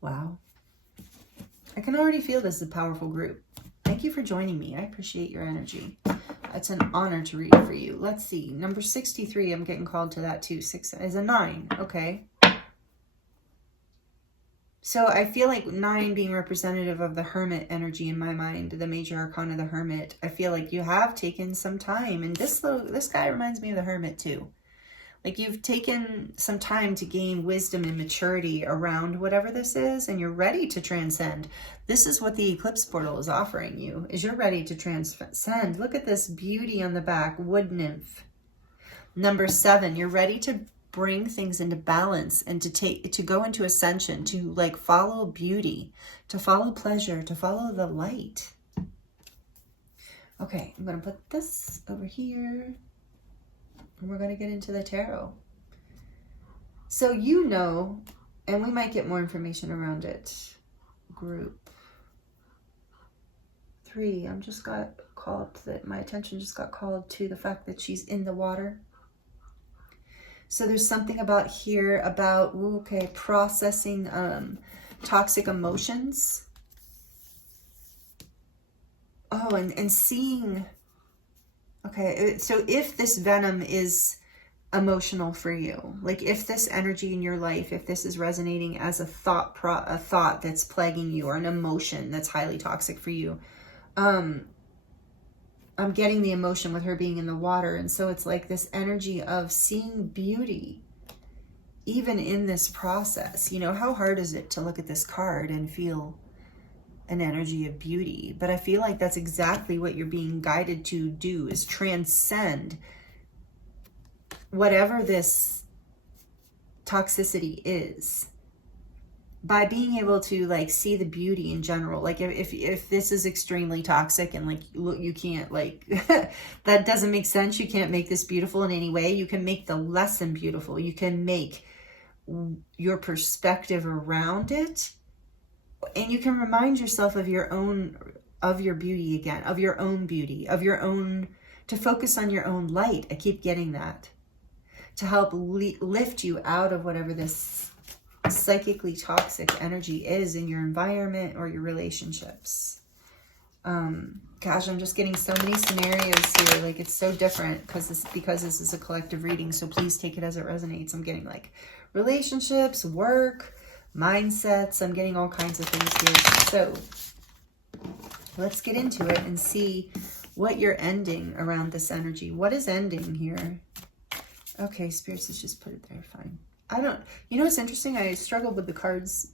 Wow. I can already feel this is a powerful group. Thank you for joining me. I appreciate your energy. it's an honor to read for you. Let's see. Number 63, I'm getting called to that too. 6 is a 9. Okay. So I feel like 9 being representative of the Hermit energy in my mind, the major arcana of the Hermit. I feel like you have taken some time, and this guy reminds me of the Hermit too. Like you've taken some time to gain wisdom and maturity around whatever this is, and you're ready to transcend. This is what the Eclipse portal is offering you, is you're ready to transcend. Look at this beauty on the back, wood nymph. Number 7, you're ready to bring things into balance and to go into ascension, to like follow beauty, to follow pleasure, to follow the light. Okay, I'm going to put this over here. And we're going to get into the tarot. So you know, and we might get more information around it. Group 3, I'm just got called that my attention just got called to the fact that she's in the water. So there's something about here about, okay, processing toxic emotions. Oh, and seeing. Okay, so if this venom is emotional for you, like if this energy in your life, if this is resonating as a thought that's plaguing you, or an emotion that's highly toxic for you, I'm getting the emotion with her being in the water. And so it's like this energy of seeing beauty, even in this process. You know, how hard is it to look at this card and feel an energy of beauty? But I feel like that's exactly what you're being guided to do, is transcend whatever this toxicity is by being able to like see the beauty in general. Like if this is extremely toxic and like you can't like that doesn't make sense, you can't make this beautiful in any way, you can make the lesson beautiful. You can make your perspective around it, and you can remind yourself of your beauty again, of your own beauty, of your own, to focus on your own light. I keep getting that, to help lift you out of whatever this psychically toxic energy is in your environment or your relationships. Gosh, I'm just getting so many scenarios here. Like it's so different because this is a collective reading. So please take it as it resonates. I'm getting like relationships, work, mindsets. I'm getting all kinds of things here. So let's get into it and see what you're ending around this energy. What is ending here? Okay, spirits, let's just put it there. Fine. You know what's interesting? I struggled with the cards,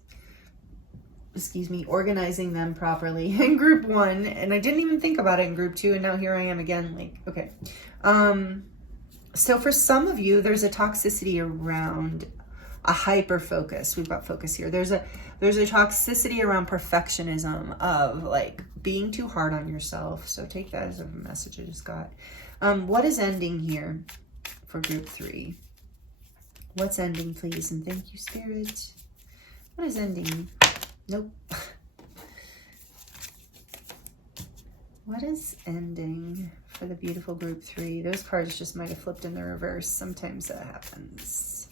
excuse me, organizing them properly in group 1, and I didn't even think about it in group 2, and now here I am again. Like, okay. So for some of you, there's a toxicity around a hyper focus. We've got focus here. There's a toxicity around perfectionism, of like being too hard on yourself. So take that as a message I just got. What is ending here for group 3? What's ending, please? And thank you, Spirit. What is ending? Nope. What is ending for the beautiful group 3? Those cards just might have flipped in the reverse. Sometimes that happens.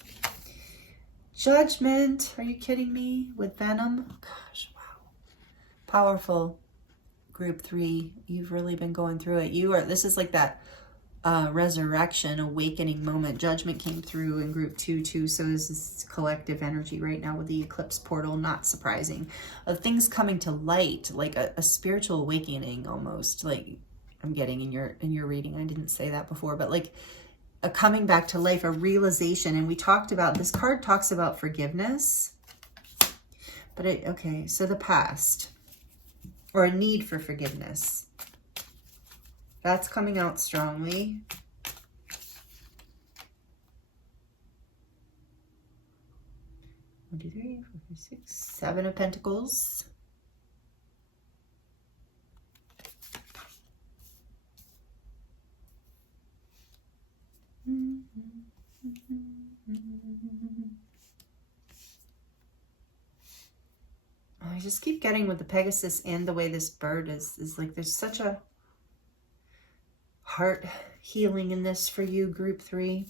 Judgment. Are you kidding me? With venom? Gosh, wow. Powerful group 3. You've really been going through it. This is like that resurrection, awakening moment. Judgment came through in group 2 too, so is this collective energy right now with the eclipse portal. Not surprising, of things coming to light, like a spiritual awakening almost. Like I'm getting in your reading, I didn't say that before, but like a coming back to life, a realization. And we talked about, this card talks about forgiveness, but okay, so the past, or a need for forgiveness, that's coming out strongly. One, two, three, 4, 5, 6, 7 of Pentacles. I just keep getting with the Pegasus and the way this bird is like there's such a heart healing in this for you, group 3.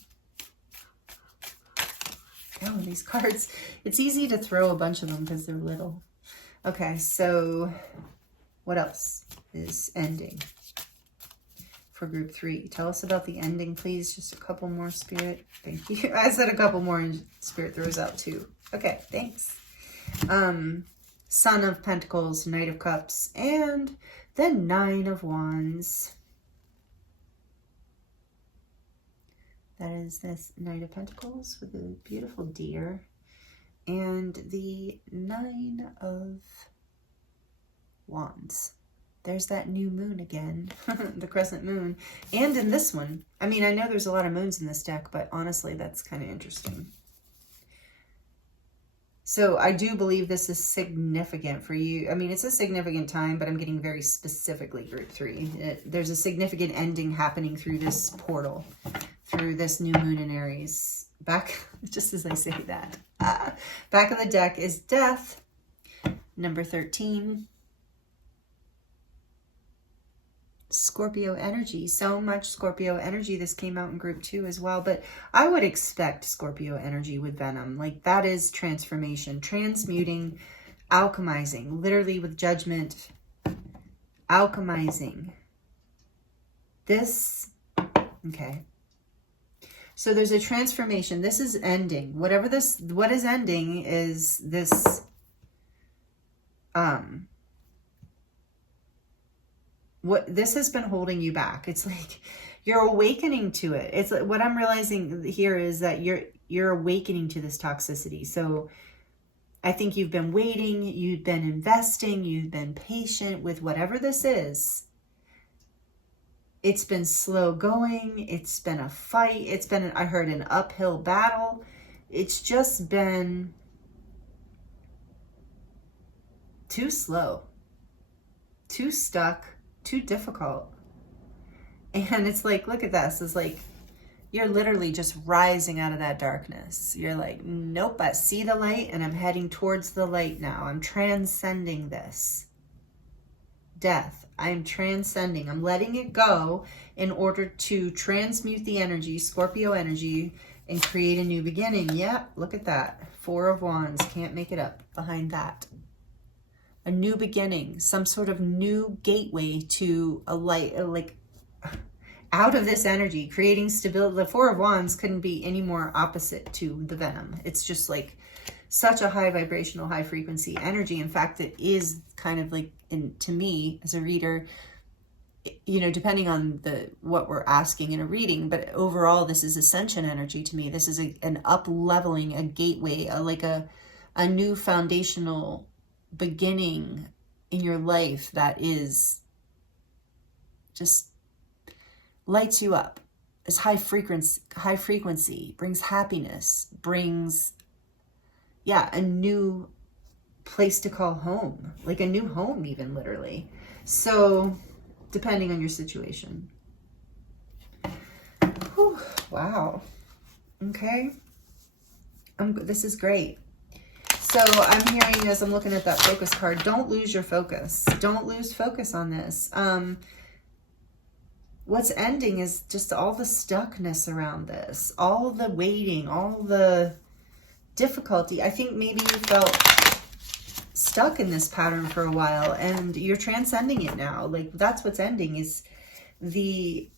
Oh, these cards, it's easy to throw a bunch of them because they're little. Okay, so what else is ending for group 3. Tell us about the ending, please. Just a couple more, Spirit. Thank you. I said a couple more and Spirit throws out 2. Okay, thanks. Son of Pentacles, Knight of Cups, and the 9 of Wands. That is this Knight of Pentacles with a beautiful deer. And the 9 of Wands. There's that new moon again, the crescent moon. And in this one, I mean, I know there's a lot of moons in this deck, but honestly, that's kind of interesting. So I do believe this is significant for you. I mean, it's a significant time, but I'm getting very specifically group 3. There's a significant ending happening through this portal, through this new moon in Aries. Back, just as I say that, back of the deck is Death, number 13. Scorpio energy, so much Scorpio energy. This came out in group 2 as well, but I would expect Scorpio energy with Venom. Like, that is transformation, transmuting, alchemizing, literally with Judgment, alchemizing. This, okay. So there's a transformation. This is ending. Whatever this, what is ending is this, what this has been holding you back. It's like you're awakening to it. It's like, what I'm realizing here is that you're awakening to this toxicity. So I think you've been waiting, you've been investing, you've been patient with whatever this is. It's been slow going. It's been a fight. It's been, I heard, an uphill battle. It's just been too slow, too stuck, too difficult. And it's like, look at this. It's like you're literally just rising out of that darkness. You're like, nope, I see the light and I'm heading towards the light now. I'm transcending this. Death. I'm transcending. I'm letting it go in order to transmute the energy, Scorpio energy, and create a new beginning. Yep, look at that. 4 of Wands. Can't make it up behind that. A new beginning, some sort of new gateway to a light, like out of this energy, creating stability. The 4 of Wands couldn't be any more opposite to the Venom. It's just like such a high vibrational, high frequency energy. In fact, it is kind of like, to me as a reader, you know, depending on what we're asking in a reading, but overall, this is ascension energy to me. This is an up leveling, a gateway, like a new foundational beginning in your life that is just lights you up. It's high frequency, brings happiness, brings, yeah, a new place to call home, like a new home, even literally. So depending on your situation. Whew, wow. Okay. This is great. So I'm hearing, as I'm looking at that focus card, don't lose your focus. Don't lose focus on this. What's ending is just all the stuckness around this, all the waiting, all the difficulty. I think maybe you felt stuck in this pattern for a while and you're transcending it now. Like, that's what's ending, is the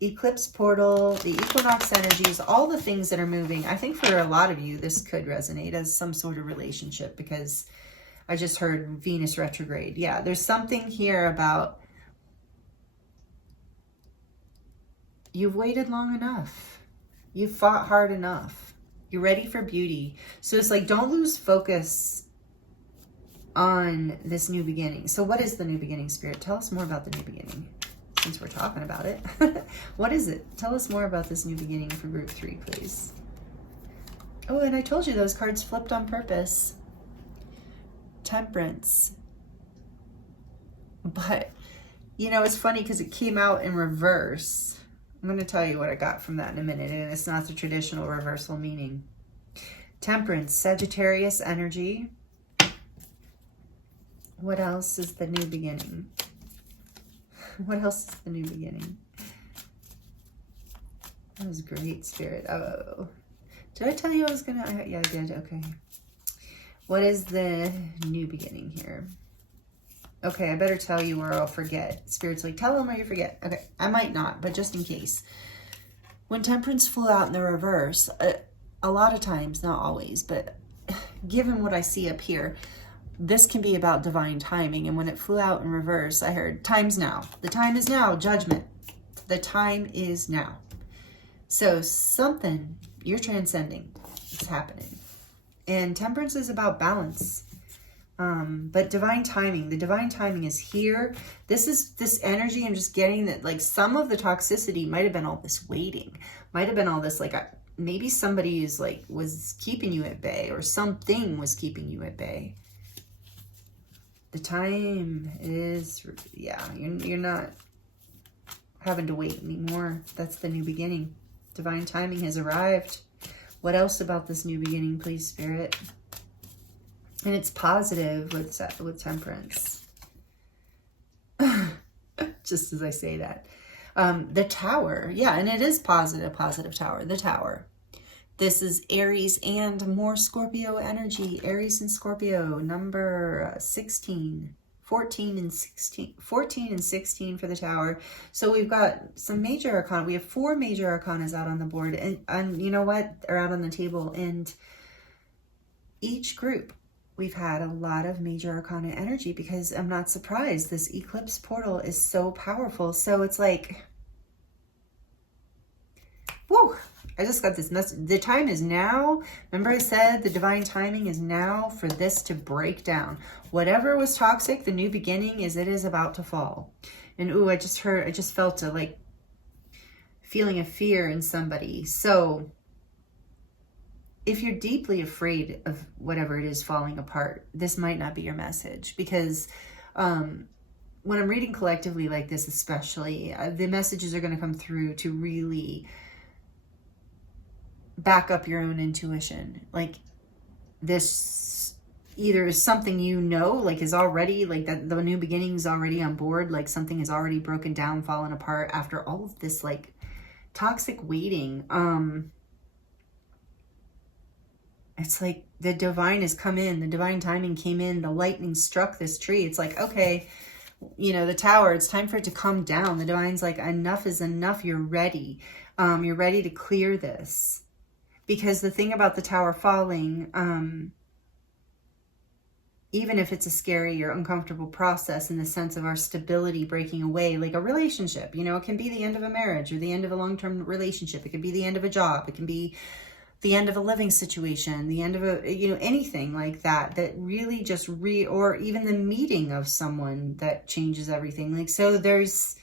eclipse portal, the equinox energies, all the things that are moving. I think for a lot of you, this could resonate as some sort of relationship, because I just heard Venus retrograde. Yeah, there's something here about you've waited long enough. You've fought hard enough. You're ready for beauty. So it's like, don't lose focus on this new beginning. So what is the new beginning, Spirit? Tell us more about the new beginning, since we're talking about it. What is it? Tell us more about this new beginning for group 3, please. Oh, and I told you those cards flipped on purpose. Temperance. But, you know, it's funny because it came out in reverse. I'm going to tell you what I got from that in a minute, and it's not the traditional reversal meaning. Temperance, Sagittarius energy. What else is the new beginning? What else is the new beginning? That was great, Spirit. Oh, did I tell you I was going to? Yeah, I did. Okay. What is the new beginning here? Okay, I better tell you or I'll forget. Spirit's like, tell them or you forget. Okay, I might not, but just in case. When Temperance flew out in the reverse, a lot of times, not always, but given what I see up here, this can be about divine timing. And when it flew out in reverse, I heard, time's now. The time is now, judgment. The time is now. So something you're transcending is happening. And Temperance is about balance. But divine timing, the divine timing is here. This energy, I'm just getting that, like, some of the toxicity might have been all this waiting, might have been all this, like, maybe somebody is like, was keeping you at bay, or something was keeping you at bay. The time is, yeah, you're not having to wait anymore. That's the new beginning. Divine timing has arrived. What else about this new beginning, please, Spirit? And it's positive with Temperance. Just as I say that. The Tower. Yeah, and it is positive Tower. The Tower. This is Aries and more Scorpio energy. Aries and Scorpio, number 16. 14 and 16. 14 and 16 for the Tower. So we've got some major arcana. We have 4 major arcanas out on the board. And you know what? They're out on the table. And each group, we've had a lot of major arcana energy, because I'm not surprised. This eclipse portal is so powerful. So it's like, whoa, I just got this message. The time is now. Remember I said the divine timing is now for this to break down. Whatever was toxic, the new beginning is, it is about to fall. And ooh, I just felt a like feeling of fear in somebody. So if you're deeply afraid of whatever it is falling apart, this might not be your message, because when I'm reading collectively like this, especially, the messages are going to come through to really back up your own intuition. Like, this either is something you know, like is already, like that the new beginning is already on board, like something is already broken down, fallen apart after all of this like toxic waiting. It's like the divine has come in, the divine timing came in, the lightning struck this tree. It's like, okay, you know, the Tower, it's time for it to come down. The divine's like, enough is enough. You're ready. You're ready to clear this. Because the thing about the Tower falling, even if it's a scary or uncomfortable process in the sense of our stability breaking away, like a relationship, you know, it can be the end of a marriage or the end of a long-term relationship. It can be the end of a job. It can be the end of a living situation, the end of a, you know, anything like that, that really just or even the meeting of someone that changes everything. Like, so there's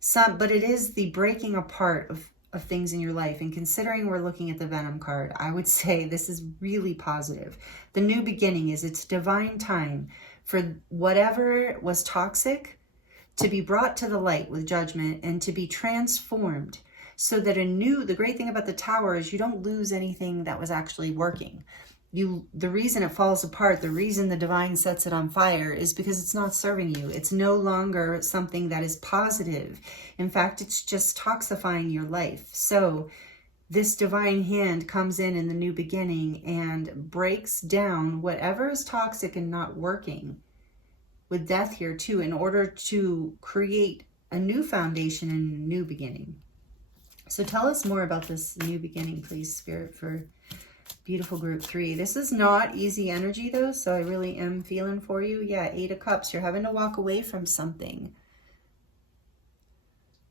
some, but it is the breaking apart of things in your life. And considering we're looking at the Venom card, I would say this is really positive. The new beginning is, it's divine time for whatever was toxic to be brought to the light with judgment and to be transformed, so that the great thing about the Tower is you don't lose anything that was actually working. The reason it falls apart, the reason the divine sets it on fire, is because it's not serving you. It's no longer something that is positive. In fact, it's just toxifying your life. So this divine hand comes in the new beginning and breaks down whatever is toxic and not working, with death here too, in order to create a new foundation and a new beginning. So tell us more about this new beginning, please, Spirit, for beautiful group 3. This is not easy energy, though, so I really am feeling for you. Yeah, 8 of Cups. You're having to walk away from something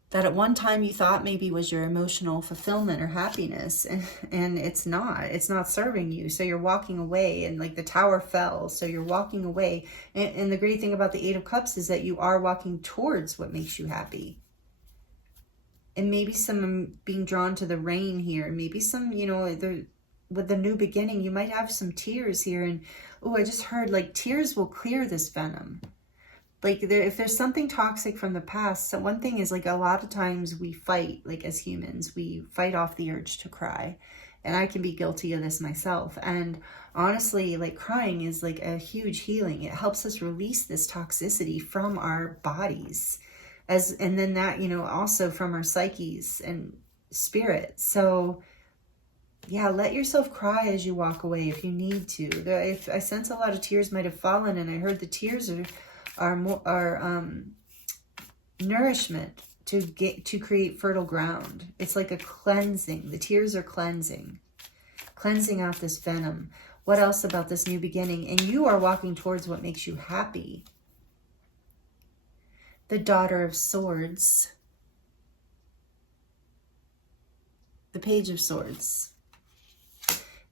that at one time you thought maybe was your emotional fulfillment or happiness, and it's not serving you. So you're walking away, and like the Tower fell, so you're walking away. And the great thing about the 8 of Cups is that you are walking towards what makes you happy. And maybe some being drawn to the rain here. Maybe some, you know, with the new beginning, you might have some tears here. And, oh, I just heard, like, tears will clear this venom. Like, if there's something toxic from the past, so one thing is, like, a lot of times we fight, like, as humans, we fight off the urge to cry. And I can be guilty of this myself. And honestly, like, crying is, like, a huge healing. It helps us release this toxicity from our bodies. And then that, you know, also from our psyches and spirit. So yeah, let yourself cry as you walk away if you need to. I sense a lot of tears might have fallen, and I heard the tears are our nourishment to create fertile ground. It's like a cleansing. The tears are cleansing out this venom. What else about this new beginning? And you are walking towards what makes you happy. The Daughter of Swords. The Page of Swords.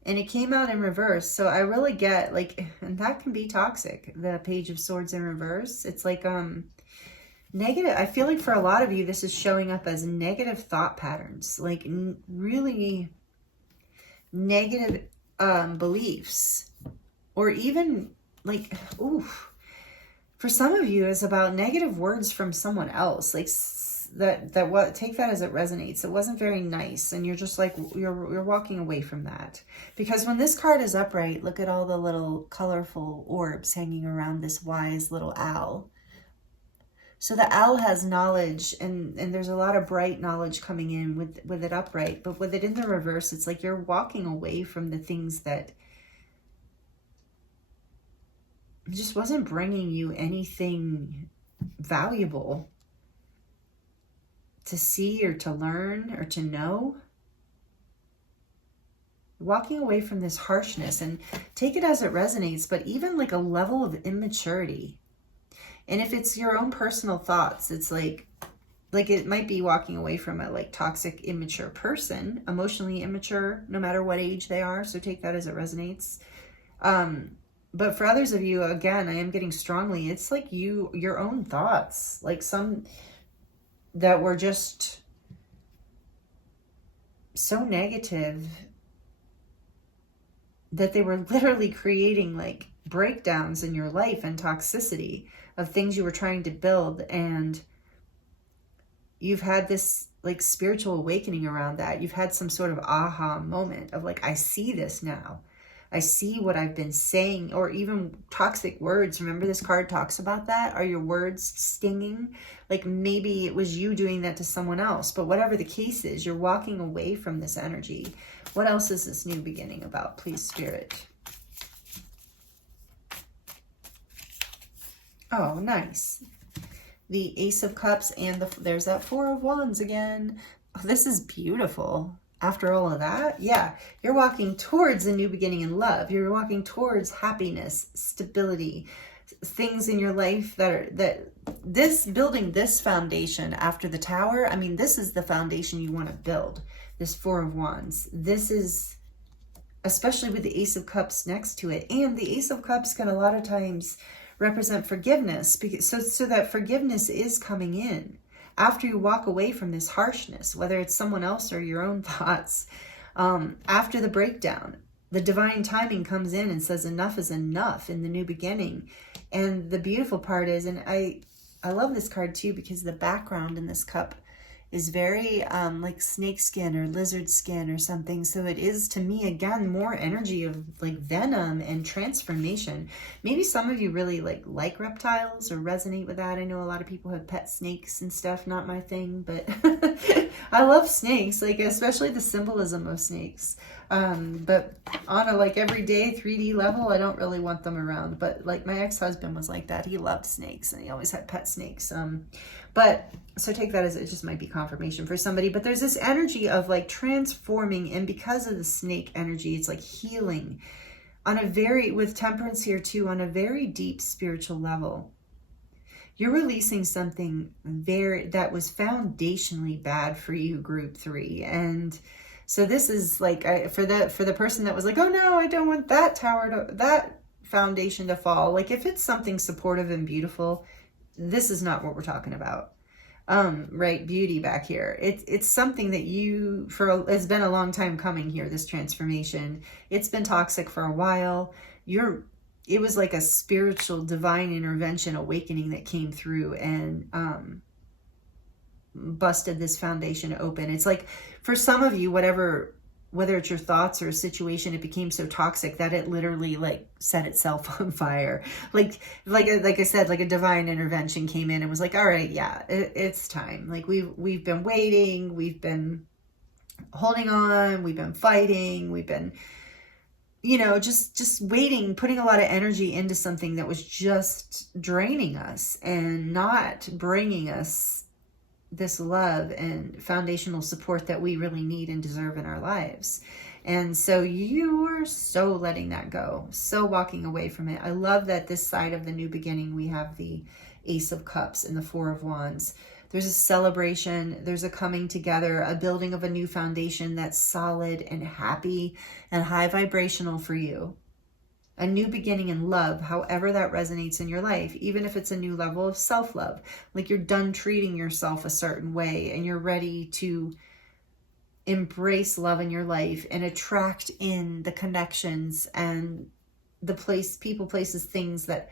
And it came out in reverse. So I really get like, and that can be toxic. The Page of Swords in reverse. It's like negative. I feel like for a lot of you, this is showing up as negative thought patterns. Like really negative beliefs. Or even like, oof. For some of you, it's about negative words from someone else. Like take that as it resonates. It wasn't very nice. And you're just like, you're walking away from that. Because when this card is upright, look at all the little colorful orbs hanging around this wise little owl. So the owl has knowledge, and there's a lot of bright knowledge coming in with it upright. But with it in the reverse, it's like you're walking away from the things that just wasn't bringing you anything valuable to see or to learn or to know. Walking away from this harshness, and take it as it resonates, but even like a level of immaturity. And if it's your own personal thoughts, it's like it might be walking away from a like toxic, immature person, emotionally immature, no matter what age they are. So take that as it resonates. But for others of you, again, I am getting strongly, it's like your own thoughts, like some that were just so negative that they were literally creating like breakdowns in your life and toxicity of things you were trying to build. And you've had this like spiritual awakening around that. You've had some sort of aha moment of like, I see this now. I see what I've been saying. Or even toxic words. Remember, this card talks about that. Are your words stinging? Like maybe it was you doing that to someone else. But whatever the case is, you're walking away from this energy. What else is this new beginning about? Please, Spirit. Oh, nice. The Ace of Cups and there's that Four of Wands again. Oh, this is beautiful. After all of that, yeah, you're walking towards a new beginning in love. You're walking towards happiness, stability, things in your life building this foundation after the Tower. I mean, this is the foundation you want to build, this Four of Wands. This is, especially with the Ace of Cups next to it. And the Ace of Cups can a lot of times represent forgiveness, because so that forgiveness is coming in after you walk away from this harshness, whether it's someone else or your own thoughts. After the breakdown, the divine timing comes in and says enough is enough in the new beginning. And the beautiful part is, and I love this card too, because the background in this cup is very like snake skin or lizard skin or something. So it is, to me, again, more energy of like venom and transformation. Maybe some of you really like reptiles or resonate with that. I know a lot of people have pet snakes and stuff. Not my thing, but I love snakes, like especially the symbolism of snakes. But on a like everyday 3D level, I don't really want them around. But like my ex-husband was like that. He loved snakes and he always had pet snakes. But so take that as it just might be confirmation for somebody. But there's this energy of like transforming, and because of the snake energy, it's like healing on a very, with temperance here too, on a very deep spiritual level. You're releasing something that was foundationally bad for you, group 3. And so this is like, for the person that was like, oh no, I don't want that that foundation to fall. Like if it's something supportive and beautiful, this is not what we're talking about. Right, beauty back here. It's something that it's been a long time coming here, this transformation. It's been toxic for a while. It was like a spiritual divine intervention awakening that came through and busted this foundation open. It's like for some of you, whether it's your thoughts or a situation, it became so toxic that it literally like set itself on fire. Like I said, like a divine intervention came in and was like, all right, yeah, it's time. Like we've been waiting, we've been holding on, we've been fighting, we've been, you know, just waiting, putting a lot of energy into something that was just draining us and not bringing us this love and foundational support that we really need and deserve in our lives. And so you're so letting that go, so walking away from it. I love that this side of the new beginning, we have the Ace of Cups and the Four of Wands. There's a celebration, there's a coming together, a building of a new foundation that's solid and happy and high vibrational for you. A new beginning in love, however that resonates in your life, even if it's a new level of self-love, like you're done treating yourself a certain way and you're ready to embrace love in your life and attract in the connections and the people, places, things that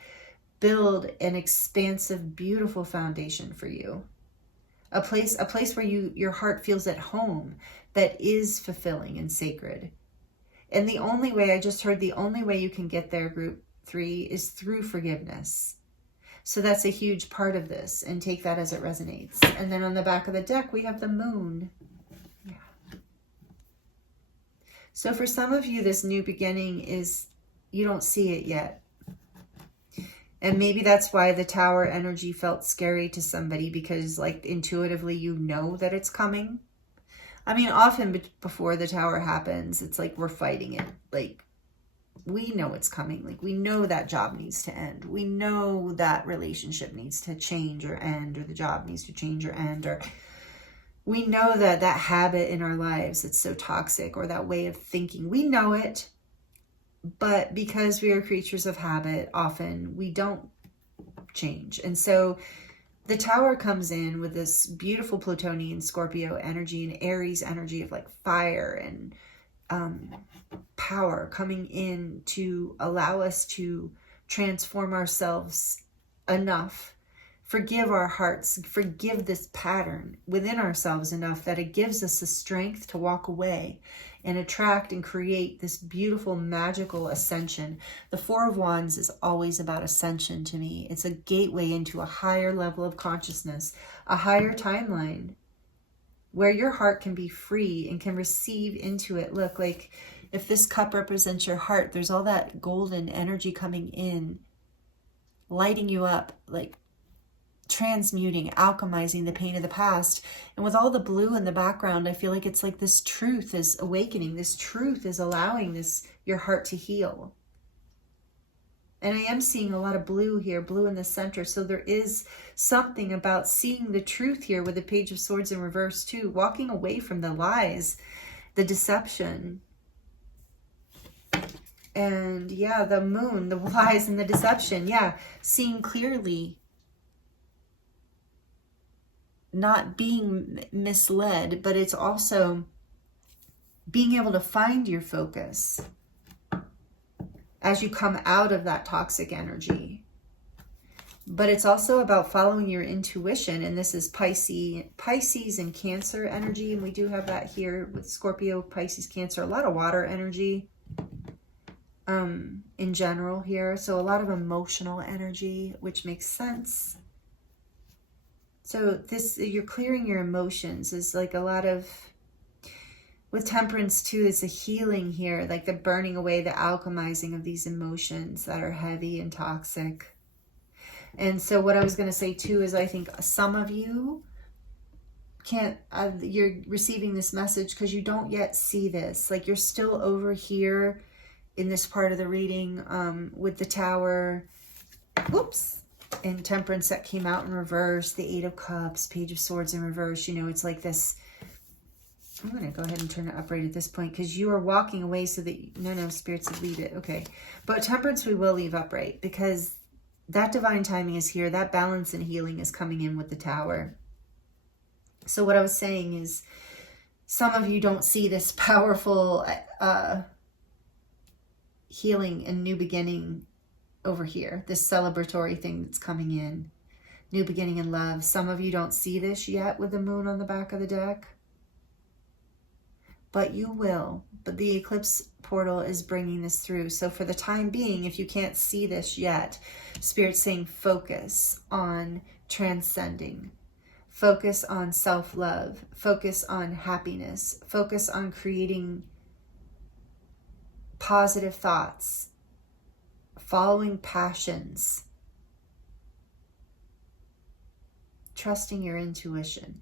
build an expansive, beautiful foundation for you. A place where your heart feels at home, that is fulfilling and sacred. And the only way, I just heard, the only way you can get there, group 3, is through forgiveness. So that's a huge part of this, and take that as it resonates. And then on the back of the deck, we have the moon. Yeah. So for some of you, this new beginning is, you don't see it yet. And maybe that's why the Tower energy felt scary to somebody, because like intuitively you know that it's coming. I mean, often before the Tower happens, it's like we're fighting it. Like, we know it's coming. Like, we know that job needs to end. We know that relationship needs to change or end, or the job needs to change or end, or we know that that habit in our lives that's so toxic, or that way of thinking, we know it. But because we are creatures of habit, often we don't change. And so the Tower comes in with this beautiful Plutonian Scorpio energy and Aries energy of like fire and power coming in to allow us to transform ourselves enough, forgive our hearts, forgive this pattern within ourselves enough that it gives us the strength to walk away and attract and create this beautiful magical ascension. The Four of Wands is always about ascension to me. It's a gateway into a higher level of consciousness, a higher timeline where your heart can be free and can receive into it. Look, like if this cup represents your heart, there's all that golden energy coming in, lighting you up, like transmuting, alchemizing the pain of the past. And with all the blue in the background, I feel like it's like this truth is awakening. This truth is allowing your heart to heal. And I am seeing a lot of blue here, blue in the center. So there is something about seeing the truth here with the Page of Swords in reverse too, walking away from the lies, the deception. And yeah, the moon, the lies and the deception. Yeah, seeing clearly, not being misled, but it's also being able to find your focus as you come out of that toxic energy. But it's also about following your intuition, and this is Pisces and Cancer energy, and we do have that here with Scorpio, Pisces, Cancer, a lot of water energy in general here, so a lot of emotional energy, which makes sense. So this, you're clearing your emotions, is like a lot of, with Temperance too, it's a healing here, like the burning away, the alchemizing of these emotions that are heavy and toxic. And so what I was going to say too is I think some of you can't, you're receiving this message because you don't yet see this. Like you're still over here in this part of the reading with the Tower. Whoops. And Temperance that came out in reverse, the Eight of Cups, Page of Swords in reverse. You know, it's like this. I'm going to go ahead and turn it up right at this point because you are walking away so that, no, spirits have leave it. Okay. But Temperance we will leave upright because that divine timing is here. That balance and healing is coming in with the Tower. So what I was saying is some of you don't see this powerful healing and new beginning over here, this celebratory thing that's coming in, new beginning in love. Some of you don't see this yet with the moon on the back of the deck, but you will. But the eclipse portal is bringing this through. So for the time being, if you can't see this yet, Spirit's saying focus on transcending, focus on self-love, focus on happiness, focus on creating positive thoughts, following passions, trusting your intuition.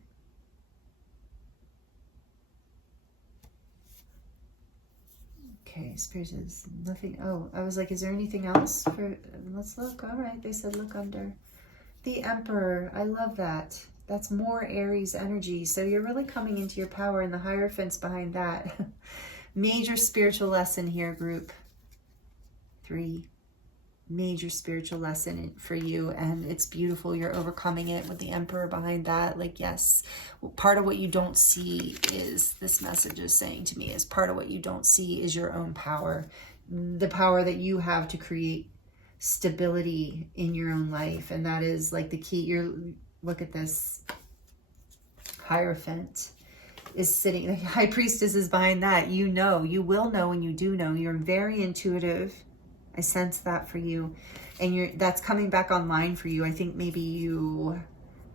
Okay, Spirit says nothing. Oh, I was like, is there anything else? Let's look. All right, they said look under. The Emperor, I love that. That's more Aries energy. So you're really coming into your power, and the Hierophant's behind that. Major spiritual lesson here, group 3. Major spiritual lesson for you, and it's beautiful. You're overcoming it with the Emperor behind that. Like, yes, part of what you don't see is, this message is saying to me, is part of what you don't see is your own power, the power that you have to create stability in your own life. And that is like the key. Look at this. Hierophant is sitting, the High Priestess is behind that. You know, you will know, and you do know. You're very intuitive. I sense that for you, and that's coming back online for you. I think maybe you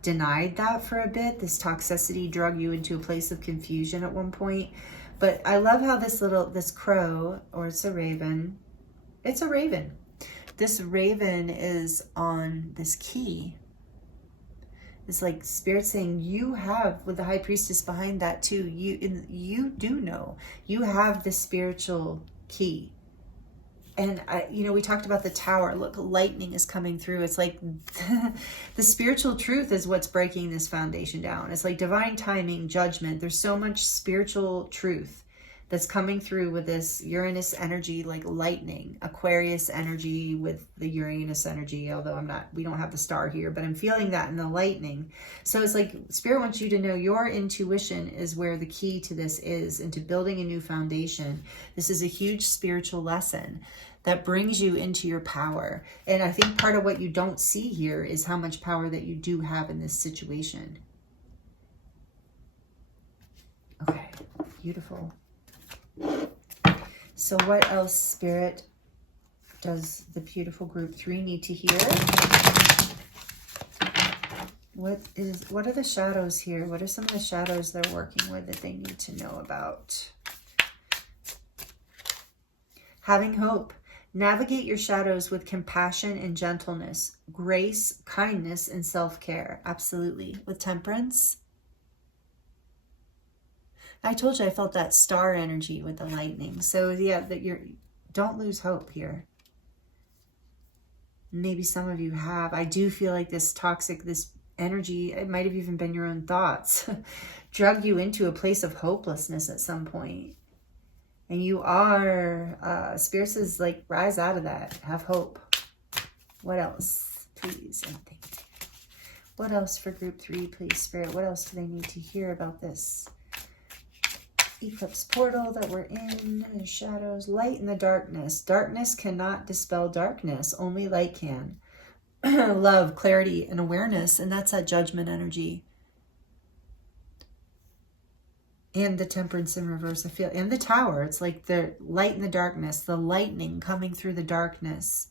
denied that for a bit. This toxicity drug you into a place of confusion at one point. But I love how this crow, or it's a raven. It's a raven. This raven is on this key. It's like Spirit saying you have, with the High Priestess behind that too, you do know. You have the spiritual key. And we talked about the tower. Look, lightning is coming through. It's like the spiritual truth is what's breaking this foundation down. It's like divine timing, judgment. There's so much spiritual truth that's coming through with this Uranus energy, like lightning, Aquarius energy with the Uranus energy, although we don't have the star here, but I'm feeling that in the lightning. So it's like Spirit wants you to know your intuition is where the key to this is, into building a new foundation. This is a huge spiritual lesson that brings you into your power. And I think part of what you don't see here is how much power that you do have in this situation. Okay, beautiful. So what else, Spirit, does the beautiful group 3 need to hear? What are the shadows here? What are some of the shadows they're working with that they need to know about? Having hope. Navigate your shadows with compassion and gentleness, grace, kindness, and self-care. Absolutely. With Temperance. I told you I felt that star energy with the lightning. So yeah, don't lose hope here. Maybe some of you have. I do feel like this energy, it might have even been your own thoughts, drug you into a place of hopelessness at some point. And you are, Spirit says, like, rise out of that. Have hope. What else? Please and thank you. What else for group 3, please, Spirit? What else do they need to hear about this eclipse portal that we're in? Shadows, light in the darkness. Darkness cannot dispel darkness. Only light can. Love, clarity, and awareness. And that's that judgment energy. And the Temperance in reverse, I feel. And the Tower. It's like the light in the darkness. The lightning coming through the darkness.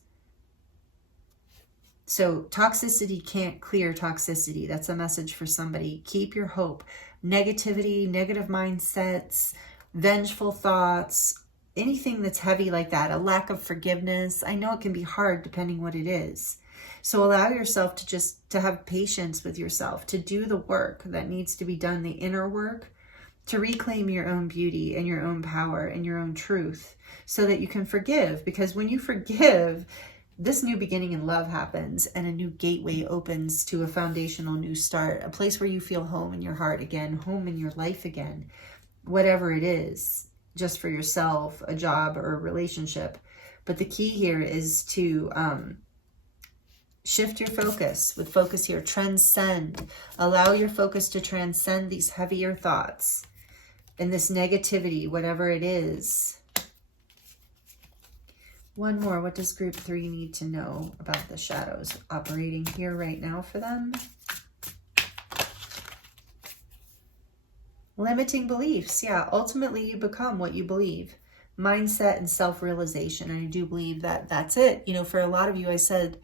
So toxicity can't clear toxicity. That's a message for somebody. Keep your hope. Negativity, negative mindsets, vengeful thoughts, anything that's heavy like that, a lack of forgiveness. I know it can be hard depending what it is. So allow yourself to have patience with yourself, to do the work that needs to be done, the inner work, to reclaim your own beauty and your own power and your own truth so that you can forgive. Because when you forgive, this new beginning in love happens, and a new gateway opens to a foundational new start, a place where you feel home in your heart again, home in your life again, whatever it is, just for yourself, a job or a relationship. But the key here is to shift your focus. With focus here, transcend. Allow your focus to transcend these heavier thoughts and this negativity, whatever it is. One more. What does group 3 need to know about the shadows operating here right now for them? Limiting beliefs. Yeah, ultimately you become what you believe. Mindset and self-realization. And I do believe that that's it. You know, for a lot of you, I said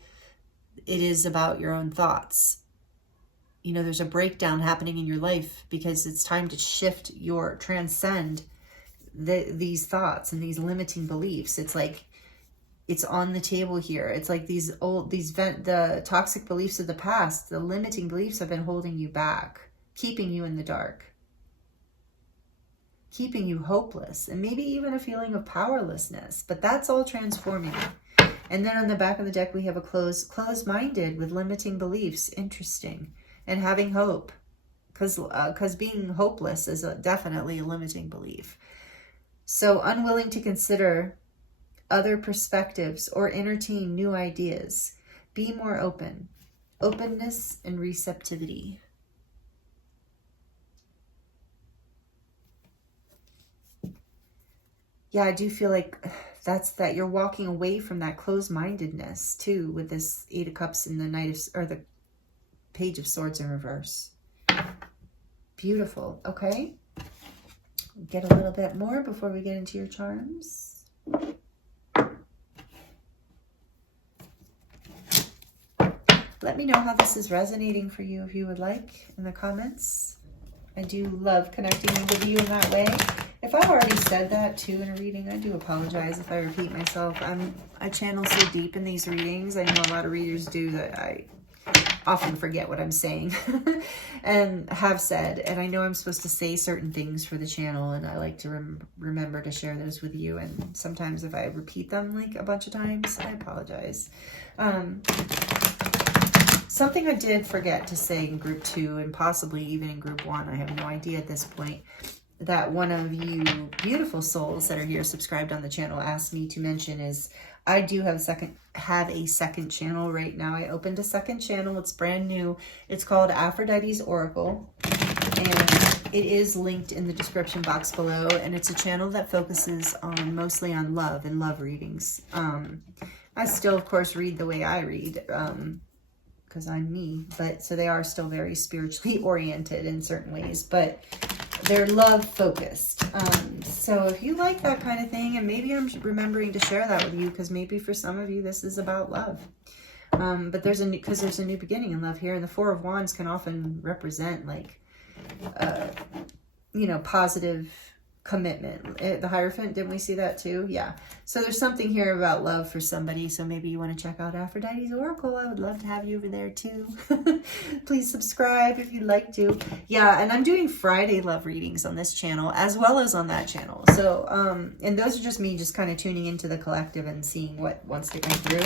it is about your own thoughts. You know, there's a breakdown happening in your life because it's time to shift transcend these thoughts and these limiting beliefs. It's like, it's on the table here. It's like the toxic beliefs of the past, the limiting beliefs have been holding you back, keeping you in the dark, keeping you hopeless, and maybe even a feeling of powerlessness. But that's all transforming. And then on the back of the deck, we have a closed-minded with limiting beliefs. Interesting. And having hope. Because being hopeless is definitely a limiting belief. So unwilling to consider other perspectives or entertain new ideas. Be more open. Openness and receptivity. Yeah, I do feel like that you're walking away from that closed-mindedness too, with this 8 of Cups and the Page of Swords in reverse. Beautiful. Okay. Get a little bit more before we get into your charms. Let me know how this is resonating for you if you would like in the comments. I do love connecting with you in that way. If I've already said that too in a reading, I do apologize if I repeat myself. I channel so deep in these readings. I know a lot of readers do that I often forget what I'm saying and have said. And I know I'm supposed to say certain things for the channel, and I like to remember to share those with you. And sometimes if I repeat them like a bunch of times, I apologize. Something I did forget to say in group 2 and possibly even in group 1, I have no idea at this point, that one of you beautiful souls that are here subscribed on the channel asked me to mention is I do have a second channel right now. I opened a second channel. It's brand new. It's called Aphrodite's Oracle, and it is linked in the description box below. And it's a channel that focuses on mostly on love and love readings. I still, of course, read the way I read, because I'm me. But so they are still very spiritually oriented in certain ways, but they're love focused. So if you like that kind of thing, and maybe I'm remembering to share that with you, because maybe for some of you this is about love. But there's a new beginning in love here, and the 4 of Wands can often represent like positive commitment. The Hierophant, didn't we see that too? Yeah. So there's something here about love for somebody. So maybe you want to check out Aphrodite's Oracle. I would love to have you over there too. Please subscribe if you'd like to. Yeah, and I'm doing Friday love readings on this channel as well as on that channel. So, and those are just me just kind of tuning into the collective and seeing what wants to come through.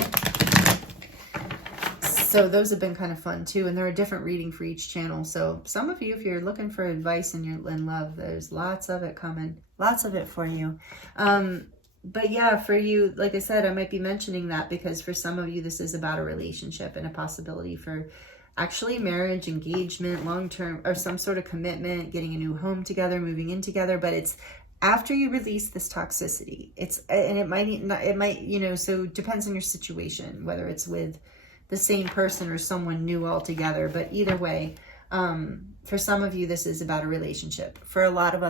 So those have been kind of fun too, and they're a different reading for each channel. So some of you, if you're looking for advice in love, there's lots of it coming, lots of it for you. But yeah, for you, like I said, I might be mentioning that because for some of you, this is about a relationship and a possibility for actually marriage, engagement, long-term, or some sort of commitment, getting a new home together, moving in together. But it's after you release this toxicity. And it might, so it depends on your situation, whether it's with the same person or someone new altogether. But either way, for some of you, this is about a relationship. For a lot of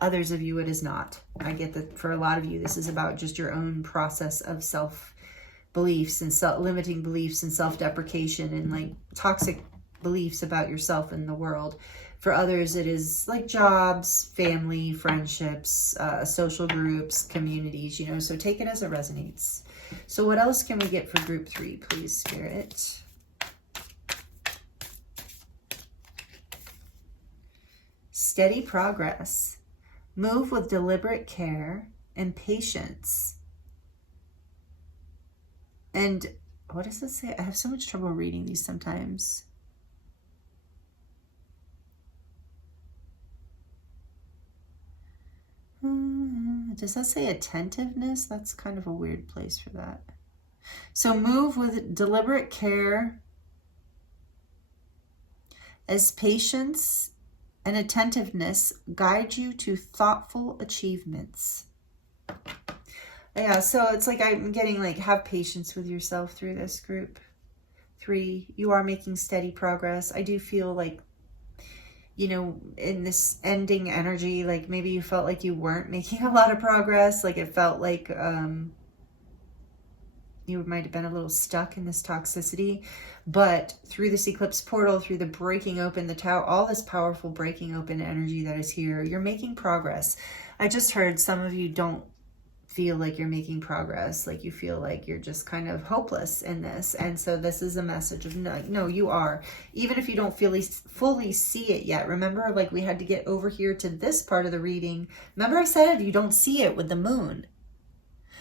others of you, it is not. I get that for a lot of you, this is about just your own process of self-beliefs and limiting beliefs and self-deprecation and like toxic beliefs about yourself and the world. For others, it is like jobs, family, friendships, social groups, communities, so take it as it resonates. So what else can we get for group 3, please, Spirit? Steady progress. Move with deliberate care and patience. And what does it say? I have so much trouble reading these sometimes. Does that say attentiveness? That's kind of a weird place for that. So move with deliberate care as patience and attentiveness guide you to thoughtful achievements. Yeah, so it's like I'm getting like have patience with yourself through this group 3. You are making steady progress. I do feel like, in this ending energy, like maybe you felt like you weren't making a lot of progress. Like it felt like You might have been a little stuck in this toxicity, but through this eclipse portal, through the breaking open, the tower, all this powerful breaking open energy that is here, you're making progress. I just heard some of you don't feel like you're making progress, like you feel like you're just kind of hopeless in this. And so this is a message of no, you are. Even if you don't fully see it yet. Remember, like we had to get over here to this part of the reading. Remember I said you don't see it with the moon.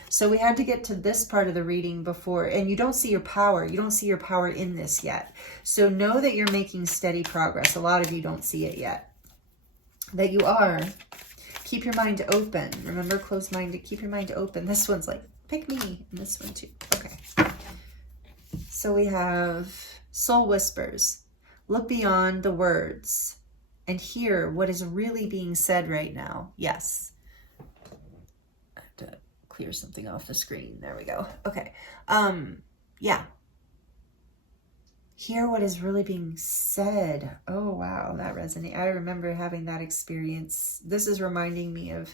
So we had to get to this part of the reading before, and you don't see your power. You don't see your power in this yet. So know that you're making steady progress. A lot of you don't see it yet. That you are. Keep your mind open. Remember, closed-minded, keep your mind open. This one's like, pick me. And this one too. Okay. So we have soul whispers. Look beyond the words and hear what is really being said right now. Yes. I have to clear something off the screen. There we go. Okay. Yeah. Hear what is really being said. Oh, wow. That resonates. I remember having that experience. This is reminding me of,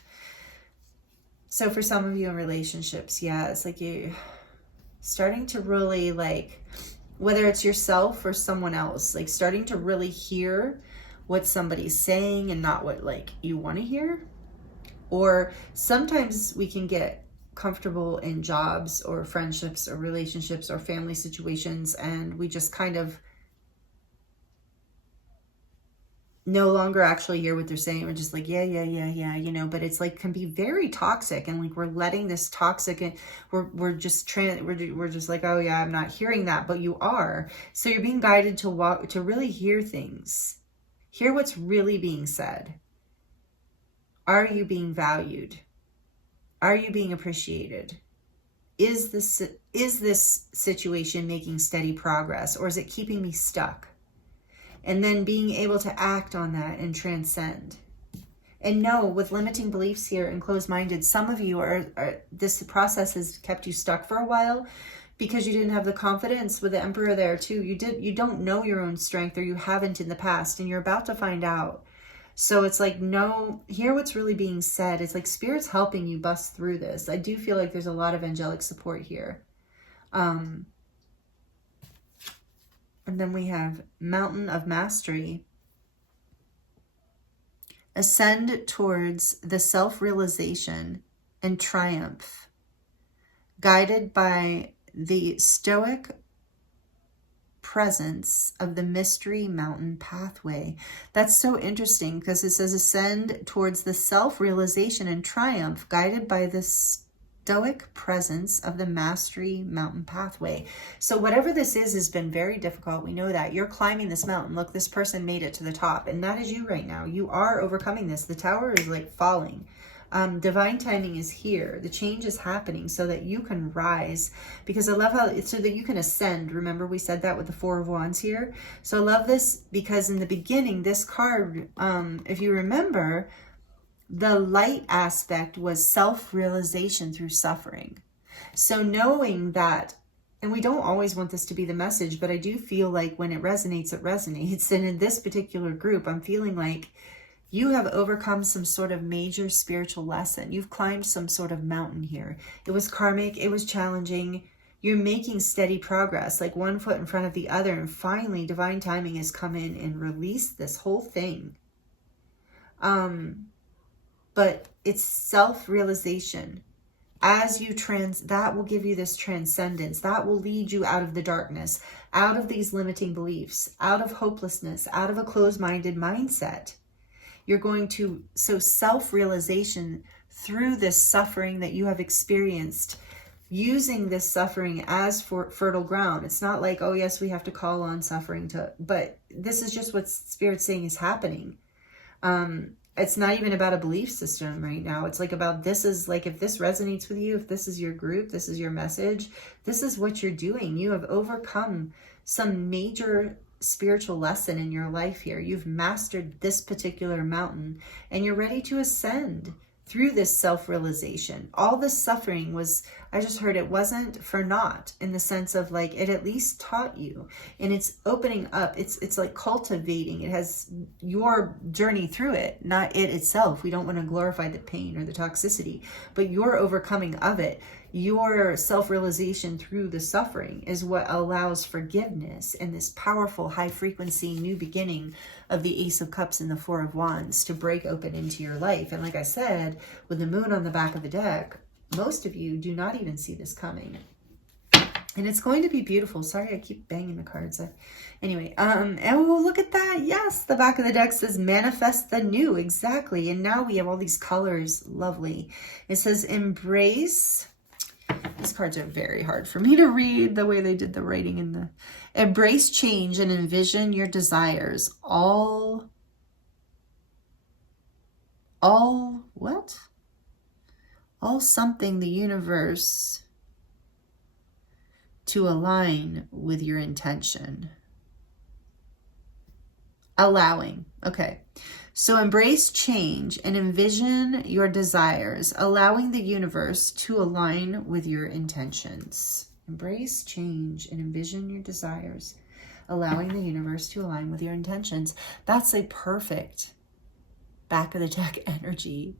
so for some of you in relationships, yeah, it's like you starting to really like, whether it's yourself or someone else, like starting to really hear what somebody's saying and not what like you want to hear. Or sometimes we can get comfortable in jobs or friendships or relationships or family situations, and we just kind of no longer actually hear what they're saying. We're just like, yeah, you know, but it's like can be very toxic, and like we're letting this toxic, and we're just like, oh yeah, I'm not hearing that, but you are. So you're being guided to walk, to really hear things, hear what's really being said. Are you being valued? Are you being appreciated? Is this situation making steady progress, or is it keeping me stuck? And then being able to act on that and transcend. And no, with limiting beliefs here and closed-minded, some of you this process has kept you stuck for a while because you didn't have the confidence with the Emperor there too. You don't know your own strength, or you haven't in the past, and you're about to find out. So it's like, no, hear what's really being said. It's like Spirit's helping you bust through this. I do feel like there's a lot of angelic support here. And then we have Mountain of Mastery. Ascend towards the self-realization and triumph, guided by the stoic presence of the mystery mountain pathway. That's so interesting because it says ascend towards the self-realization and triumph, guided by the stoic presence of the mastery mountain pathway. So whatever this is has been very difficult. We know that. You're climbing this mountain. Look, this person made it to the top, and that is you right now. You are overcoming this. The tower is like falling. Divine timing is here. The change is happening so that you can rise, because I love how it's so that you can ascend. Remember, we said that with the Four of Wands here. So I love this because in the beginning, this card, if you remember, the light aspect was self-realization through suffering. So knowing that, and we don't always want this to be the message, but I do feel like when it resonates, it resonates. And in this particular group, I'm feeling like you have overcome some sort of major spiritual lesson. You've climbed some sort of mountain here. It was karmic. It was challenging. You're making steady progress, like one foot in front of the other. And finally, divine timing has come in and released this whole thing. But it's self-realization. As you that will give you this transcendence. That will lead you out of the darkness, out of these limiting beliefs, out of hopelessness, out of a closed-minded mindset. You're going to, so self-realization through this suffering that you have experienced, using this suffering as for fertile ground. It's not like, oh yes, we have to call on suffering but this is just what Spirit's saying is happening. It's not even about a belief system right now. It's like about, this is like, if this resonates with you, if this is your group, this is your message, this is what you're doing. You have overcome some major spiritual lesson in your life here. You've mastered this particular mountain, and you're ready to ascend through this self-realization. All this suffering was, I just heard, it wasn't for naught, in the sense of like, it at least taught you, and it's opening up. It's like cultivating. It has your journey through it, not it itself. We don't want to glorify the pain or the toxicity, but your overcoming of it. Your self-realization through the suffering is what allows forgiveness and this powerful high frequency new beginning of the Ace of Cups and the Four of Wands to break open into your life. And like I said, with the moon on the back of the deck, most of you do not even see this coming. And it's going to be beautiful. Sorry, I keep banging the cards. Anyway, oh, look at that. Yes, the back of the deck says manifest the new. Exactly. And now we have all these colors. Lovely. It says embrace. These cards are very hard for me to read the way they did the writing in the... Embrace change and envision your desires. All what? All something the universe to align with your intention. Allowing. Okay. So embrace change and envision your desires, allowing the universe to align with your intentions. Embrace change and envision your desires, allowing the universe to align with your intentions. That's a perfect back of the deck energy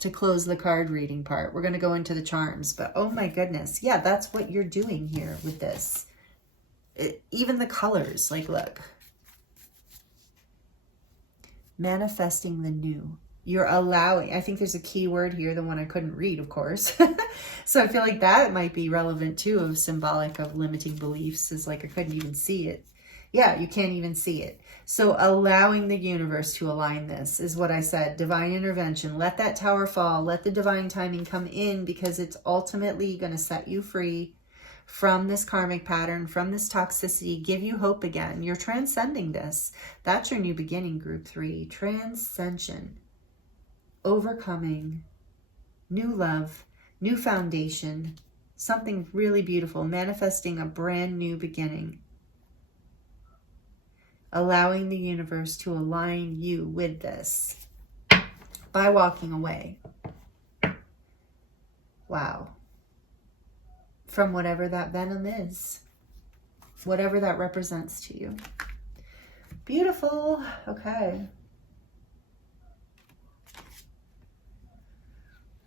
to close the card reading part. We're going to go into the charms, but oh my goodness. Yeah, that's what you're doing here with this. Even the colors, like look. Manifesting the new. You're allowing, I think there's a key word here, the one I couldn't read, of course. So I feel like that might be relevant too, of symbolic of limiting beliefs, is like I couldn't even see it. Yeah, you can't even see it. So allowing the universe to align this is what I said. Divine intervention. Let that tower fall. Let the divine timing come in, because it's ultimately going to set you free from this karmic pattern, from this toxicity, give you hope again. You're transcending this. That's your new beginning, group 3. Transcension. Overcoming. New love. New foundation. Something really beautiful. Manifesting a brand new beginning. Allowing the universe to align you with this by walking away. Wow. From whatever that venom is, whatever that represents to you. Beautiful. Okay.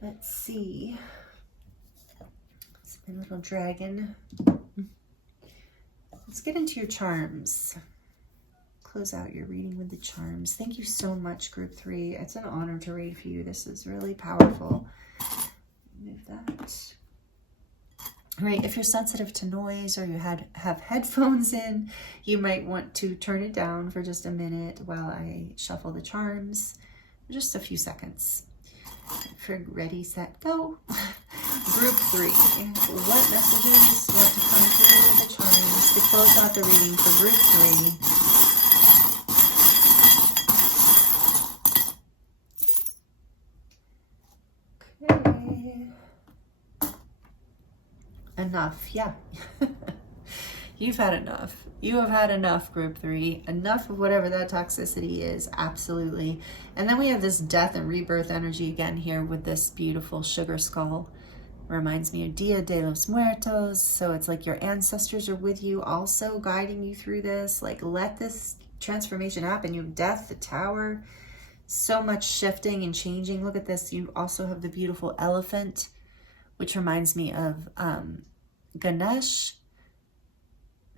Let's see. It's my little dragon. Let's get into your charms. Close out your reading with the charms. Thank you so much, group 3. It's an honor to read for you. This is really powerful. Move that. All right, if you're sensitive to noise or you have headphones in, you might want to turn it down for just a minute while I shuffle the charms. Just a few seconds. For ready, set, go. Group 3. What messages want to come through the charms to close out the reading for group 3? Enough. Yeah. You've had enough. You have had enough, group 3. Enough of whatever that toxicity is. Absolutely. And then we have this death and rebirth energy again here with this beautiful sugar skull. Reminds me of Dia de los Muertos. So it's like your ancestors are with you, also guiding you through this. Like, let this transformation happen. You have death, the tower. So much shifting and changing. Look at this. You also have the beautiful elephant, which reminds me of Ganesh,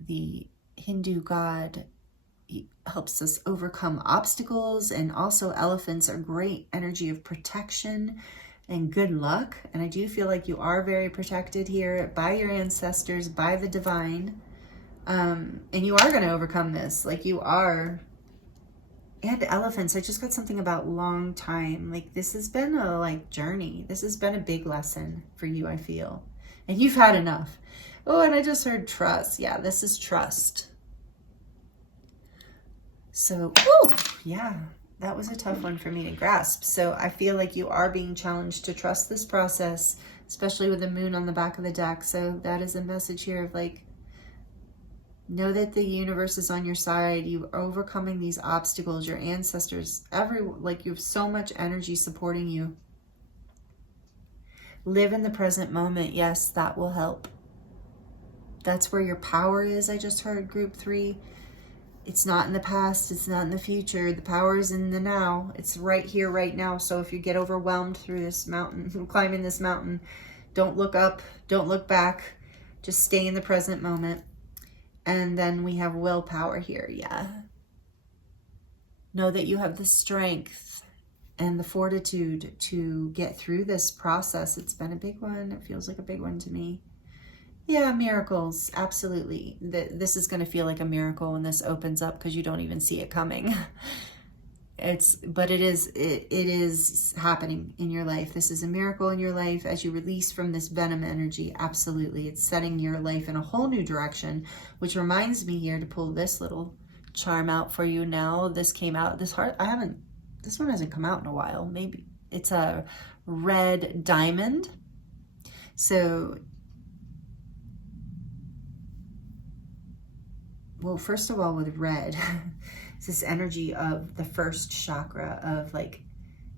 the Hindu god. He helps us overcome obstacles, and also elephants are great energy of protection and good luck. And I do feel like you are very protected here by your ancestors, by the divine, and you are going to overcome this. Like, you are. And elephants, I just got something about long time. Like, this has been a journey. This has been a big lesson for you, I feel. And you've had enough. Oh, and I just heard trust. Yeah, this is trust. So, yeah, that was a tough one for me to grasp. So I feel like you are being challenged to trust this process, especially with the moon on the back of the deck. So that is a message here of know that the universe is on your side. You're overcoming these obstacles. Your ancestors, you have so much energy supporting you. Live in the present moment. Yes, that will help. That's where your power is. I just heard, group 3. It's not in the past. It's not in the future. The power is in the now. It's right here, right now. So if you get overwhelmed through this mountain, climbing this mountain, Don't look up, don't look back, just stay in the present moment. And then we have willpower here. Yeah. Know that you have the strength and the fortitude to get through this process. It's been a big one. It feels like a big one to me. Yeah, miracles. Absolutely. This is going to feel like a miracle when this opens up because you don't even see it coming. But it is happening in your life. This is a miracle in your life as you release from this venom energy. Absolutely. It's setting your life in a whole new direction, which reminds me here to pull this little charm out for you now. This came out, this one hasn't come out in a while. Maybe it's a red diamond. So, well, first of all, with red, it's this energy of the first chakra of like,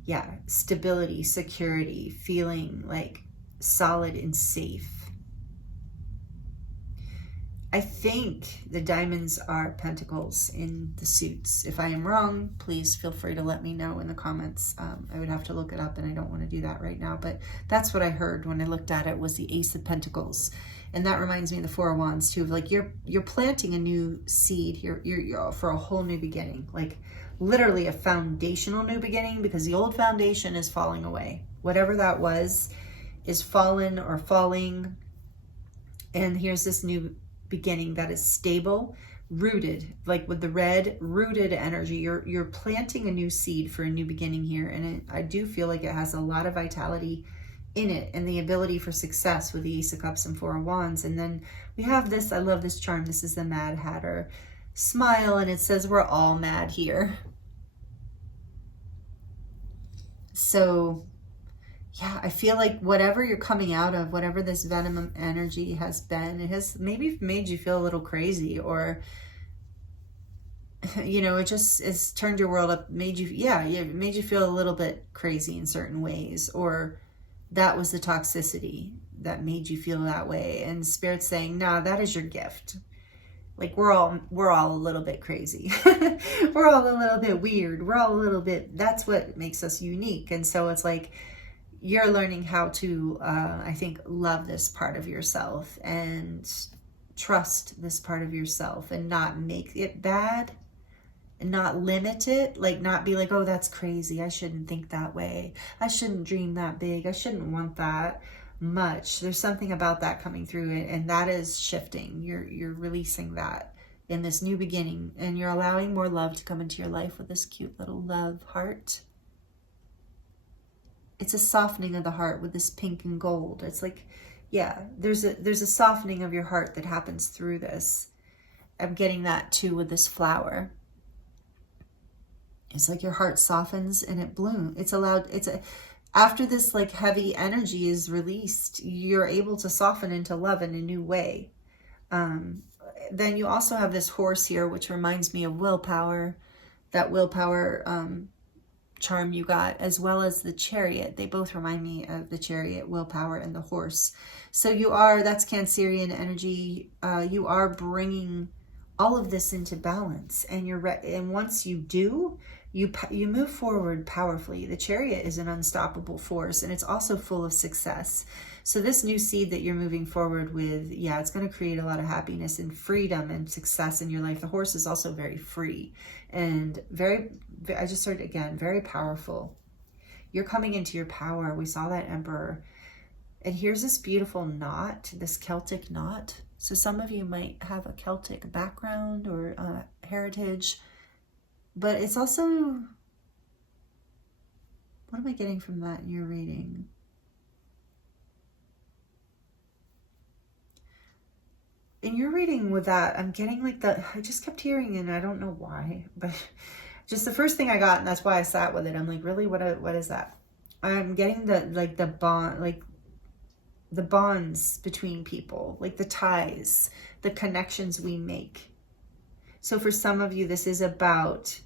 yeah, stability, security, feeling like solid and safe. I think the diamonds are pentacles in the suits. If I am wrong, please feel free to let me know in the comments. I would have to look it up and I don't want to do that right now, but that's what I heard when I looked at it, was the Ace of Pentacles. And that reminds me of the Four of Wands too, of like you're planting a new seed here, you're for a whole new beginning, like literally a foundational new beginning, because the old foundation is falling away. Whatever that was is fallen or falling. And here's this new beginning that is stable, rooted, like with the red, rooted energy. You're planting a new seed for a new beginning here. And I do feel like it has a lot of vitality in it and the ability for success with the Ace of Cups and Four of Wands. And then we have this, I love this charm. This is the Mad Hatter smile, and it says we're all mad here. So yeah, I feel like whatever you're coming out of, whatever this venom energy has been, it has maybe made you feel a little crazy, or you know, it just has turned your world up, made you, it made you feel a little bit crazy in certain ways, or that was the toxicity that made you feel that way. And Spirit's saying, nah, that is your gift. Like we're all a little bit crazy. We're all a little bit weird. We're all a little bit, that's what makes us unique. And so it's like, you're learning how to, I think, love this part of yourself and trust this part of yourself and not make it bad and not limit it, like not be like, oh, that's crazy. I shouldn't think that way. I shouldn't dream that big. I shouldn't want that much. There's something about that coming through it, and that is shifting. You're releasing that in this new beginning, and you're allowing more love to come into your life with this cute little love heart. It's a softening of the heart with this pink and gold. It's like, yeah, there's a softening of your heart that happens through this. I'm getting that too with this flower. It's like your heart softens and it blooms. After this like heavy energy is released, you're able to soften into love in a new way. Then you also have this horse here, which reminds me of willpower, that willpower charm you got, as well as the Chariot. They both remind me of the Chariot, willpower, and the horse. So that's Cancerian energy. You are bringing all of this into balance, and and once you do, you move forward powerfully. The Chariot is an unstoppable force, and it's also full of success. So this new seed that you're moving forward with, yeah, it's going to create a lot of happiness and freedom and success in your life. The horse is also very free and I just heard again, very powerful. You're coming into your power. We saw that Emperor. And here's this beautiful knot, this Celtic knot. So some of you might have a Celtic background or heritage, but it's also, what am I getting from that in your reading? In your reading with that, I'm getting like I just kept hearing, and I don't know why, but just the first thing I got, and that's why I sat with it. I'm like, really, what is that? I'm getting the bond, like the bonds between people, like the ties, the connections we make. So for some of you, this is about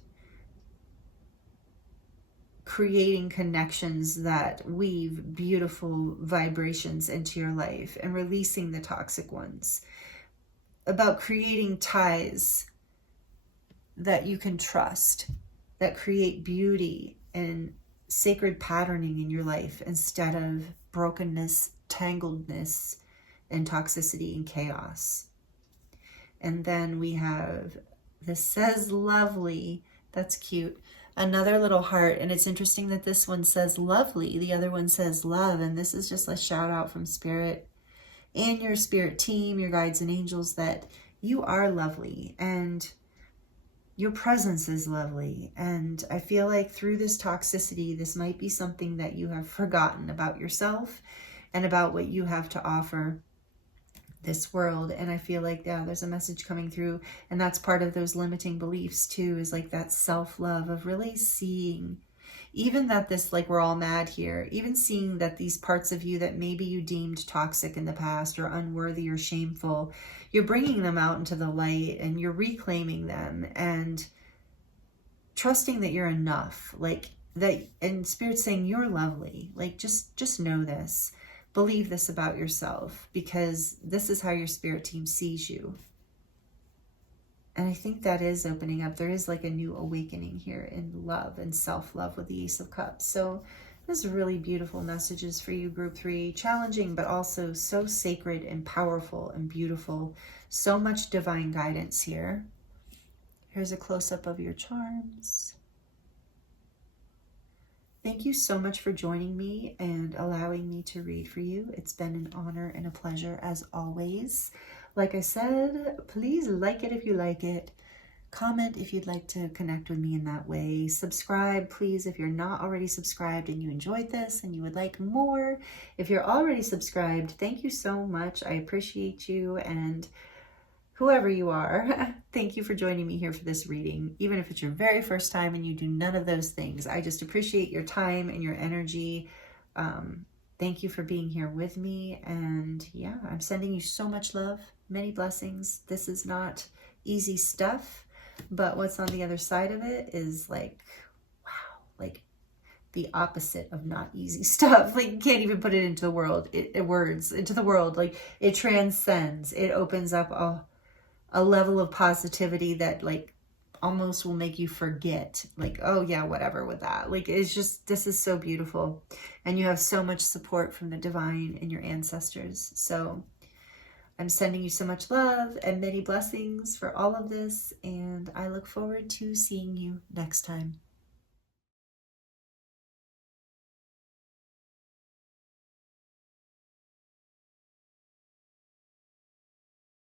creating connections that weave beautiful vibrations into your life and releasing the toxic ones. About creating ties that you can trust, that create beauty and sacred patterning in your life instead of brokenness tangledness and toxicity and chaos. And then we have, this says lovely. That's cute. Another little heart. And it's interesting that this one says lovely. The other one says love. And this is just a shout out from Spirit and your spirit team, your guides and angels, that you are lovely and your presence is lovely. And I feel like through this toxicity, this might be something that you have forgotten about yourself and about what you have to offer this world. And I feel like, yeah, there's a message coming through, and that's part of those limiting beliefs too, is like that self-love of really seeing, even that this, like, we're all mad here, even seeing that these parts of you that maybe you deemed toxic in the past or unworthy or shameful, you're bringing them out into the light and you're reclaiming them and trusting that you're enough, like that, and Spirit's saying you're lovely. Like, just know this. Believe this about yourself, because this is how your spirit team sees you. And I think that is opening up. There is like a new awakening here in love and self-love with the Ace of Cups. So there's really beautiful messages for you, Group 3. Challenging, but also so sacred and powerful and beautiful. So much divine guidance here. Here's a close-up of your charms. Thank you so much for joining me and allowing me to read for you. It's been an honor and a pleasure as always. Like I said, please like it if you like it. Comment if you'd like to connect with me in that way. Subscribe, please, if you're not already subscribed and you enjoyed this and you would like more. If you're already subscribed, thank you so much. I appreciate you, and whoever you are, thank you for joining me here for this reading. Even if it's your very first time and you do none of those things, I just appreciate your time and your energy. Thank you for being here with me. And yeah, I'm sending you so much love, many blessings. This is not easy stuff, but what's on the other side of it is like, wow, like the opposite of not easy stuff. Like, you can't even put it into the world, words into the world. Like, it transcends, it opens up a level of positivity that like almost will make you forget, like, oh yeah, whatever with that. Like, it's just, this is so beautiful. And you have so much support from the divine and your ancestors. So I'm sending you so much love and many blessings for all of this. And I look forward to seeing you next time.